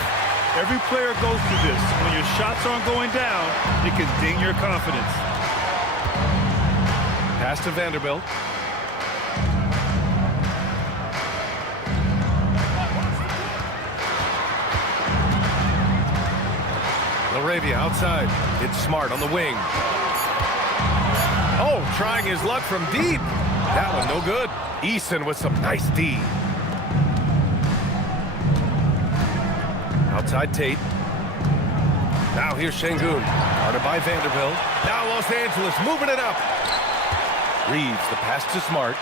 Every player goes through this. When your shots aren't going down, it can ding your confidence. Pass to Vanderbilt. LaRavia outside. It's Smart on the wing. Oh, trying his luck from deep. That one no good. Eason with some nice D. Outside Tate. Now here's Şengün. Guarded by Vanderbilt. Now Los Angeles moving it up. Reeves, the pass to Smart.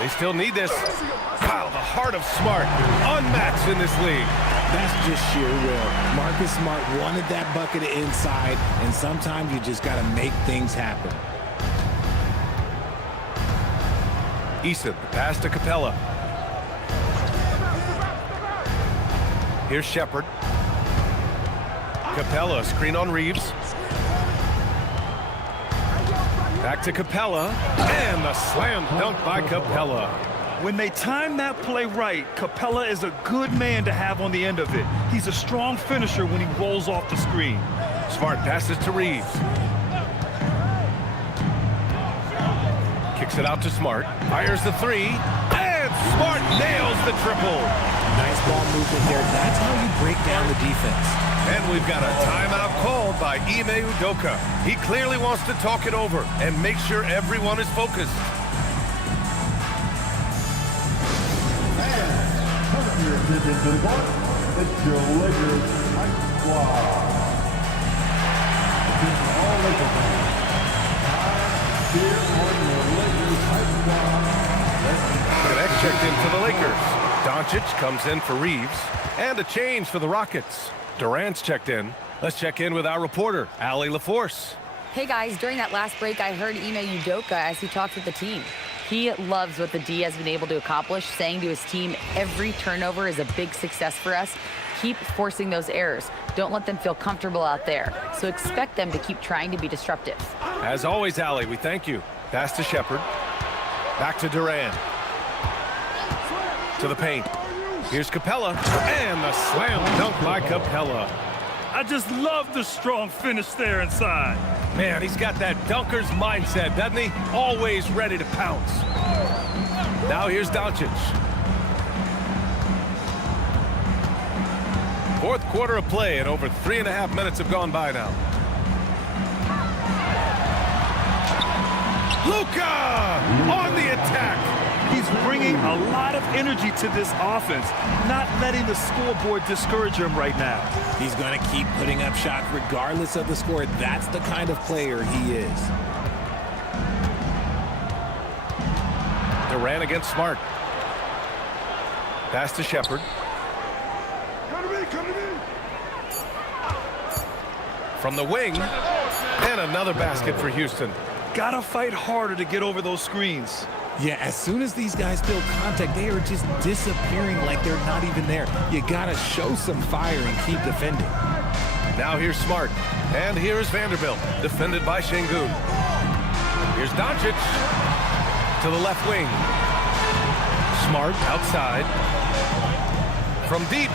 They still need this. Wow, the heart of Smart. Unmatched in this league. That's just sheer will. Marcus Smart wanted that bucket inside, and sometimes you just got to make things happen. Eason, the pass to Capella. Here's Shepard. Capella, screen on Reeves. Back to Capella, and the slam dunk by Capella. When they time that play right, Capella is a good man to have on the end of it. He's a strong finisher when he rolls off the screen. Smart passes to Reeves. Kicks it out to Smart. Fires the 3, and Smart nails the triple. Nice ball movement there. That's how you break down the defense. And we've got a timeout called by Ime Udoka. He clearly wants to talk it over and make sure everyone is focused. It's your Lakers High Squad. Attention all Lakers fans. Here on your Lakers High Squad. Connect checked in for the Lakers. Doncic comes in for Reeves. And a change for the Rockets. Durant's checked in. Let's check in with our reporter, Allie LaForce. Hey guys, during that last break, I heard Ime Udoka as he talked with the team. He loves what the D has been able to accomplish, saying to his team, every turnover is a big success for us. Keep forcing those errors. Don't let them feel comfortable out there. So expect them to keep trying to be disruptive. As always, Allie, we thank you. Pass to Shepard. Back to Durant. To the paint. Here's Capella. And the slam dunk by Capella. I just love the strong finish there inside. Man, he's got that dunker's mindset, doesn't he? Always ready to pounce. Now here's Doncic. 4th quarter of play, and over 3.5 minutes have gone by now. Luka on the attack. He's bringing a lot of energy to this offense, not letting the scoreboard discourage him right now. He's going to keep putting up shots regardless of the score. That's the kind of player he is. Durant against Smart. Pass to Shepard. From the wing, and another basket for Houston. Gotta fight harder to get over those screens. Yeah, as soon as these guys feel contact, they are just disappearing like they're not even there. You gotta show some fire and keep defending. Now here's Smart, and here's Vanderbilt, defended by Şengün. Here's Doncic to the left wing. Smart outside. From deep,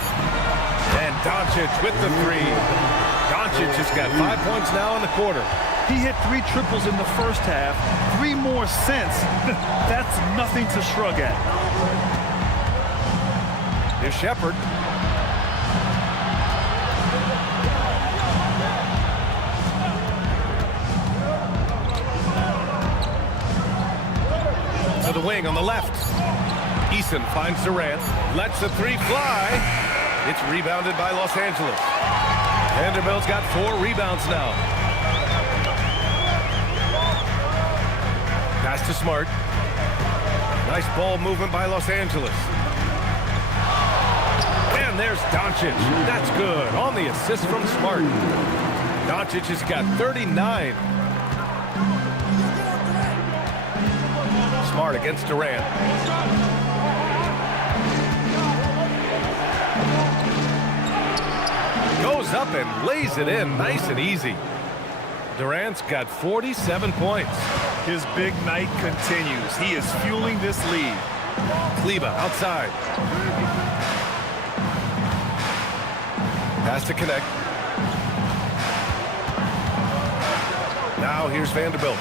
and Doncic with the 3. Doncic has got 5 points now in the quarter. He hit 3 triples in the first half, 3 more since. That's nothing to shrug at. Here's Shepard. To the wing on the left. Eason finds Durant, lets the 3 fly. It's rebounded by Los Angeles. Vanderbilt's got 4 rebounds now. Pass to Smart. Nice ball movement by Los Angeles. And there's Doncic. That's good. On the assist from Smart. Doncic has got 39. Smart against Durant. Goes up and lays it in nice and easy. Durant's got 47 points. His big night continues. He is fueling this lead. Kleber outside. Pass to connect. Now here's Vanderbilt.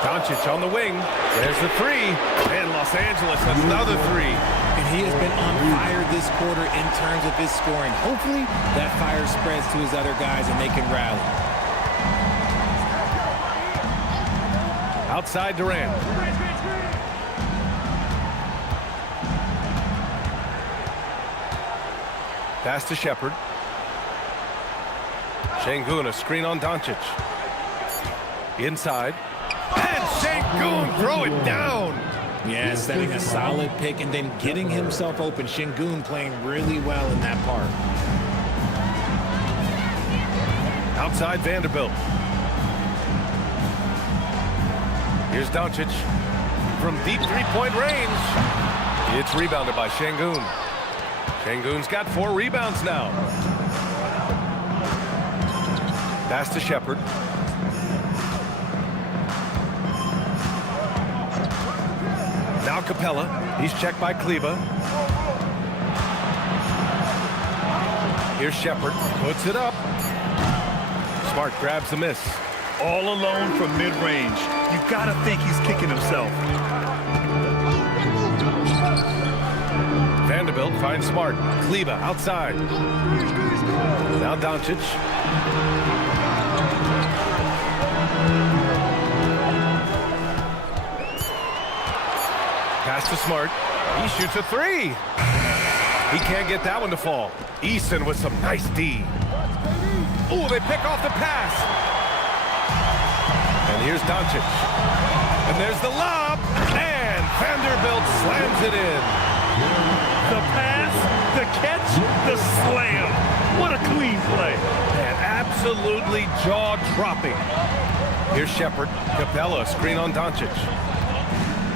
Doncic on the wing. There's the three. And Los Angeles another three. And he has been on fire this quarter in terms of his scoring. Hopefully that fire spreads to his other guys and they can rally. Outside Durant. Pass to Shepard. Şengün, a screen on Doncic. Inside. And Şengün throw it down. Yeah, setting a solid pick and then getting himself open. Şengün playing really well in that part. Outside Vanderbilt. Here's Doncic from deep three-point range. It's rebounded by Şengün. Şengün's got 4 rebounds now. Pass to Shepard. Now Capella. He's checked by Kleber. Here's Shepard. Puts it up. Smart grabs the miss. All alone from mid-range. You gotta think he's kicking himself. Vanderbilt finds Smart. Kleber outside. Now Doncic. Pass to Smart. He shoots a three. He can't get that one to fall. Easton with some nice D. Oh, they pick off the pass. And here's Doncic. And there's the lob. And Vanderbilt slams it in. The pass, the catch, the slam. What a clean play. And absolutely jaw-dropping. Here's Shepard. Capella, screen on Doncic.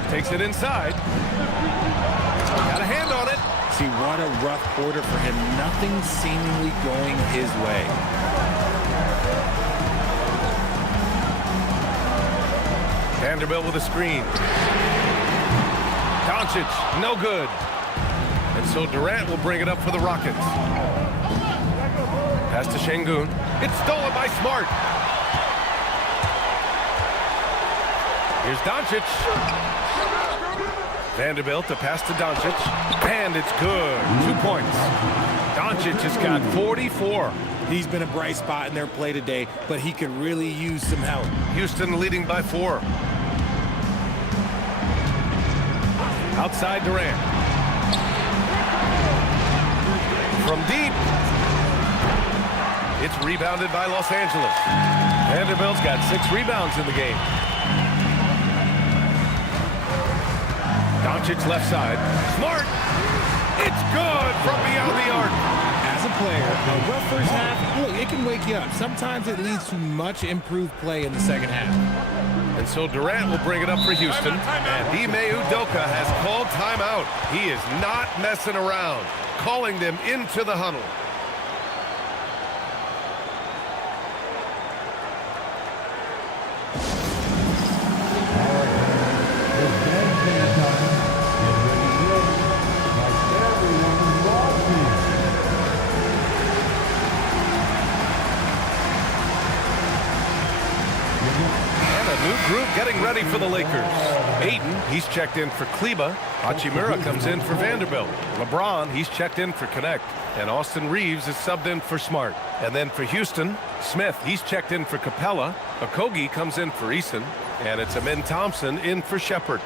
Takes it inside. Got a hand on it. See, what a rough quarter for him. Nothing seemingly going his way. Vanderbilt with a screen. Doncic, no good. And so Durant will bring it up for the Rockets. Pass to Şengün. It's stolen by Smart. Here's Doncic. Vanderbilt, the pass to Doncic. And it's good. 2 points. Doncic has got 44. He's been a bright spot in their play today, but he could really use some help. Houston leading by 4. Outside Durant. From deep. It's rebounded by Los Angeles. Vanderbilt's got 6 rebounds in the game. Doncic left side. Smart. It's good from beyond the arc. As a player, a rough first half, look, it can wake you up. Sometimes it leads to much improved play in the second half. And so Durant will bring it up for Houston. And Ime Udoka has called timeout. He is not messing around, calling them into the huddle. Group getting ready for the Lakers. Aiden, he's checked in for Kleber. Hachimura comes in for Vanderbilt. LeBron, he's checked in for Connect. And Austin Reeves is subbed in for Smart. And then for Houston, Smith, he's checked in for Capella. Okogie comes in for Eason. And it's Amin Thompson in for Shepard.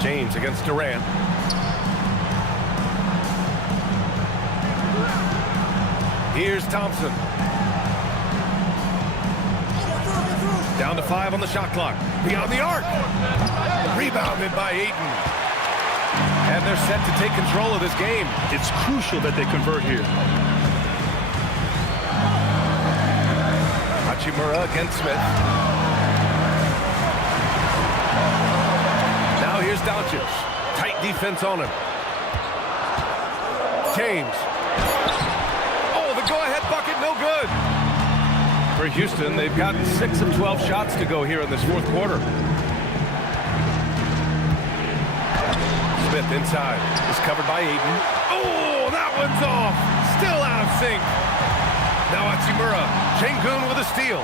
James against Durant. Here's Thompson. Down to 5 on the shot clock. Beyond the arc. Rebounded by Ayton. And they're set to take control of this game. It's crucial that they convert here. Hachimura against Smith. Now here's Doncic. Tight defense on him. James. Oh, the go-ahead bucket, no good. For Houston, they've gotten 6 of 12 shots to go here in this fourth quarter. Smith inside. Is covered by Ayton. Oh, that one's off. Still out of sync. Now Hachimura. Şengün with a steal.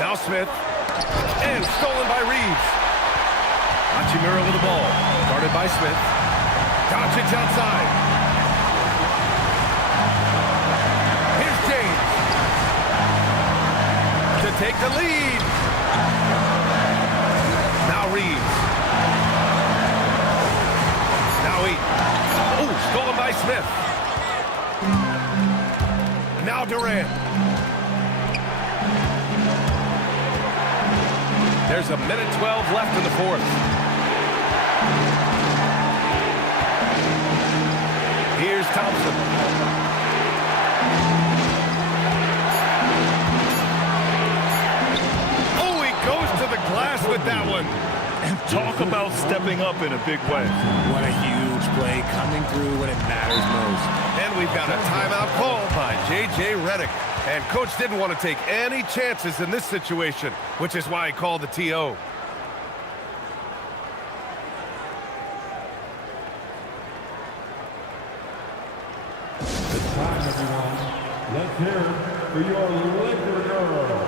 Now Smith. And stolen by Reeves. Hachimura with the ball. Guarded by Smith. Doncic outside. Here's James. To take the lead. Now Reeves. Now Ayton. Oh, stolen by Smith. Now Durant. There's a minute 12 left in the fourth. Here's Thompson. Oh, he goes to the glass with that one. And talk about stepping up in a big way. What a huge play coming through when it matters most. And we've got a timeout called by J.J. Redick. And Coach didn't want to take any chances in this situation, which is why he called the TO. It's time, everyone. Let's hear it for your Laker girls.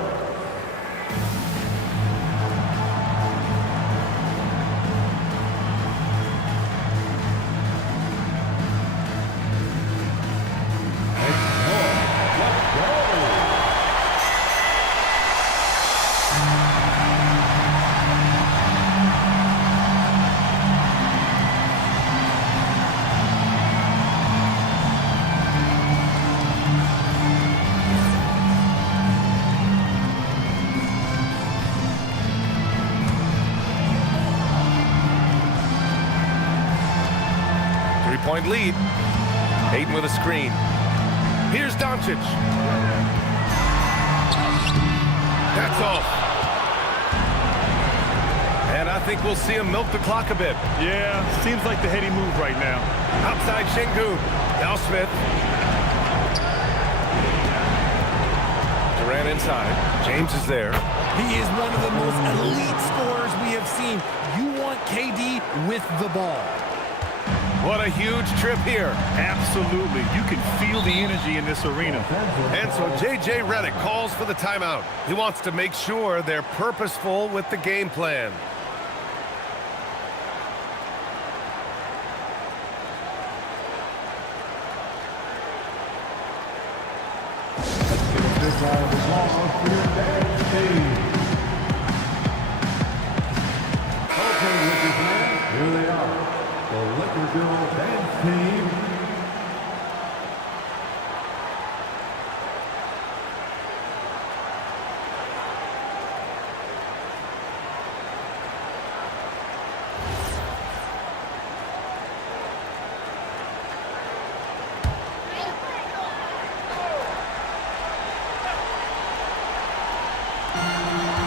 Point lead. Ayton with a screen. Here's Doncic. That's off. And I think we'll see him milk the clock a bit. Yeah, seems like the heady move right now. Outside Şengün. Now Smith. Durant inside. James is there. He is one of the most elite scorers we have seen. You want KD with the ball. What a huge trip here. Absolutely. You can feel the energy in this arena. And so J.J. Redick calls for the timeout. He wants to make sure they're purposeful with the game plan. This out of the ball for your dance team. Okay, Lakers fans, here they are. The Laker girl dance team.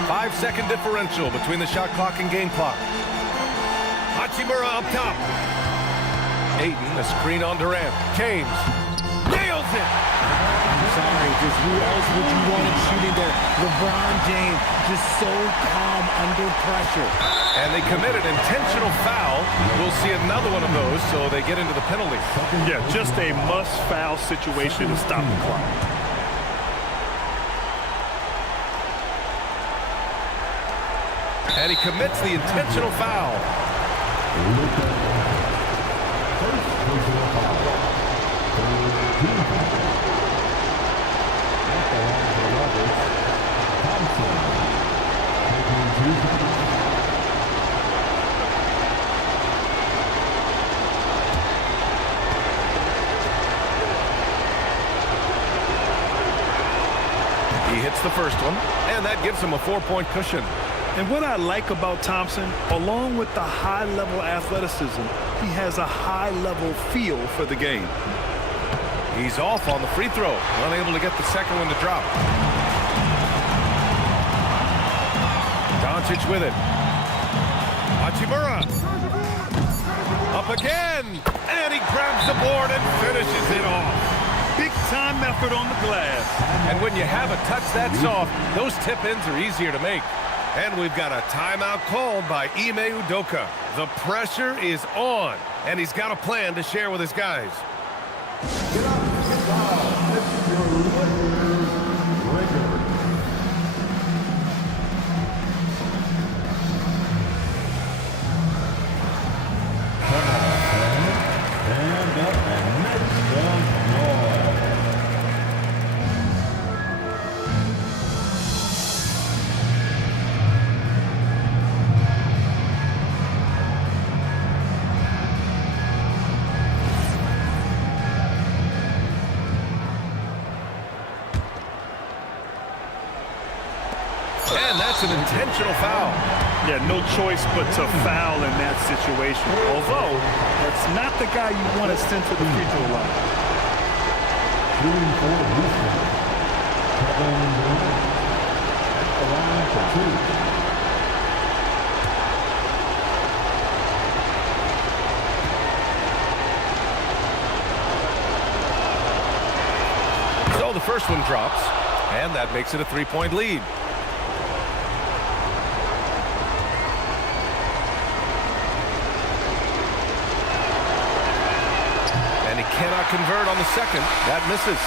Five-second differential between the shot clock and game clock. Hachimura up top. Ayton, a screen on Durant. James nails it. I'm sorry, just who else would you want him shooting there? LeBron James, just so calm under pressure. And they committed intentional foul. We'll see another one of those, so they get into the penalty. Yeah, just a must-foul situation to stop the clock. And he commits the intentional foul. First personal foul. Team foul. That belongs to the Rockets. Thompson. Taking 2 fouls. He hits That's the first one, and that gives him a 4-point cushion. And what I like about Thompson, along with the high-level athleticism, he has a high-level feel for the game. He's off on the free throw, unable to get the second one to drop. Doncic with it. Hachimura. Up again, and he grabs the board and finishes it off. Big-time effort on the glass. And when you have a touch that soft, those tip-ins are easier to make. And we've got a timeout called by Ime Udoka. The pressure is on, and he's got a plan to share with his guys. Get up, get down. It's your Lakers. Come on, fans. Stand up and make some noise. And that's an intentional foul. Yeah, no choice but to foul in that situation. Although, that's not the guy you want to send to the free throw line. Shooting for Houston. Kevin Durant at the line for 2. So the first one drops, and that makes it a 3-point lead. Cannot convert on the second. That misses.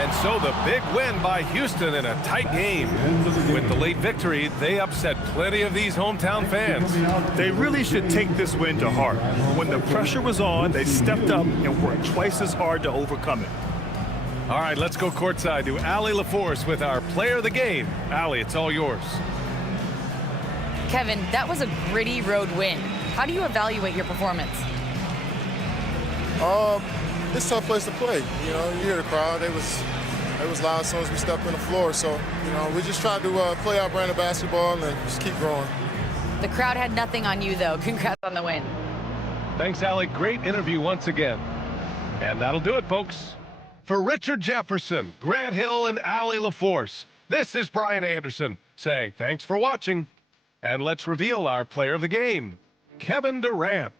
And so the big win by Houston in a tight game. With the late victory, they upset plenty of these hometown fans. They really should take this win to heart. When the pressure was on, they stepped up and worked twice as hard to overcome it. All right, let's go courtside to Allie LaForce with our player of the game. Allie, it's all yours. Kevin, that was a gritty road win. How do you evaluate your performance? It's a tough place to play. You know, you hear the crowd. It was loud as soon as we stepped on the floor. So, you know, we just tried to play our brand of basketball and just keep growing. The crowd had nothing on you, though. Congrats on the win. Thanks, Allie. Great interview once again. And that'll do it, folks. For Richard Jefferson, Grant Hill, and Allie LaForce, this is Brian Anderson saying thanks for watching. And let's reveal our player of the game, Kevin Durant.